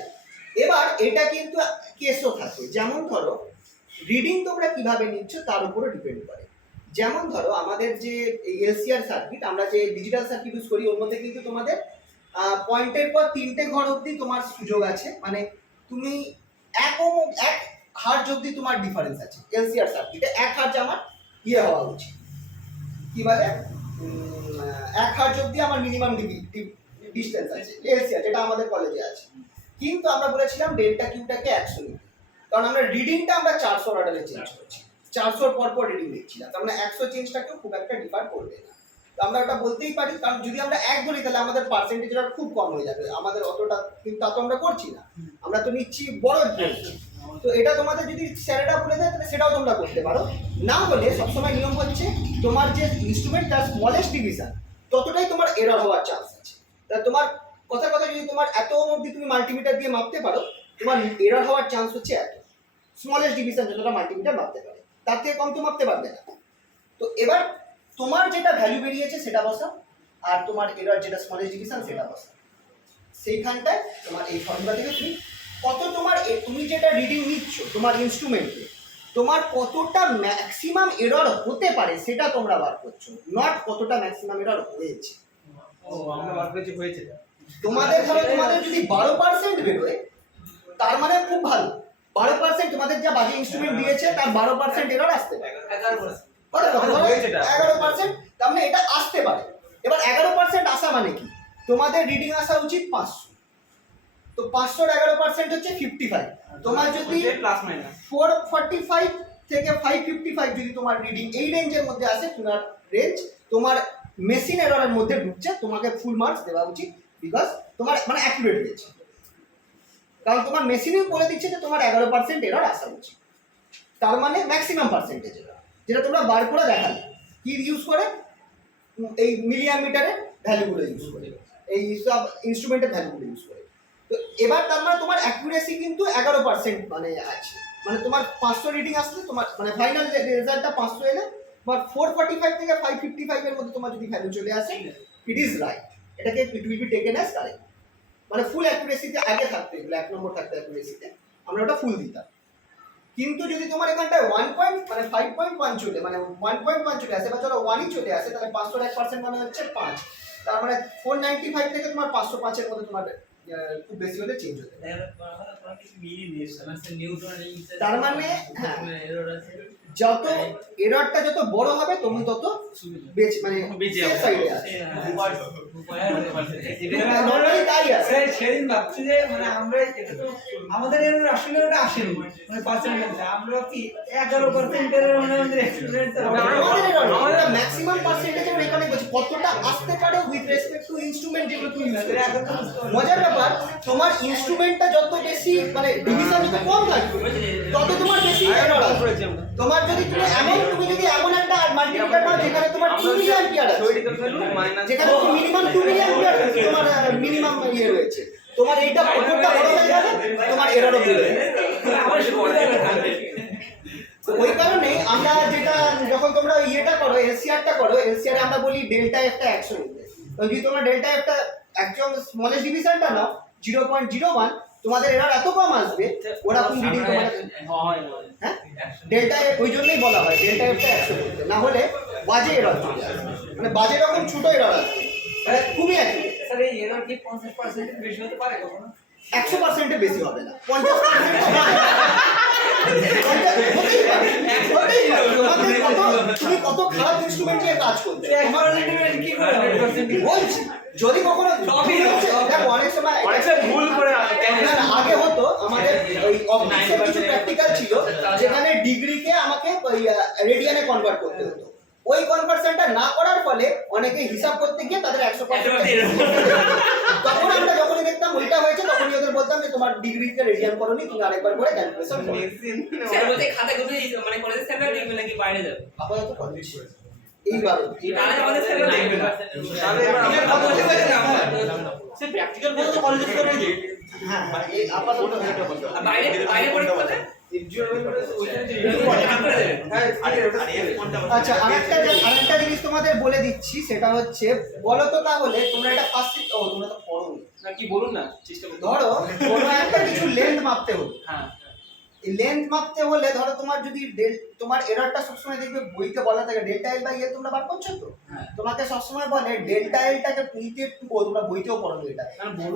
এবার এটা কিন্তু কেসও থাকে যেমন ধরো রিডিং তোমরা কিভাবে নিচ্ছ তার উপরে ডিপেন্ড করে যেমন ধরো আমাদের যে এলসিআর সার্কিট আমরা যে ডিজিটাল সার্কিট ইউজ করি ওর মধ্যে কিন্তু তোমাদের পয়েন্টের পর 3টে ঘর অবধি তোমার সুযোগ আছে মানে তুমি এক হার্জ অবধি তোমার ডিফারেন্স আছে এলসিআর সার্কিটে 1 হার্জ আমার হওয়া উচিত কি বলে 1 হার্জ অবধি আমার মিনিমাম ডিস্টেন্স আছে এলসিআর যেটা আমাদের কলেজে আছে কিন্তু আমরা বলেছিলাম ডেল্টা কিউটাকে 100 নিতে কারণ আমরা রিডিংটা আমরা 400 অর্ডারে চেঞ্জ করছি 400 পর রিডিং দেখছিলাম তার মানে 100 চেঞ্জটাকেও খুব একটা ডিফার করবে না তো আমরা ওটা বলতেই পারি কারণ যদি আমরা 1 ধরি তাহলে আমাদের পার্সেন্টেজটা খুব কম হয়ে যাবে আমাদের অতটা কিন্তু তা তো আমরা করছি না আমরা তো নিচ্ছি বড় নিচ্ছি তো এটা তোমাদের যদি স্যারেরা বলে দেয় তাহলে সেটাও তোমরা করতে পারো না হলে সবসময় নিয়ম হচ্ছে তোমার যে ইনস্ট্রুমেন্ট তার স্মলেস্ট ডিভিশন ততটাই তোমার এরর হওয়ার চান্স আছে তাহলে তোমার কথার কথা যদি তোমার এত অবধি তুমি মাল্টিমিটার দিয়ে মাপতে পারো তোমার এরর হওয়ার চান্স হচ্ছে এত স্মলেস্ট ডিভিশন যতটা মাল্টিমিটার মাপতে পারে তার থেকে কম তো মাপতে পারবে না তো এবার তোমার যেটা ভ্যালু বেরিয়েছে সেটা বসাও আর তোমার এরর যেটা স্মলেস্ট ডিভিশন সেটা বসাও সেইখানটায় তোমার এই ফর্মুলা থেকে তুমি কত তোমার তুমি যেটা রিডিং নিচ্ছ তোমার ইনস্ট্রুমেন্টে তোমার কতটা ম্যাক্সিমাম এরর হতে পারে সেটা তোমরা বার করছো, নট কতটা ম্যাক্সিমাম এরর হয়েছে। ও আমরা বার করেছি হয়েছে। তোমাদের ধরো তোমাদের যদি 12% বেরোয় তার মানে খুব ভালো। 12% তোমাদের যা বাজে ইনস্ট্রুমেন্ট দিয়েছে তার 12% এরর আসতে পারে। 11%, তার মানে এটা আসতে পারে। এবার 11% আসা মানে কি, তোমাদের রিডিং আসা উচিত 500, তো 500 এর 11% হচ্ছে 55। তোমার যদি প্লাস মাইনাস 445 থেকে 555 যদি তোমার রিডিং এই রেঞ্জের মধ্যে আসে, তোমার রেঞ্জ তোমার মেশিন এররের মধ্যে ঢুকছে, তোমাকে ফুল মার্কস দেওয়া উচিত, বিকজ তোমার মানে অ্যাকুরেট হয়েছে। কারণ তোমার মেশিনই বলে দিচ্ছে যে তোমার 11% এরর আসা উচিত, তার মানে ম্যাক্সিমাম পার্সেন্টেজ এরর, যেটা তোমরা বার করে দেখালে কি ইউজ করে, এই মিলিয়ামিটারের ভ্যালুগুলো ইউজ করে, এই সব ইনস্ট্রুমেন্টের ভ্যালুগুলো ইউজ করে। তো এবার তার মানে তোমার অ্যাকুরেসি কিন্তু 11% মানে আছে, মানে তোমার 500 রিডিং আসলে তোমার মানে ফাইনাল রেজাল্টটা 500 এলে তোমার 445 থেকে 555 এর মধ্যে তোমার যদি ভ্যালু চলে আসে, ইট ইজ রাইট, এটাকে it will be taken as correct. মানে ফুল অ্যাকুরেসিতে আগে থাকতো, এগুলো 1 নম্বর থাকতো অ্যাকুরেসিতে, আমরা ওটা ফুল দিতাম। কিন্তু যদি তোমার এখানটায় 5.1 চলে, মানে 1.1 চলে আসে, বা চলো 1ই চলে আসে, তাহলে 500 1% মানে হচ্ছে 5, তার মানে 495 থেকে তোমার 505 এর মধ্যে তোমার খুব বেশি হলে চেঞ্জ হতে পারে। তার মানে হ্যাঁ, যত এররটা যত বড় হবে তুমি তত মানে সেফ সাইডে আছে। নরমালি তাই আছে। সেদিন ভাবছি যে মানে আমরা এটা তো আমাদের এর আসলে ওটা আসেনি, মানে পার্সেন্টেজ আমরা কি 11% এর মানে আমাদের এক্সপেরিয়েন্স আমাদের ম্যাক্সিমাম পার্সেন্টেজ আমরা এখানে বলছি কতটা আসতে পারে উইথ রেসপেক্ট টু ইনস্ট্রুমেন্ট যেগুলো তুমি ইউজ করছো। মজার ব্যাপার, তোমার ইনস্ট্রুমেন্টটা যত বেশি মানে ডিভিশন যত কম থাকবে তত তোমার বেশি এরর আসবে। তোমার যদি তুমি যদি এমন একটা মাল্টিমিটার নাও যেখানে তোমার 2 মিলিয়ন পিয়ার আছে, যেখানে তুমি মিনিমাম 2 মিলিয়ন পিয়ার তোমার মিনিমাম ইয়ে রয়েছে, তোমার এইটা প্রকোডটা বড় হয়ে যাবে, তোমার এররও বেড়ে যাবে। ওই কারণে আমরা যেটা যখন তোমরা ইয়েটা করো, এলসিআরটা করো, এলসিআরে আমরা বলি ডেল্টা এফটা 100 নিতে। তো যদি তোমরা ডেল্টা এফটা একদম স্মলেস্ট ডিভিশনটা নাও 0.01, তোমাদের এরর এত কম আসবে ওরকম রিডিং তোমার হ্যাঁ ডেল্টা ওই জন্যই বলা হয় ডেল্টা এফটা 100 করতে, না হলে বাজে এরর চলে আসবে, মানে বাজে রকম ছোট এরর আসবে, মানে খুবই অ্যাকুরেট। স্যার এই এরর কি 50% এর বেশি হতে পারে কখনো? 100% এর বেশি হবে না, 50% তুমি কত খারাপ ইনস্ট্রুমেন্ট নিয়ে কাজ করছো কি করে বলছি, যদি কখনো দেখো অনেক সময় ভুল করে আগে হতো আমাদের ওই অপটিক্সের কিছু প্র্যাকটিক্যাল ছিল যেখানে ডিগ্রিকে আমাকে ওই রেডিয়ানে কনভার্ট করতে হতো। ওই কনভার্সনটা না করার ফলে অনেকে হিসাব করতে গিয়ে তাদের 100% তখন আমরা যখনই দেখতাম ওইটা হয়েছে তখনই ওদের বলতাম যে তোমার ডিগ্রিকে রেডিয়ান করোনি, তুমি আরেকবার করে ক্যালকুলেশন করো। স্যার বলতে খাতা গুলো মানে কলেজের স্যাররা দেখবে নাকি বাইরে যাবে আপাতত কলেজ এইবার তাহলে আমাদের স্যাররা দেখবে সে প্র্যাকটিক্যাল বলতে তো কলেজে করে দিই। হ্যাঁ এই আপাতত এটা বলতে আর বাইরে বাইরে পরীক্ষা হলে আচ্ছা আরেকটা জিনিস তোমাদের বলে দিচ্ছি, সেটা হচ্ছে বলো তো তাহলে তোমরা এটা ফার্স্ট তোমরা তো পড়োনি না, কি বলুন না চেষ্টা করুন। ধরো কোনো একটা কিছু লেন্থ মাপতে হলো, হ্যাঁ এই লেন্থ মাপতে হলে ধরো তোমার যদি তোমার এররটা সবসময় দেখবে বইতে বলা থাকে ডেল্টা এল বাই এল, তোমরা বার করছো তো, তোমাকে সবসময় বলে ডেল্টা এলটাকে নিতে তোমরা বইতেও পড়ো এটা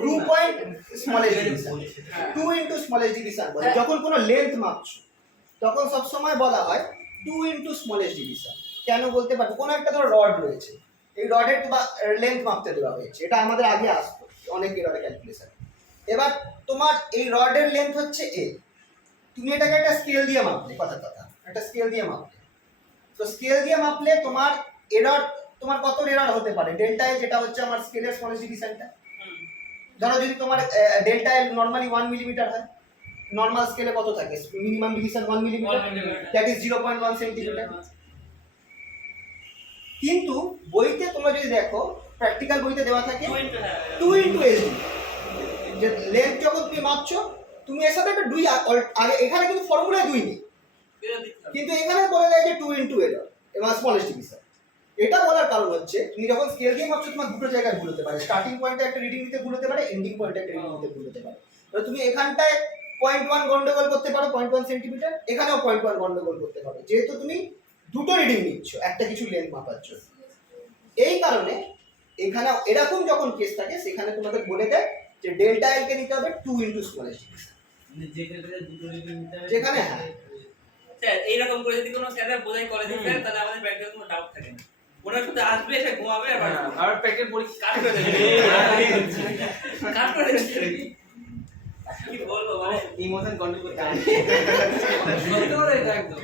2 point smallest division 2 into smallest division বলে। যখন কোনো লেন্থ মাপছো তখন সবসময় বলা হয় 2 ইনটু স্মলেস্ট ডিভিশন। কেন বলতে পারবো, কোনো একটা ধরো রড রয়েছে, এই রডের লেন্থ মাপতে দেওয়া হয়েছে, এটা আমাদের আগে আসতো অনেক রডের ক্যালকুলেশন। এবার তোমার এই রডের লেন্থ হচ্ছে এ, তুমি এটাকে একটা স্কেল দিয়ে মাপলে, কথা একটা স্কেল দিয়ে মাপলে, তো স্কেল দিয়ে মাপলে তোমার এরর তোমার কত এরর হতে পারে, ডেল্টা এল যেটা হচ্ছে আমার স্কেলের স্মলেস্ট ডিভিশনটা। ধরো যদি তোমার ডেল্টা এল নরমালি 1 মিলিমিটার হয়, নরমাল স্কেলে কত থাকে, minimum division 1 millimetre, that is 0.1 centimetre. কিন্তু বইতে তোমরা যদি দেখো প্র্যাকটিক্যাল বইতে দেওয়া থাকে 2 ইনটু এসডি, যে লেন্থ যখন তুমি মাপছো তুমি এর সাথে একটা 2 আগে, এখানে কিন্তু ফর্মুলায় 2 নেই, কিন্তু এখানে বলা যায় যে 2 ইনটু এরর এবং স্মলেস্ট ডিভিশন। এটা বলার কারণ হচ্ছে তুমি যখন স্কেল দিয়ে মাপছো তোমার দুটো জায়গায় ভুল হতে পারে, স্টার্টিং পয়েন্টে একটা রিডিং নিতে ভুল হতে পারে, এন্ডিং পয়েন্টে একটা রিডিং নিতে ভুল হতে পারে। তো তুমি এখানটায় 0.1 গন্ডগোল করতে পারো, 0.1 সেন্টিমিটার, এখানেও 0.1 গন্ডগোল করতে পারো, যেহেতু তুমি দুটো রিডিং নিচ্ছ একটা কিছু লেন্থ মাপার জন্য। এই কারণে এখানে এরকম যখন কেস থাকে সেখানে তোমাদের বলে দেয় যে ডেল্টা এল কে নিতে হবে 2 ইন্টু স্মলেস্ট যেখানে হ্যাঁ স্যার এইরকম করে যদি কোনো স্যার বোঝাই কলেজে স্যার তাহলে আমাদের প্র্যাকটিক্যাল কোনো ডাউট থাকে না। ওরা শুধু আসবে এসে ঘুমাবে আর আর প্যাকেট পরীক্ষা কাট করে দেবে। কাট করে দেবে। কি বলবো মানে ইমোশন কন্ট্রোল করতে হবে। সত্যি করে এটা একদম